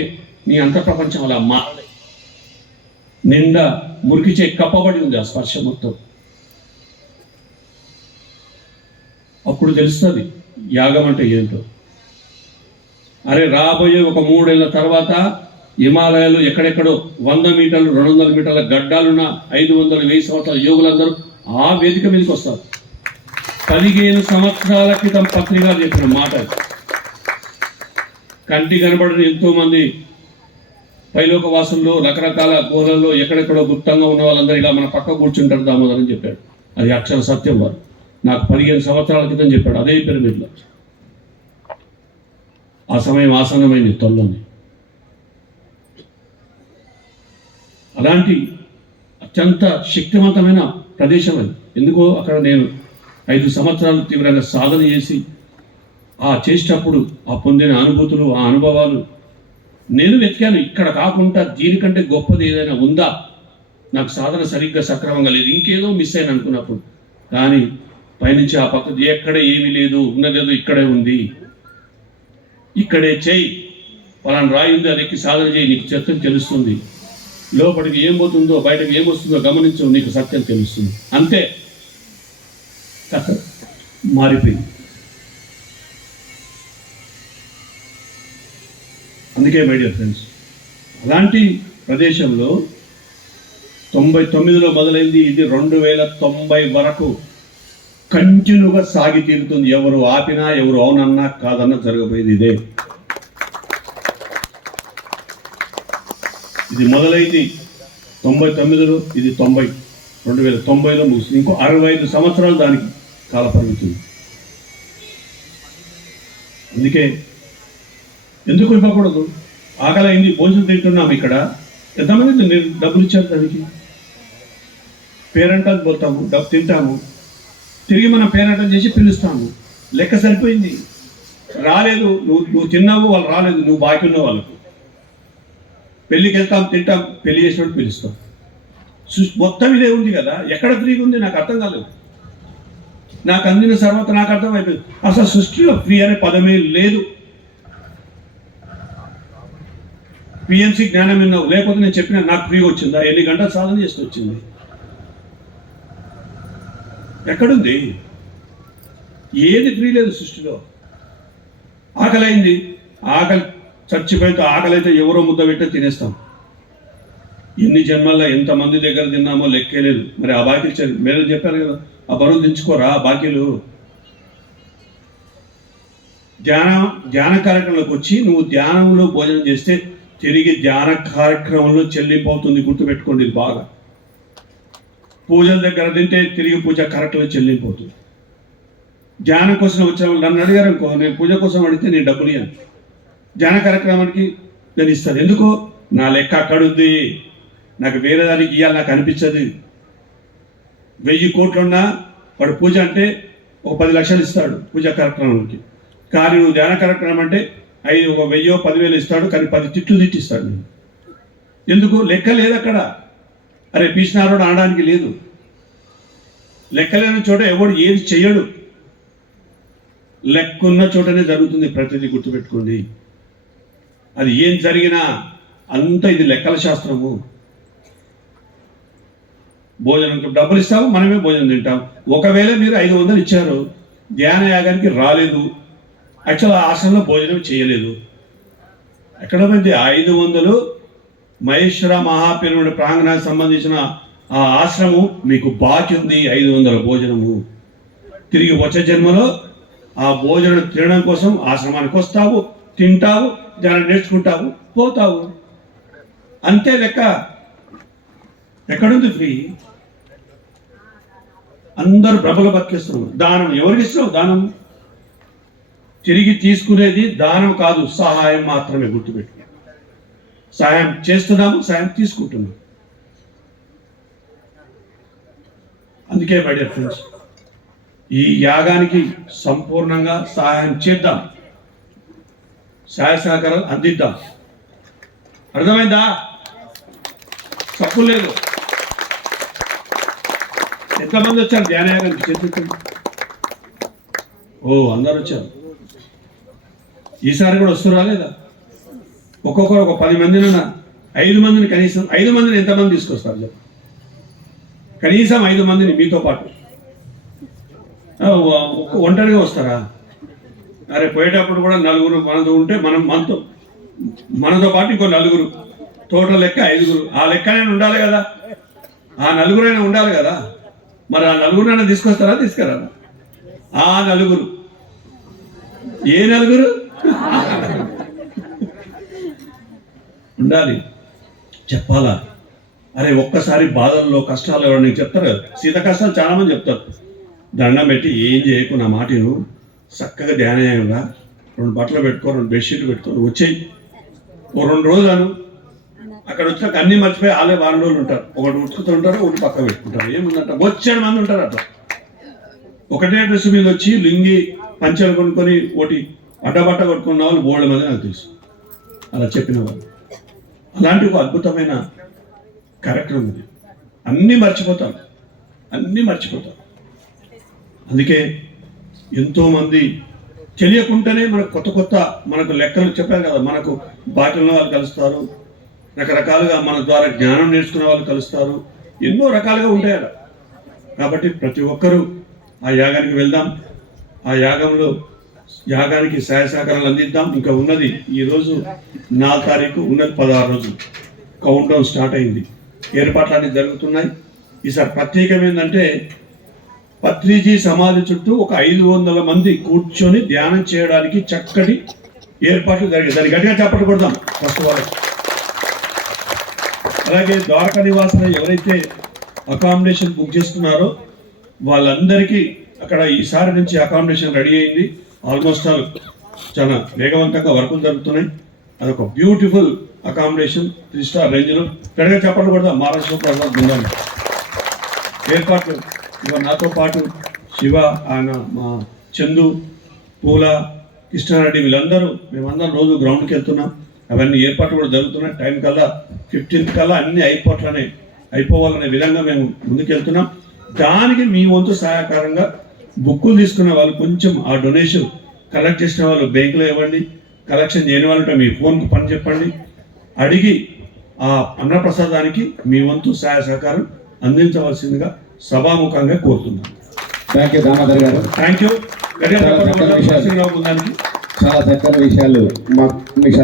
నీ అంతఃప్రపంచం అలా మారలే. నిండా మురికిచే కప్పబడి ఉంది ఆ స్పర్శ మొత్తం. అప్పుడు తెలుస్తుంది యాగం అంటే ఏంటో. అరే రాబోయే ఒక 3 ఏళ్ళ తర్వాత హిమాలయాలు ఎక్కడెక్కడో 100 మీటర్లు 200 మీటర్ల గడ్డాలున్న 500, 1000 సంవత్సరాల యోగులందరూ ఆ వేదిక మీదకి వస్తారు. 15 సంవత్సరాల క్రితం పత్రికలు చెప్పిన మాట. కంటి కనబడిన ఎంతోమంది పైలోక వాసుల్లో, రకరకాల గుహలలో ఎక్కడెక్కడో గుప్తంగా ఉన్న వాళ్ళందరూ ఇలా మన పక్క కూర్చుంటారు దామోదర్ అని చెప్పాడు. అది అక్షర సత్యం. వారు నాకు 15 సంవత్సరాల క్రితం చెప్పాడు, అదే పిరమిడ్లో. ఆ సమయం ఆసన్నమైంది తొల్లని. అలాంటి అత్యంత శక్తివంతమైన ప్రదేశం అది. ఎందుకో అక్కడ నేను 5 సంవత్సరాలు తీవ్రంగా సాధన చేసి చేసేటప్పుడు ఆ పొందిన అనుభూతులు, ఆ అనుభవాలు నేను వెతికాను. ఇక్కడ కాకుండా దీనికంటే గొప్పది ఏదైనా ఉందా? నాకు సాధన సరిగ్గా సక్రమంగా లేదు, ఇంకేదో మిస్ అయిన అనుకున్నప్పుడు. కానీ పైనుంచి ఆ పక్కది ఎక్కడ ఏమీ లేదు, ఉన్నదేదో ఇక్కడే ఉంది. ఇక్కడే చేయి, పలానా రాయి ఉంది, అది ఎక్కి సాధన చేయి, నీకు సత్యం తెలుస్తుంది. లోపలికి ఏం పోతుందో బయటకు ఏమొస్తుందో గమనించు, నీకు సత్యం తెలుస్తుంది. అంతే, కథ మారిపోయింది. అందుకే మై డియర్ ఫ్రెండ్స్, అలాంటి ప్రదేశంలో 99లో మొదలైంది, ఇది 2090 వరకు కంటిన్యూగా సాగి తీరుతుంది. ఎవరు ఆపినా, ఎవరు అవునన్నా కాదన్నా జరగబోయేది ఇదే. ఇది మొదలైంది 99లో, ఇది 2090లో ముగిసింది. ఇంకో 65 సంవత్సరాలు దానికి కాలపరిమితి. అందుకే ఎందుకు ఇవ్వకూడదు? ఆకలి అయింది, భోజనం తింటున్నాం, ఇక్కడ ఎంతమంది డబ్బులు ఇచ్చారు దానికి? పేరెంటాలు పోతాము, డబ్బు తింటాము, తిరిగి మనం పేరెంటం చేసి పిలుస్తాము, లెక్క సరిపోయింది. రాలేదు, నువ్వు తిన్నావు, వాళ్ళు రాలేదు, నువ్వు బాకీ ఉన్నావు వాళ్ళకు. పెళ్ళికి వెళ్తాం, తింటాం, పెళ్లి చేసినట్టు పిలుస్తాం. మొత్తం ఇదే ఉంది కదా, ఎక్కడ ఫ్రీగా ఉంది? నాకు అర్థం కాలేదు. నాకు అందిన సర్వత నాకు అర్థం అయిపోయింది. అసలు సృష్టిలో ఫ్రీ అనే పదమే లేదు. పిఎంసి జ్ఞానం విన్నావు, లేకపోతే నేను చెప్పిన నాకు ఫ్రీగా వచ్చిందా? ఎన్ని గంటలు సాధన చేస్తే వచ్చింది? ఎక్కడుంది? ఏది ఫ్రీ లేదు సృష్టిలో. ఆకలి అయింది, ఆకలి చచ్చిపోయితే, ఆకలి అయితే ఎవరో ముద్ద పెట్టే తినేస్తాం. ఎన్ని జన్మల్లో ఎంతమంది దగ్గర తిన్నామో లెక్కే లేదు. మరి ఆ బాకీలు మీరు చెప్పారు కదా, ఆ బరువు దించుకోరా బాకీలు. ధ్యాన కార్యక్రమంలోకి వచ్చి నువ్వు ధ్యానంలో భోజనం చేస్తే తిరిగి ధ్యాన కార్యక్రమంలో చెల్లింపు అవుతుంది. గుర్తుపెట్టుకోండి ఇది బాగా. పూజల దగ్గర తింటే తిరిగి పూజ కార్యక్రమంలో చెల్లింపు అవుతుంది. ధ్యానం కోసం వచ్చిన వాళ్ళు నన్ను అడిగారు అనుకో, నేను పూజ కోసం అడిగితే నేను డబ్బులు ఇవ్వను, ధ్యాన కార్యక్రమానికి నేను ఇస్తాను. ఎందుకు? నా లెక్క అక్కడ ఉంది, నాకు వేరే దానికి ఇవ్వాలి నాకు అనిపించదు. 1000 కోట్లున్నా వాడు పూజ అంటే ఒక 10 లక్షలు ఇస్తాడు పూజా కార్యక్రమానికి. కానీ నువ్వు ధ్యాన కార్యక్రమం అంటే 1000 10,000 ఇస్తాడు, కానీ 10 తిట్లు తిట్టిస్తాడు. నేను ఎందుకు? లెక్క లేదు అక్కడ. అరే పీసినారోడు ఆడడానికి లేదు. లెక్కలేని చోట ఎవడు ఏది చెయ్యడు. లెక్కున్న చోటనే జరుగుతుంది ప్రతిదీ. గుర్తుపెట్టుకోండి. అది ఏం జరిగినా అంతా ఇది లెక్కల శాస్త్రము. భోజనంకి డబ్బులు ఇస్తాము, మనమే భోజనం తింటాం. ఒకవేళ మీరు 500 ఇచ్చారు, ధ్యాన యాగానికి రాలేదు, యాక్చువల్ ఆశ్రమంలో భోజనం చేయలేదు, ఎక్కడ పోయింది 500? మహేశ్వర మహాపిరమిడ్ ప్రాంగణానికి సంబంధించిన ఆ ఆశ్రమం మీకు బాకీ ఉంది, 500 భోజనము. తిరిగి వచ్చే జన్మలో ఆ భోజనం తినడం కోసం ఆశ్రమానికి వస్తావు, తింటావు, ధ్యానం నేర్చుకుంటావు, పోతావు. అంతే లెక్క. ఎక్కడుంది ఫ్రీ? అందరూ ప్రభలు బతికిస్తున్నారు. దానం ఎవరికి ఇస్తున్నావు? దానం తిరిగి తీసుకునేది దానం కాదు, సహాయం మాత్రమే. గుర్తుపెట్టు. సహాయం చేస్తున్నాము, సహాయం తీసుకుంటున్నాము. అందుకే మై డియర్ ఫ్రెండ్స్, ఈ యాగానికి సంపూర్ణంగా సహాయం చేద్దాం, సహాయ సహకారాలు అందిద్దాం. అర్థమైందా? తప్పు లేదు. ఎంతమంది వచ్చారు ధ్యానయాగానికి? చేతులు. ఓ, అందరు వచ్చారు. ఈసారి కూడా వస్తురా లేదా? ఒక్కొక్కరు ఒక 10 మందినన్నా, 5 మందిని కనీసం. 5 మందిని ఎంతమంది తీసుకొస్తారు చెప్పు? కనీసం 5 మందిని మీతో పాటు. ఒంటరిగా వస్తారా? అరే పోయేటప్పుడు కూడా 4 మనతో ఉంటే మనతో పాటు ఇంకో 4, టోటల్ లెక్క 5. ఆ లెక్కనైనా ఉండాలి కదా, ఆ 4 ఉండాలి కదా. మరి ఆ 4 తీసుకొస్తారా? తీసుకురా. ఆ 4 ఏ 4 ఉండాలి, చెప్పాలా? అరే ఒక్కసారి బాధల్లో కష్టాలు ఎవరు చెప్తారు కదా, సీత కష్టాలు చాలా మంది చెప్తారు. దండం పెట్టి ఏం చేయకు, నా మాటను చక్కగా ధ్యానంగా 2 బట్టలు పెట్టుకో, 2 బెడ్షీట్లు పెట్టుకో, వచ్చేయి. ఓ 2 రోజులను అక్కడ వచ్చినాక అన్నీ మర్చిపోయి వాళ్ళే 4 రోజులు ఉంటారు. ఒకటి ఉతుకుతుంటారు, ఒకటి పక్క పెట్టుకుంటారు. ఏముందంట, 7 మంది ఉంటారు అట్లా. ఒకటే డ్రెస్ మీద వచ్చి లింగి పంచలు కొనుక్కొని ఒకటి అడ్డబట్ట కొట్టుకున్న వాళ్ళు 3 మంది నాకు తెలుసు, అలా చెప్పిన వాళ్ళు. అలాంటి ఒక అద్భుతమైన కార్యక్రమం ఇది. అన్నీ మర్చిపోతారు. అందుకే ఎంతోమంది తెలియకుండానే మనకు కొత్త మనకు లెక్కలు చెప్పారు కదా, మనకు బాటిల్లో వాళ్ళు కలుస్తారు, రకరకాలుగా మన ద్వారా జ్ఞానం నేర్చుకునే వాళ్ళు కలుస్తారు, ఎన్నో రకాలుగా ఉంటాయి అలా. కాబట్టి ప్రతి ఒక్కరూ ఆ యాగానికి వెళ్దాం, ఆ యాగానికి సహాయ సహకారాలు అందిద్దాం. ఇంకా ఉన్నది ఈరోజు 4 తారీఖు, ఉన్నది 16 రోజులు. కౌంట్ డౌన్ స్టార్ట్ అయింది. ఏర్పాట్లన్నీ జరుగుతున్నాయి. ఈసారి ప్రత్యేకం ఏంటంటే పత్రిజీ సమాధి చుట్టూ ఒక 500 మంది కూర్చొని ధ్యానం చేయడానికి చక్కటి ఏర్పాట్లు జరిగాయి. దాన్ని గట్టిగా చెప్పట్లు కొడదాం ఫస్ట్ వాళ్ళకి. అలాగే ద్వారకా నివాసులు ఎవరైతే అకామిడేషన్ బుక్ చేసుకున్నారో వాళ్ళందరికీ అక్కడ ఈసారి నుంచి అకామిడేషన్ రెడీ అయింది. ఆల్మోస్ట్ ఆల్ చాలా వేగవంతంగా వర్కులు జరుగుతున్నాయి. అదొక బ్యూటిఫుల్ అకామిడేషన్ 3 స్టార్ రేంజ్లో. గట్టిగా చెప్పట్లు కొడదాం మహారాష్ట్ర ప్రసాద్ బృందాన్ని. ఏర్పాట్లు ఇవాళ నాతో పాటు శివ, ఆయన మా చందు, పూల, కృష్ణారెడ్డి వీళ్ళందరూ మేమందరం రోజు గ్రౌండ్కి వెళ్తున్నాం. అవన్నీ ఏర్పాట్లు కూడా జరుగుతున్నాయి. టైం కల్లా 15th కల్లా అన్ని అయిపోవాలనే విధంగా మేము ముందుకెళ్తున్నాం. దానికి మీ వంతు సహాయకారంగా బుక్కులు తీసుకునే వాళ్ళు కొంచెం ఆ డొనేషన్ కలెక్ట్ చేసిన వాళ్ళు బ్యాంకులో ఇవ్వండి. కలెక్షన్ చేయని వాళ్ళు మీ ఫోన్కి పని చెప్పండి. అడిగి ఆ అన్నప్రసాదానికి మీ వంతు సహాయ సహకారం అందించవలసిందిగా సభాముఖంగా కోరుతున్నాను. థ్యాంక్ యూ దామోదర్ గారు. Thank you. చాలా చక్కని విషయాలు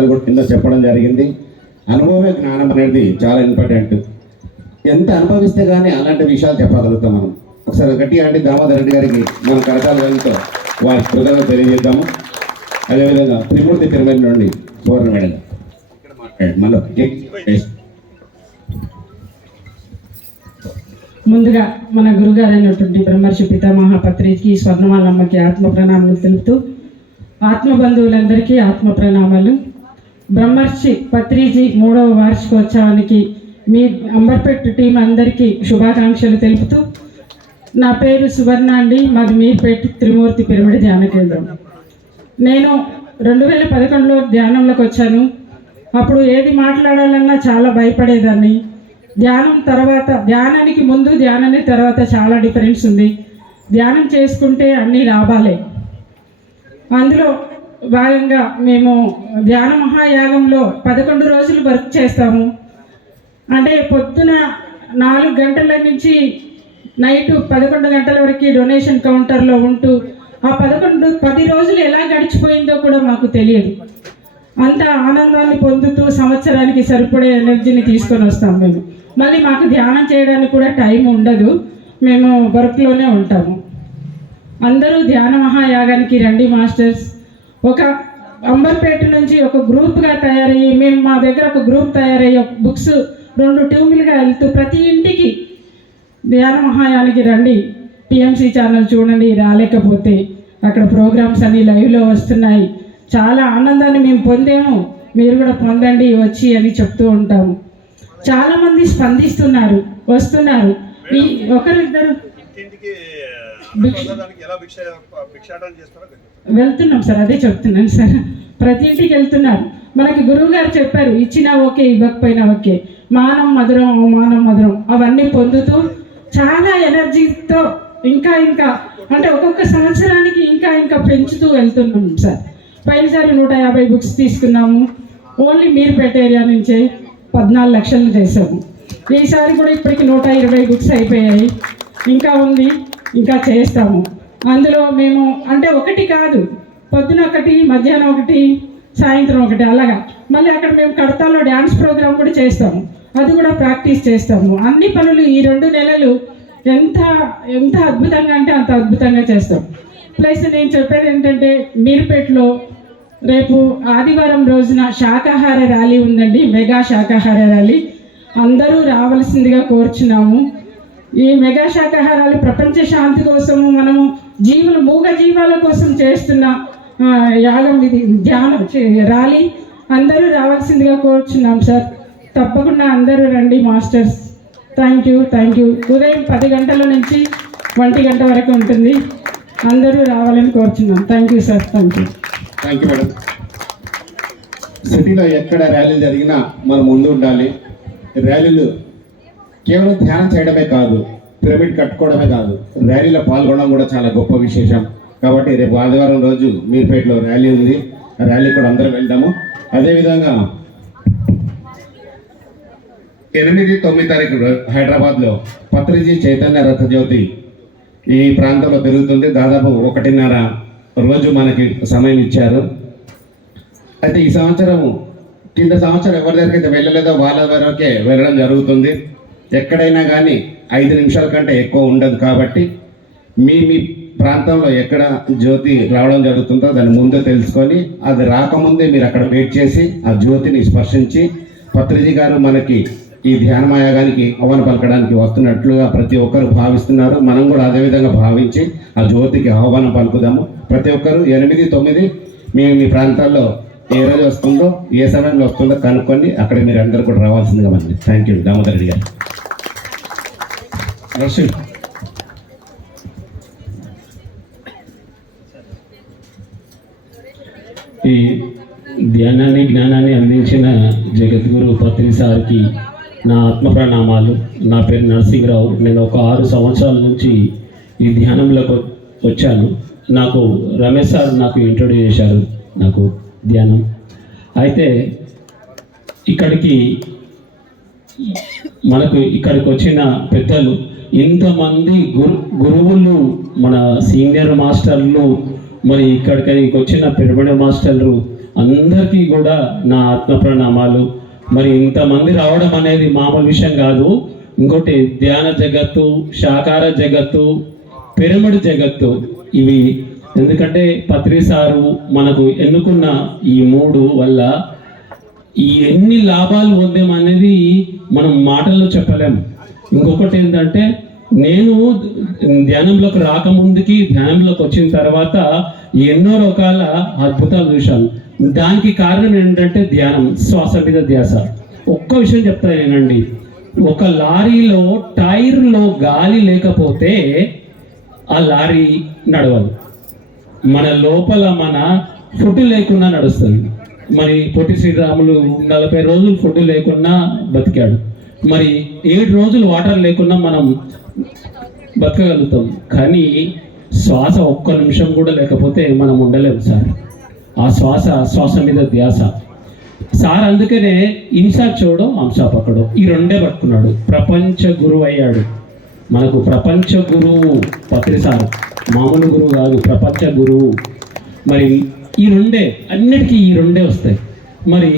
కూడా కింద చెప్పడం జరిగింది. అనుభవమే జ్ఞానం అనేది చాలా ఇంపార్టెంట్. ఎంత అనుభవిస్తే కానీ అలాంటి విషయాలు చెప్పగలుగుతాం మనం. ఒకసారి గట్టిగా అంటే దామోదర్ రెడ్డి గారికి మన కరకాల గారితో వారి కృతజ్ఞతలు తెలియజేద్దాము. అదేవిధంగా త్రిమూర్తి తిరుమల నుండి సువర్ణ మేడం ముందుగా మన గురుగారైనటువంటి బ్రహ్మర్షి పితామహ పత్రిజీ స్వర్ణమాలమ్మకి ఆత్మ ప్రణామాలు తెలుపుతూ, ఆత్మ బంధువులందరికీ ఆత్మ ప్రణామాలు. బ్రహ్మర్షి పత్రిజీ 3వ వార్షికోత్సవానికి మీ అంబర్పేట్ టీం అందరికీ శుభాకాంక్షలు తెలుపుతూ, నా పేరు సువర్ణ అండి, మాది మీర్పేట్ త్రిమూర్తి పిరమిడ్ ధ్యాన కేంద్రం. నేను 2011లో ధ్యానంలోకి వచ్చాను. అప్పుడు ఏది మాట్లాడాలన్నా చాలా భయపడేదాన్ని. ధ్యానానికి ముందు ధ్యానానికి తర్వాత చాలా డిఫరెన్స్ ఉంది. ధ్యానం చేసుకుంటే అన్ని లాభాలే. అందులో భాగంగా మేము ధ్యాన మహాయాగంలో 11 రోజులు వర్క్ చేస్తాము. అంటే పొద్దున 4 గంటల నుంచి నైట్ 11 గంటల వరకు డొనేషన్ కౌంటర్లో ఉంటూ ఆ 10 రోజులు ఎలా గడిచిపోయిందో కూడా మాకు తెలియదు. అంత ఆనందాన్ని పొందుతూ సంవత్సరానికి సరిపడే ఎనర్జీని తీసుకొని వస్తాం మేము. మళ్ళీ మాకు ధ్యానం చేయడానికి కూడా టైం ఉండదు, మేము వర్క్లోనే ఉంటాము. అందరూ ధ్యాన మహాయాగానికి రండి మాస్టర్స్. ఒక అంబర్పేట నుంచి ఒక గ్రూప్గా తయారయ్యి మేము మా దగ్గర ఒక గ్రూప్ తయారయ్యి బుక్స్ 2 టీములుగా వెళ్తూ ప్రతి ఇంటికి ధ్యాన మహాయానికి రండి. పిఎంసి ఛానల్ చూడండి, రాలేకపోతే అక్కడ ప్రోగ్రామ్స్ అన్ని లైవ్లో వస్తున్నాయి. చాలా ఆనందాన్ని మేము పొందాము, మీరు కూడా పొందండి వచ్చి అని చెప్తూ ఉంటాము. చాలామంది స్పందిస్తున్నారు, వస్తున్నారు. ఈ ఒకరిద్దరు వెళ్తున్నాం సార్, అదే చెప్తున్నాను సార్. ప్రతి ఇంటికి వెళ్తున్నారు. మనకి గురువు గారు చెప్పారు, ఇచ్చినా ఓకే ఇవ్వకపోయినా ఓకే, మానం మధురం అవమానం మధురం అవన్నీ పొందుతూ చాలా ఎనర్జీతో ఇంకా అంటే ఒక్కొక్క సంవత్సరానికి ఇంకా పెంచుతూ వెళ్తున్నాం సార్. పైనసారి 150 బుక్స్ తీసుకున్నాము. ఓన్లీ మీర్పేట ఏరియా నుంచే 14 లక్షలు చేసాము. ఈసారి కూడా ఇప్పటికి 120 బుక్స్ అయిపోయాయి. ఇంకా ఉంది, ఇంకా చేస్తాము. అందులో మేము అంటే ఒకటి కాదు, పొద్దున ఒకటి, మధ్యాహ్నం ఒకటి, సాయంత్రం ఒకటి, అలాగా. మళ్ళీ అక్కడ మేము కడతాలో డ్యాన్స్ ప్రోగ్రామ్ కూడా చేస్తాము, అది కూడా ప్రాక్టీస్ చేస్తాము. అన్ని పనులు ఈ 2 నెలలు ఎంత అద్భుతంగా అంటే అంత అద్భుతంగా చేస్తాం. ప్లస్ నేను చెప్పేది ఏంటంటే, మీర్పేటలో రేపు ఆదివారం రోజున శాకాహార ర్యాలీ ఉందండి, మెగా శాకాహార ర్యాలీ. అందరూ రావాల్సిందిగా కోరుచున్నాము. ఈ మెగా శాకాహారాలు ప్రపంచ శాంతి కోసము, మనము మూగ జీవాల కోసం చేస్తున్న యాగం ఇది, ధ్యానం ర్యాలీ. అందరూ రావాల్సిందిగా కోరుచున్నాం సార్. తప్పకుండా అందరూ రండి మాస్టర్స్. Thank you. ఉదయం 10 గంటల నుంచి 1 గంట వరకు ఉంటుంది. అందరూ రావాలని కోరుచున్నాం. Thank you sir. Thank you madam. సిటీలో ఎక్కడ ర్యాలీలు జరిగినా మనం ముందు ఉండాలి. ర్యాలీలు కేవలం ధ్యానం చేయడమే కాదు, పిరమిడ్ కట్టుకోవడమే కాదు, ర్యాలీలో పాల్గొనడం కూడా చాలా గొప్ప విశేషం. కాబట్టి రేపు ఆదివారం రోజు మీర్పేటలో ర్యాలీ ఉంది. ఆ ర్యాలీ కూడా అందరం వెళ్దాము. అదేవిధంగా 8-9 తారీఖు హైదరాబాద్లో పత్రిజీ చైతన్య రథ జ్యోతి ఈ ప్రాంతంలో తిరుగుతుంది. దాదాపు 1.5 రోజు మనకి సమయం ఇచ్చారు. అయితే ఈ సంవత్సరం కింద సంవత్సరం ఎవరి దగ్గరికి వెళ్ళలేదో వాళ్ళ వరకే వెళ్ళడం జరుగుతుంది. ఎక్కడైనా కానీ 5 నిమిషాల కంటే ఎక్కువ ఉండదు. కాబట్టి మీ ప్రాంతంలో ఎక్కడ జ్యోతి రావడం జరుగుతుందో దాన్ని ముందే తెలుసుకొని అది రాకముందే మీరు అక్కడ వెయిట్ చేసి ఆ జ్యోతిని స్పర్శించి పత్రిజీ గారు మనకి ఈ ధ్యానమాయాగానికి ఆహ్వాన పలకడానికి వస్తున్నట్లుగా ప్రతి ఒక్కరు భావిస్తున్నారు. మనం కూడా అదేవిధంగా భావించి ఆ జ్యోతికి ఆహ్వానం పలుకుదాము. ప్రతి ఒక్కరు 8, 9 మీ ప్రాంతాల్లో ఏ రోజు వస్తుందో ఏ సమయంలో వస్తుందో కనుక్కొని అక్కడ మీరు అందరూ కూడా రావాల్సిందిగా మనకి. థ్యాంక్ యూ దామోదర్ రెడ్డి గారు. నర్సింగ్ ఈ ధ్యానాన్ని జ్ఞానాన్ని అందించిన జగద్గురు పత్రి సార్కి నా ఆత్మ ప్రణామాలు. నా పేరు నరసింహరావు. నేను ఒక 6 సంవత్సరాల నుంచి ఈ ధ్యానంలోకి వచ్చాను. నాకు రమేష్ సార్ నాకు ఇంట్రొడ్యూస్ చేశారు నాకు ధ్యానం. అయితే ఇక్కడికి వచ్చిన పెద్దలు ఇంతమంది గురువులు మన సీనియర్ మాస్టర్లు మరి ఇక్కడికి వచ్చిన పిరమిడ్ మాస్టర్లు అందరికీ కూడా నా ఆత్మ ప్రణామాలు. మరి ఇంతమంది రావడం అనేది మామూలు విషయం కాదు. ఇంకోటి ధ్యాన జగత్తు, శాకార జగత్తు, పిరమిడ్ జగత్తు ఇవి ఎందుకంటే పత్రి సారు మనకు ఎన్నుకున్న ఈ 3 వల్ల ఈ ఎన్ని లాభాలు పొందామనేది మనం మాటల్లో చెప్పలేము. ఇంకొకటి ఏంటంటే నేను ధ్యానంలోకి రాకముందుకి ధ్యానంలోకి వచ్చిన తర్వాత ఎన్నో రకాల అద్భుతాలు చూశాను. దానికి కారణం ఏంటంటే ధ్యానం, శ్వాస మీద ధ్యాస. ఒక్క విషయం చెప్తాను నేనండి. ఒక లారీలో టైర్లో గాలి లేకపోతే ఆ లారీ నడవదు. మన లోపల మన ఫుడ్ లేకుండా నడుస్తుంది. మరి పొట్టి శ్రీరాములు 40 రోజులు ఫుడ్ లేకుండా బతికాడు. మరి 7 రోజులు వాటర్ లేకుండా మనం బతకగలుగుతాం. కానీ శ్వాస ఒక్క నిమిషం కూడా లేకపోతే మనం ఉండలేము సార్. ఆ శ్వాస మీద ధ్యాస సార్. అందుకనే హింసా చూడో హంసా పక్కడో ఈ 2 పట్టుకున్నాడు. ప్రపంచ గురువు అయ్యాడు. మనకు ప్రపంచ గురువు పత్రి సార్, మామూలు గురువు కాదు, ప్రపంచ గురువు. మరి ఈ 2 అన్నిటికీ ఈ 2 వస్తాయి. మరి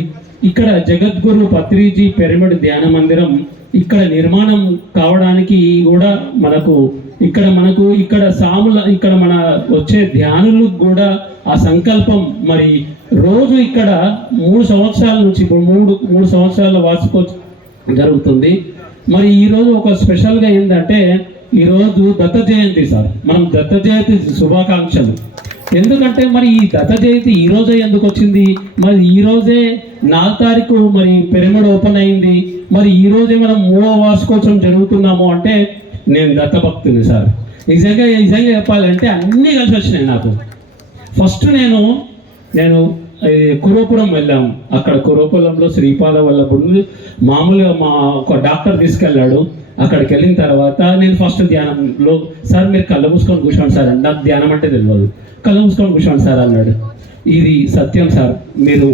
ఇక్కడ జగద్గురు పత్రిజీ పిరమిడ్ ధ్యాన మందిరం ఇక్కడ నిర్మాణం కావడానికి కూడా మనకు ఇక్కడ మన వచ్చే ధ్యానులకు కూడా ఆ సంకల్పం. మరి రోజు ఇక్కడ 3 సంవత్సరాల నుంచి ఇప్పుడు 3 సంవత్సరాల వార్షికోత్సవం జరుగుతుంది. మరి ఈరోజు ఒక స్పెషల్గా ఏంటంటే ఈరోజు దత్త జయంతి సార్. మనం దత్త జయంతి శుభాకాంక్షలు. ఎందుకంటే మరి ఈ దత్త జయంతి ఈరోజే ఎందుకు వచ్చింది? మరి ఈరోజే 4వ తారీఖు మరి పిరమిడ్ ఓపెన్ అయింది. మరి ఈరోజే మనం 3వ వార్షికోత్సవం జరుగుతున్నాము అంటే నేను దత్త భక్తుని సార్. నిజంగా చెప్పాలంటే అన్నీ కలిసి వచ్చినాయి నాకు. ఫస్ట్ నేను కురోపురం వెళ్ళాము. అక్కడ కురోపురంలో శ్రీపాద వల్లభుడు మామూలుగా మా ఒక డాక్టర్ తీసుకెళ్ళాడు. అక్కడికి వెళ్ళిన తర్వాత నేను ఫస్ట్ ధ్యానంలో సార్ మీరు కళ్ళు మూసుకొని కూర్చోండి సార్ అంటే నాకు ధ్యానం అంటే తెలియదు. కళ్ళు మూసుకొని కూర్చోండి సార్ అన్నాడు. ఇది సత్యం సార్. మీరు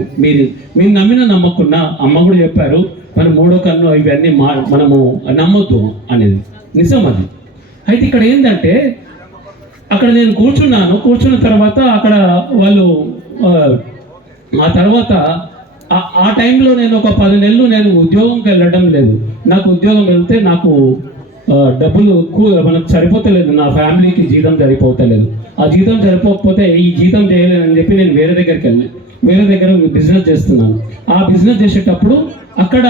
నమ్మిన నమ్మకున్న అమ్మ కూడా చెప్పారు మరి 3వ కన్ను ఇవన్నీ మనము నమ్మొద్దు అనేది నిజం అది. అయితే ఇక్కడ ఏంటంటే అక్కడ నేను కూర్చున్న తర్వాత అక్కడ వాళ్ళు ఆ తర్వాత ఆ టైంలో నేను ఒక 10 నెలలు నేను ఉద్యోగంకి వెళ్ళడం లేదు. నాకు ఉద్యోగం వెళ్తే నాకు డబ్బులు మనకు సరిపోతలేదు. నా ఫ్యామిలీకి జీతం సరిపోతలేదు. ఆ జీతం సరిపోకపోతే ఈ జీతం చేయలేదని చెప్పి నేను వేరే దగ్గర బిజినెస్ చేస్తున్నాను. ఆ బిజినెస్ చేసేటప్పుడు అక్కడ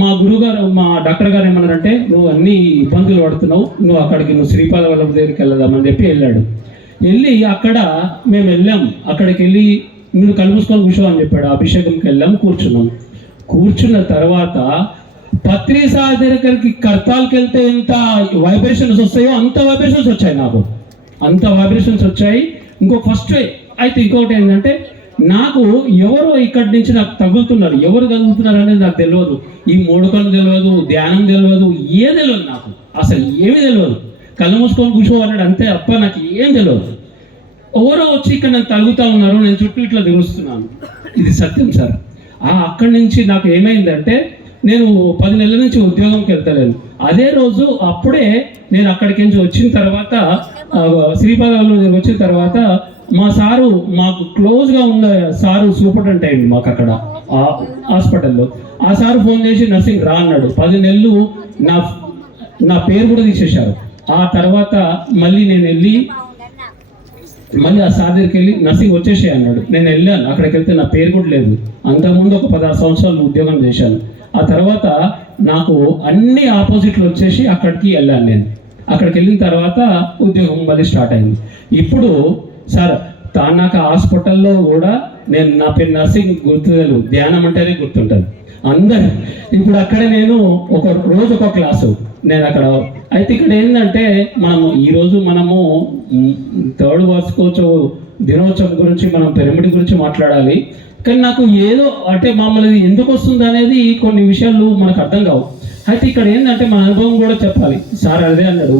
మా గురువుగారు మా డాక్టర్ గారు ఏమన్నారంటే నువ్వు అన్ని ఇబ్బందులు పడుతున్నావు, నువ్వు శ్రీపాద వల్లభ దగ్గరికి వెళ్దామని చెప్పి వెళ్ళాడు. అక్కడ మేము వెళ్ళాం. అక్కడికి వెళ్ళి నువ్వు కళ్ళు మూసుకొని కూర్చో అని చెప్పాడు. అభిషేకంకి వెళ్ళాం, కూర్చున్న తర్వాత పత్రి సార్ దగ్గరికి కర్తాల్కి వెళ్తే ఎంత వైబ్రేషన్స్ వస్తాయో అంత వైబ్రేషన్స్ వచ్చాయి నాకు. అయితే ఇంకొకటి ఏంటంటే నాకు ఎవరో ఇక్కడి నుంచి నాకు తగులుతున్నారు. ఎవరు తగులుతున్నారు అనేది నాకు తెలియదు. ఈ 3 కళ్ళు తెలియదు, ధ్యానం తెలియదు, తెలియదు నాకు. అసలు ఏమీ తెలియదు. కళ్ళు మూసుకొని కూర్చోవాలన్నాడు అంతే తప్ప నాకు ఏం తెలియదు. ఎవరో వచ్చి ఇక్కడ నన్ను తగులుతూ ఉన్నారు. నేను చుట్టూ ఇట్లా తిరుగుతున్నాను. ఇది సత్యం సార్. అక్కడి నుంచి నాకు ఏమైందంటే నేను 10 నెలల నుంచి ఉద్యోగంకి వెళ్తలేను. అదే రోజు అప్పుడే నేను అక్కడికి నుంచి వచ్చిన తర్వాత శ్రీపాదాలు వచ్చిన తర్వాత మా సారు మాకు క్లోజ్గా ఉన్న సారు సూపరింటెండెంట్ మాకు అక్కడ ఆ హాస్పిటల్లో. ఆ సార్ ఫోన్ చేసి నర్సింగ్ రా అన్నాడు. 10 నెలలు నా పేరు కూడా తీసేశారు. ఆ తర్వాత మళ్ళీ నేను వెళ్ళి మళ్ళీ ఆ సార్ దగ్గరికి వెళ్ళి నర్సింగ్ వచ్చేసే అన్నాడు. నేను వెళ్ళాను. అక్కడికి వెళ్తే నా పేరు కూడా లేదు. అంతకుముందు ఒక 16 సంవత్సరాలు ఉద్యోగం చేశాను. ఆ తర్వాత నాకు అన్ని ఆపోజిట్లు వచ్చేసి అక్కడికి వెళ్ళాను. నేను అక్కడికి వెళ్ళిన తర్వాత ఉద్యోగం మళ్ళీ స్టార్ట్ అయింది. ఇప్పుడు సార్ తానాక హాస్పిటల్లో కూడా నేను నా పేరు నర్సింగ్ గుర్తులేదు, ధ్యానం అంటేనే గుర్తుంటుంది అందరు. ఇప్పుడు అక్కడ నేను ఒక రోజు ఒక క్లాసు నేను అక్కడ. అయితే ఇక్కడ ఏంటంటే ఈరోజు మనము 3rd వార్షికోత్సవ దినోత్సవం గురించి మనం పిరమిడ్ గురించి మాట్లాడాలి. కానీ నాకు ఏదో అంటే మామూలు ఎందుకు వస్తుంది అనేది కొన్ని విషయాలు మనకు అర్థం కావు. అయితే ఇక్కడ ఏంటంటే మన అనుభవం కూడా చెప్పాలి. సార్ అదే అన్నాడు,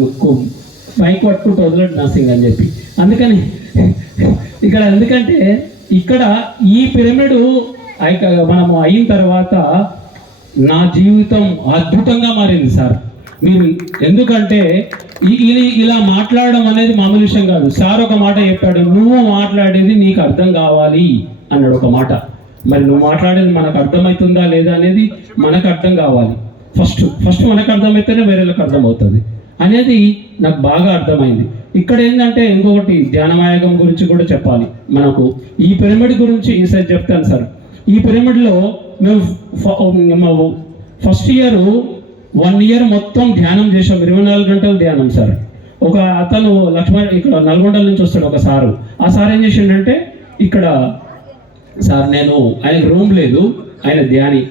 మైక్ పట్టుకుంటూ వదలడు నర్సింగ్ అని చెప్పి. అందుకని ఇక్కడ ఎందుకంటే ఇక్కడ ఈ పిరమిడ్ మనము అయిన తర్వాత నా జీవితం అద్భుతంగా మారింది సార్. మీరు ఎందుకంటే ఇలా మాట్లాడడం అనేది మామూలు విషయం కాదు. సార్ ఒక మాట చెప్పాడు, నువ్వు మాట్లాడేది నీకు అర్థం కావాలి అన్నాడు ఒక మాట. మరి నువ్వు మాట్లాడేది మనకు అర్థమవుతుందా లేదా అనేది మనకు అర్థం కావాలి. ఫస్ట్ మనకు అర్థమైతేనే వేరేళ్ళకి అర్థమవుతుంది అనేది నాకు బాగా అర్థమైంది. ఇక్కడ ఏంటంటే ఇంకొకటి ధ్యానమాయకం గురించి కూడా చెప్పాలి మనకు. ఈ పిరమిడ్ గురించి ఈసారి చెప్తాను సార్. ఈ పిరమిడ్లో మేము ఫస్ట్ ఇయర్ 1 ఇయర్ మొత్తం ధ్యానం చేసాం. 24 గంటలు ధ్యానం సార్. ఒక అతను లక్ష్మణ్ ఇక్కడ నల్గొండల నుంచి వస్తాడు ఒక సారు. ఆ సార్ ఏం చేసిండంటే ఇక్కడ సార్ నేను ఆయనకు రూమ్ లేదు, ఆయన ధ్యాని.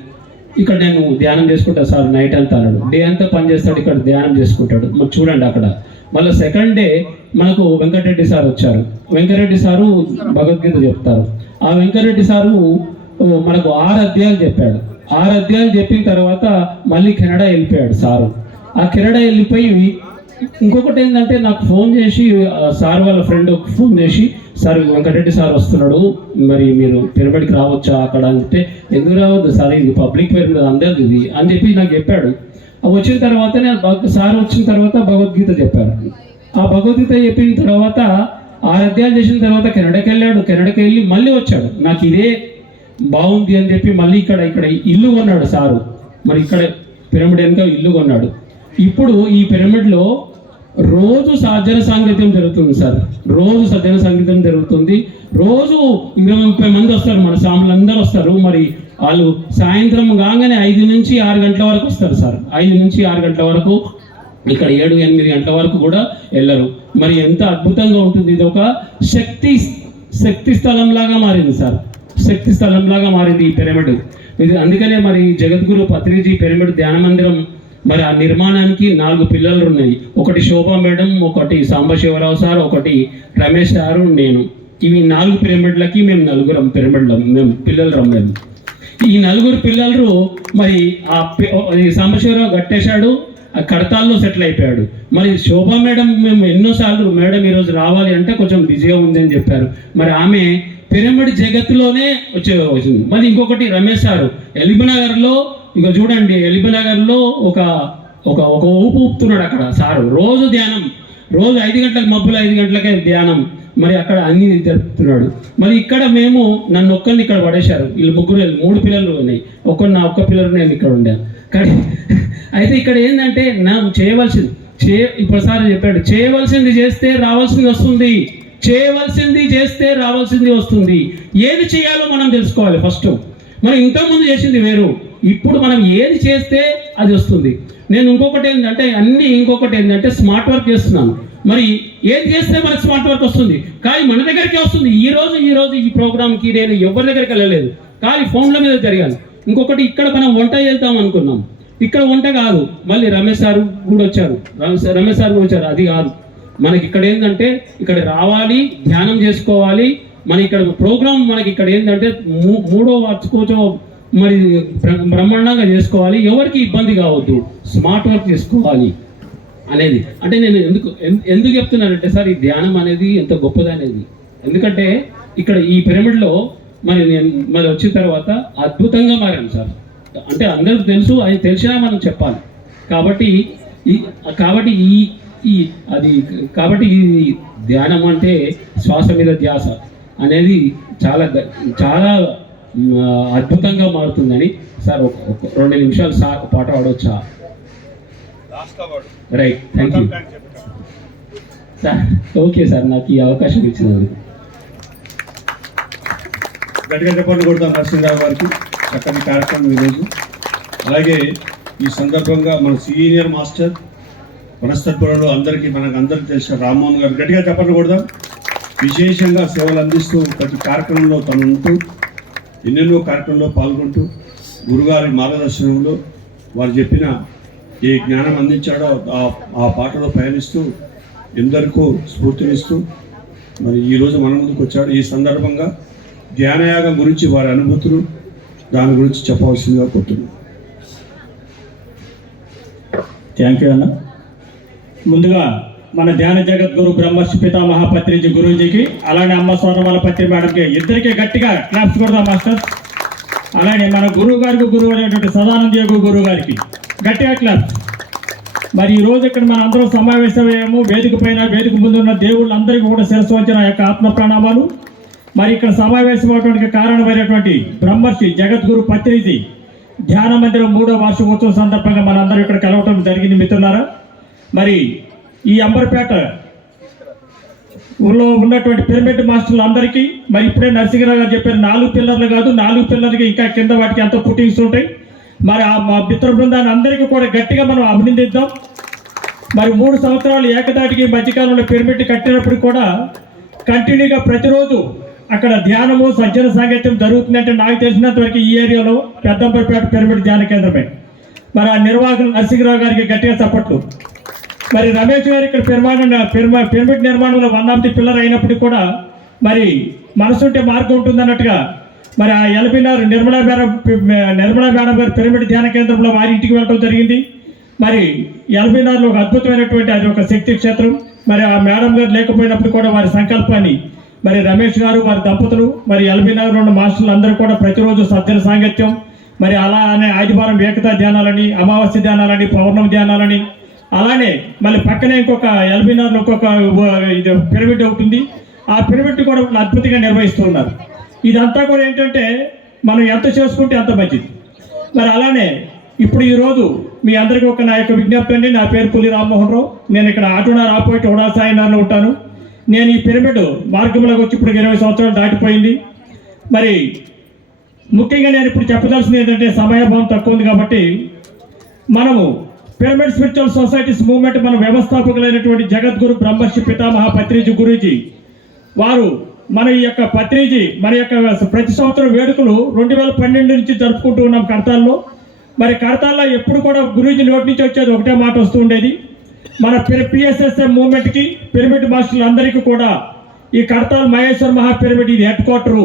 ఇక్కడ నేను ధ్యానం చేసుకుంటా సార్ నైట్ అంతా అన్నాడు. డే అంతా పని చేస్తాడు, ఇక్కడ ధ్యానం చేసుకుంటాడు. మరి చూడండి అక్కడ. మళ్ళీ సెకండ్ డే మనకు వెంకటరెడ్డి సార్ వచ్చారు. వెంకటరెడ్డి సారు భగవద్గీత చెప్తారు. ఆ వెంకటరెడ్డి సారు మనకు 6 అధ్యాయాలు చెప్పాడు. 6 అధ్యాయాలు చెప్పిన తర్వాత మళ్ళీ కెనడా వెళ్ళిపోయాడు సారు. ఆ కెనడా వెళ్ళిపోయి ఇంకొకటి ఏంటంటే నాకు ఫోన్ చేసి సార్ వాళ్ళ ఫ్రెండ్ ఫోన్ చేసి, సార్ వెంకటరెడ్డి సార్ వస్తున్నాడు, మరి మీరు పిరమిడ్కి రావచ్చా అక్కడ అంటే, ఎందుకు రావద్దు సార్, ఇది పబ్లిక్ పిరమిడ్ అందరిది ఇది అని చెప్పి నాకు చెప్పాడు. వచ్చిన తర్వాత నేను సార్ వచ్చిన తర్వాత భగవద్గీత చెప్పారు. ఆ భగవద్గీత చెప్పిన తర్వాత 6 అధ్యాయాలు చేసిన తర్వాత కెనడాకి వెళ్ళాడు. కెనడాకి వెళ్ళి మళ్ళీ వచ్చాడు. నాకు ఇదే బాగుంది అని చెప్పి మళ్ళీ ఇక్కడ ఇల్లు కొన్నాడు సారు. మరి ఇక్కడ పిరమిడ్ వెనుక ఇల్లు కొన్నాడు. ఇప్పుడు ఈ పిరమిడ్లో రోజు సజ్జన సాంగత్యం జరుగుతుంది సార్. రోజు సజ్జన సంగీతం జరుగుతుంది. రోజు 20-30 మంది వస్తారు, మన స్వాములు అందరూ వస్తారు. మరి వాళ్ళు సాయంత్రం కాగానే 5 నుంచి 6 గంటల వరకు వస్తారు సార్. 5 నుంచి 6 గంటల వరకు, ఇక్కడ 7-8 గంటల వరకు కూడా వెళ్ళరు. మరి ఎంత అద్భుతంగా ఉంటుంది. ఇది ఒక శక్తి స్థలంలాగా మారింది సార్. శక్తి స్థలంలాగా మారింది ఈ పిరమిడ్. ఇది అందుకనే మరి జగద్గురు పత్రిజీ పిరమిడ్ ధ్యాన మందిరం మరి ఆ నిర్మాణానికి 4 పిల్లలు ఉన్నాయి. ఒకటి శోభా మేడం, ఒకటి సాంబశివరావు సార్, ఒకటి రమేష్ సారు, నేను. ఇవి 4 పిరమిడ్లకి మేము 4 పిరమిడ్లం మేము పిల్లలు రమ్మాము. ఈ 4 పిల్లలు మరి ఆ సాంబశివరావు కట్టేశాడు, ఆ కడతాల్లో సెటిల్ అయిపోయాడు. మరి శోభా మేడం మేము ఎన్నోసార్లు మేడం ఈరోజు రావాలి అంటే కొంచెం బిజీగా ఉంది అని చెప్పారు. మరి ఆమె పిరమిడ్ జగత్తులోనే వచ్చింది. మరి ఇంకొకటి రమేష్ సారు ఎల్బీనగర్లో, ఇక చూడండి ఎల్బీనగర్లో ఒక ఊపు ఊపుతున్నాడు అక్కడ సారు. రోజు ధ్యానం, రోజు 5 గంటలకు మబ్బులు 5 గంటలకే ధ్యానం. మరి అక్కడ అన్ని జరుపుతున్నాడు. మరి ఇక్కడ మేము నన్ను ఒక్కరిని ఇక్కడ పడేశారు. వీళ్ళు 3 పిల్లలు ఉన్నాయి. నా ఒక్క పిల్లలు నేను ఇక్కడ ఉండాను. కానీ అయితే ఇక్కడ ఏంటంటే ఇప్పుడు సార్ చెప్పాడు, చేయవలసింది చేస్తే రావాల్సింది వస్తుంది, చేయవలసింది చేస్తే రావాల్సింది వస్తుంది. ఏది చేయాలో మనం తెలుసుకోవాలి ఫస్ట్. మనం ఇంతకుముందు చేసింది వేరు, ఇప్పుడు మనం ఏది చేస్తే అది వస్తుంది. నేను ఇంకొకటి ఏంటంటే స్మార్ట్ వర్క్ చేస్తున్నాను. మరి ఏది చేస్తే మనకు స్మార్ట్ వర్క్ వస్తుంది, కానీ మన దగ్గరికే వస్తుంది. ఈ రోజు ఈ ప్రోగ్రామ్కి నేను ఎవరి దగ్గరికి వెళ్ళలేదు, కానీ ఫోన్ల మీద జరిగాను. ఇంకొకటి ఇక్కడ మనం వంట చేద్దాం అనుకున్నాం, ఇక్కడ వంట కాదు. మళ్ళీ రమేష్ సార్ కూడా వచ్చారు. అది కాదు మనకి. ఇక్కడ ఏంటంటే ఇక్కడ రావాలి, ధ్యానం చేసుకోవాలి. మన ఇక్కడ ప్రోగ్రామ్ మనకి ఇక్కడ ఏంటంటే 3వ వార్షికోత్సవం మరి బ్రహ్మాండంగా చేసుకోవాలి. ఎవరికి ఇబ్బంది కావద్దు, స్మార్ట్ వర్క్ చేసుకోవాలి అనేది. అంటే నేను ఎందుకు చెప్తున్నానంటే సార్, ఈ ధ్యానం అనేది ఎంత గొప్పది అనేది. ఎందుకంటే ఇక్కడ ఈ పిరమిడ్లో మరి వచ్చిన తర్వాత అద్భుతంగా మారాను సార్. అంటే అందరికి తెలుసు, అది తెలిసినా మనం చెప్పాలి. కాబట్టి ఈ ధ్యానం అంటే శ్వాస మీద ధ్యాస అనేది చాలా అద్భుతంగా మారుతుందని. సార్ ఒక 2 నిమిషాలు సార్ పాట పాడవచ్చా? Right, thank you sir. Okay sir, నాకు ఈ అవకాశం ఇచ్చినందుకు. గట్టిగా చెప్పండి కొడతాం నరసింహరావు గారికి, చక్కని కార్యక్రమం ఈరోజు. అలాగే ఈ సందర్భంగా మన సీనియర్ మాస్టర్ వనస్థలపురంలో మనకు అందరికీ తెలిసిన రామ్మోహన్ గారు, గట్టిగా చెప్పండి కొడదాం. విశేషంగా సేవలు అందిస్తూ ప్రతి కార్యక్రమంలో తను ఉంటూ ఎన్నెన్నో కార్యక్రమంలో పాల్గొంటూ గురుగారి మార్గదర్శనంలో వారు చెప్పిన ఏ జ్ఞానం అందించాడో ఆ పాటలో పయనిస్తూ ఎందరికో స్ఫూర్తినిస్తూ మరి ఈరోజు మన ముందుకు వచ్చాడు. ఈ సందర్భంగా ధ్యానయాగం గురించి వారి అనుభూతులు దాని గురించి చెప్పవలసిందిగా కోరుతున్నాను. థ్యాంక్ యూ అన్న. ముందుగా మన ధ్యాన జగద్గురు బ్రహ్మర్షి పితామహ పత్రిజీ గురూజీకి, అలానే అమ్మ స్వర్ణమాల పత్రి మేడంకి ఇద్దరికీ గట్టిగా క్లాప్స్ కొడదాం మాస్టర్. అలానే మన గురువు గారికి గురువు అయినటువంటి సదానంద యోగి గురువు గారికి గట్టిగా క్లాప్స్. మరి ఈ రోజు ఇక్కడ మన అందరం సమావేశమయ్యాము. వేదిక పైన వేదిక ముందు ఉన్న దేవుళ్ళందరికీ కూడా శిరస్సు వచ్చిన యొక్క ఆత్మ ప్రణామాలు. మరి ఇక్కడ సమావేశమవడానికి కారణమైనటువంటి బ్రహ్మర్షి జగద్గురు పత్రిజీ ధ్యాన మందిరం 3వ వార్షికోత్సవం సందర్భంగా మనందరూ ఇక్కడ కలవటం జరిగింది మిత్రులారా. మరి ఈ అంబర్పేట ఊళ్ళో ఉన్నటువంటి పిరమిడ్ మాస్టర్లు అందరికీ, మరి ఇప్పుడే నరసింహరావు గారు చెప్పారు 4 పిల్లర్లు కాదు, 4 పిల్లర్లకి ఇంకా కింద వాటికి ఎంతో పుట్టింగ్స్ ఉంటాయి. మరి మా మిత్ర బృందాన్ని అందరికీ కూడా గట్టిగా మనం అభినందిద్దాం. మరి 3 సంవత్సరాలు ఏకదాటికి మధ్యకాలంలో పిరమిడ్ కట్టినప్పుడు కూడా కంటిన్యూగా ప్రతిరోజు అక్కడ ధ్యానము సజ్జన సాంగత్యం జరుగుతుందంటే నాకు తెలిసినంత వరకు ఈ ఏరియాలో పెద్దంబరపేట పిరమిడ్ ధ్యాన కేంద్రమే. మరి ఆ నిర్వాహకులు నరసింహరావు గారికి గట్టిగా చప్పట్లు. మరి రమేష్ గారు ఇక్కడ పిరమిడ్ నిర్మాణంలో 1 ఆఫ్ ది పిల్లర్ అయినప్పటికీ కూడా మరి మనసుంటే మార్గం ఉంటుందన్నట్టుగా మరి ఆ ఎల్బీనార్ నిర్మలా మేడం గారు పిరమిడ్ ధ్యాన కేంద్రంలో వారి ఇంటికి వెళ్ళడం జరిగింది. మరి ఎల్బీనార్లో ఒక అద్భుతమైనటువంటి అది ఒక శక్తి క్షేత్రం. మరి ఆ మేడం గారు లేకపోయినప్పుడు కూడా వారి సంకల్పాన్ని మరి రమేష్ గారు వారి దంపతులు మరి ఎల్బీనార్లో ఉన్న మాస్టర్లు అందరూ కూడా ప్రతిరోజు సజ్జన సాంగత్యం, మరి అలా అనే ఆదివారం ఏకతా ధ్యానాలని, అమావాస్య ధ్యానాలని, పౌర్ణమి ధ్యానాలని, అలానే మళ్ళీ పక్కనే ఇంకొక ఎల్బీనార్లో ఇంకొక ఇది పిరమిడ్ ఉంటుంది. ఆ పిరమిడ్ కూడా వాళ్ళు అద్భుతంగా నిర్వహిస్తూ ఉన్నారు. ఇదంతా కూడా ఏంటంటే మనం ఎంత చేసుకుంటే అంత మంచిది. మరి అలానే ఇప్పుడు ఈరోజు మీ అందరికీ ఒక నా యొక్క విజ్ఞప్తి అండి. నా పేరు పులి రామ్మోహన్ రావు. నేను ఇక్కడ ఆటోనార్ ఆపోజిట్ ఉడా సాయినార్లో ఉంటాను. నేను ఈ పిరమిడ్ మార్గంలోకి వచ్చి ఇప్పుడు 20 సంవత్సరాలు దాటిపోయింది. మరి ముఖ్యంగా నేను ఇప్పుడు చెప్పదలసింది ఏంటంటే సమయాభావం తక్కువ ఉంది కాబట్టి మనము పిరమిడ్ స్పిరిచువల్ సొసైటీస్ మూవ్మెంట్ మన వ్యవస్థాపకులైనటువంటి జగద్గురు బ్రహ్మర్షి పితామహ పత్రిజీ గురూజీ వారు మన ఈ యొక్క పత్రిజీ మన యొక్క ప్రతి సంవత్సరం వేడుకలు 2012 నుంచి జరుపుకుంటూ ఉన్నాం కడతాల్లో. మరి కడతాల్లో ఎప్పుడు కూడా గురూజీ నోటి నుంచి వచ్చేది ఒకటే మాట వస్తూ ఉండేది. మన పిఎస్ఎస్ఎం మూవ్మెంట్కి పిరమిడ్ మాస్టర్లు అందరికీ కూడా ఈ కడతాల్ మహేశ్వర్ మహా పిరమిడ్ ఇది హెడ్ క్వార్టరు.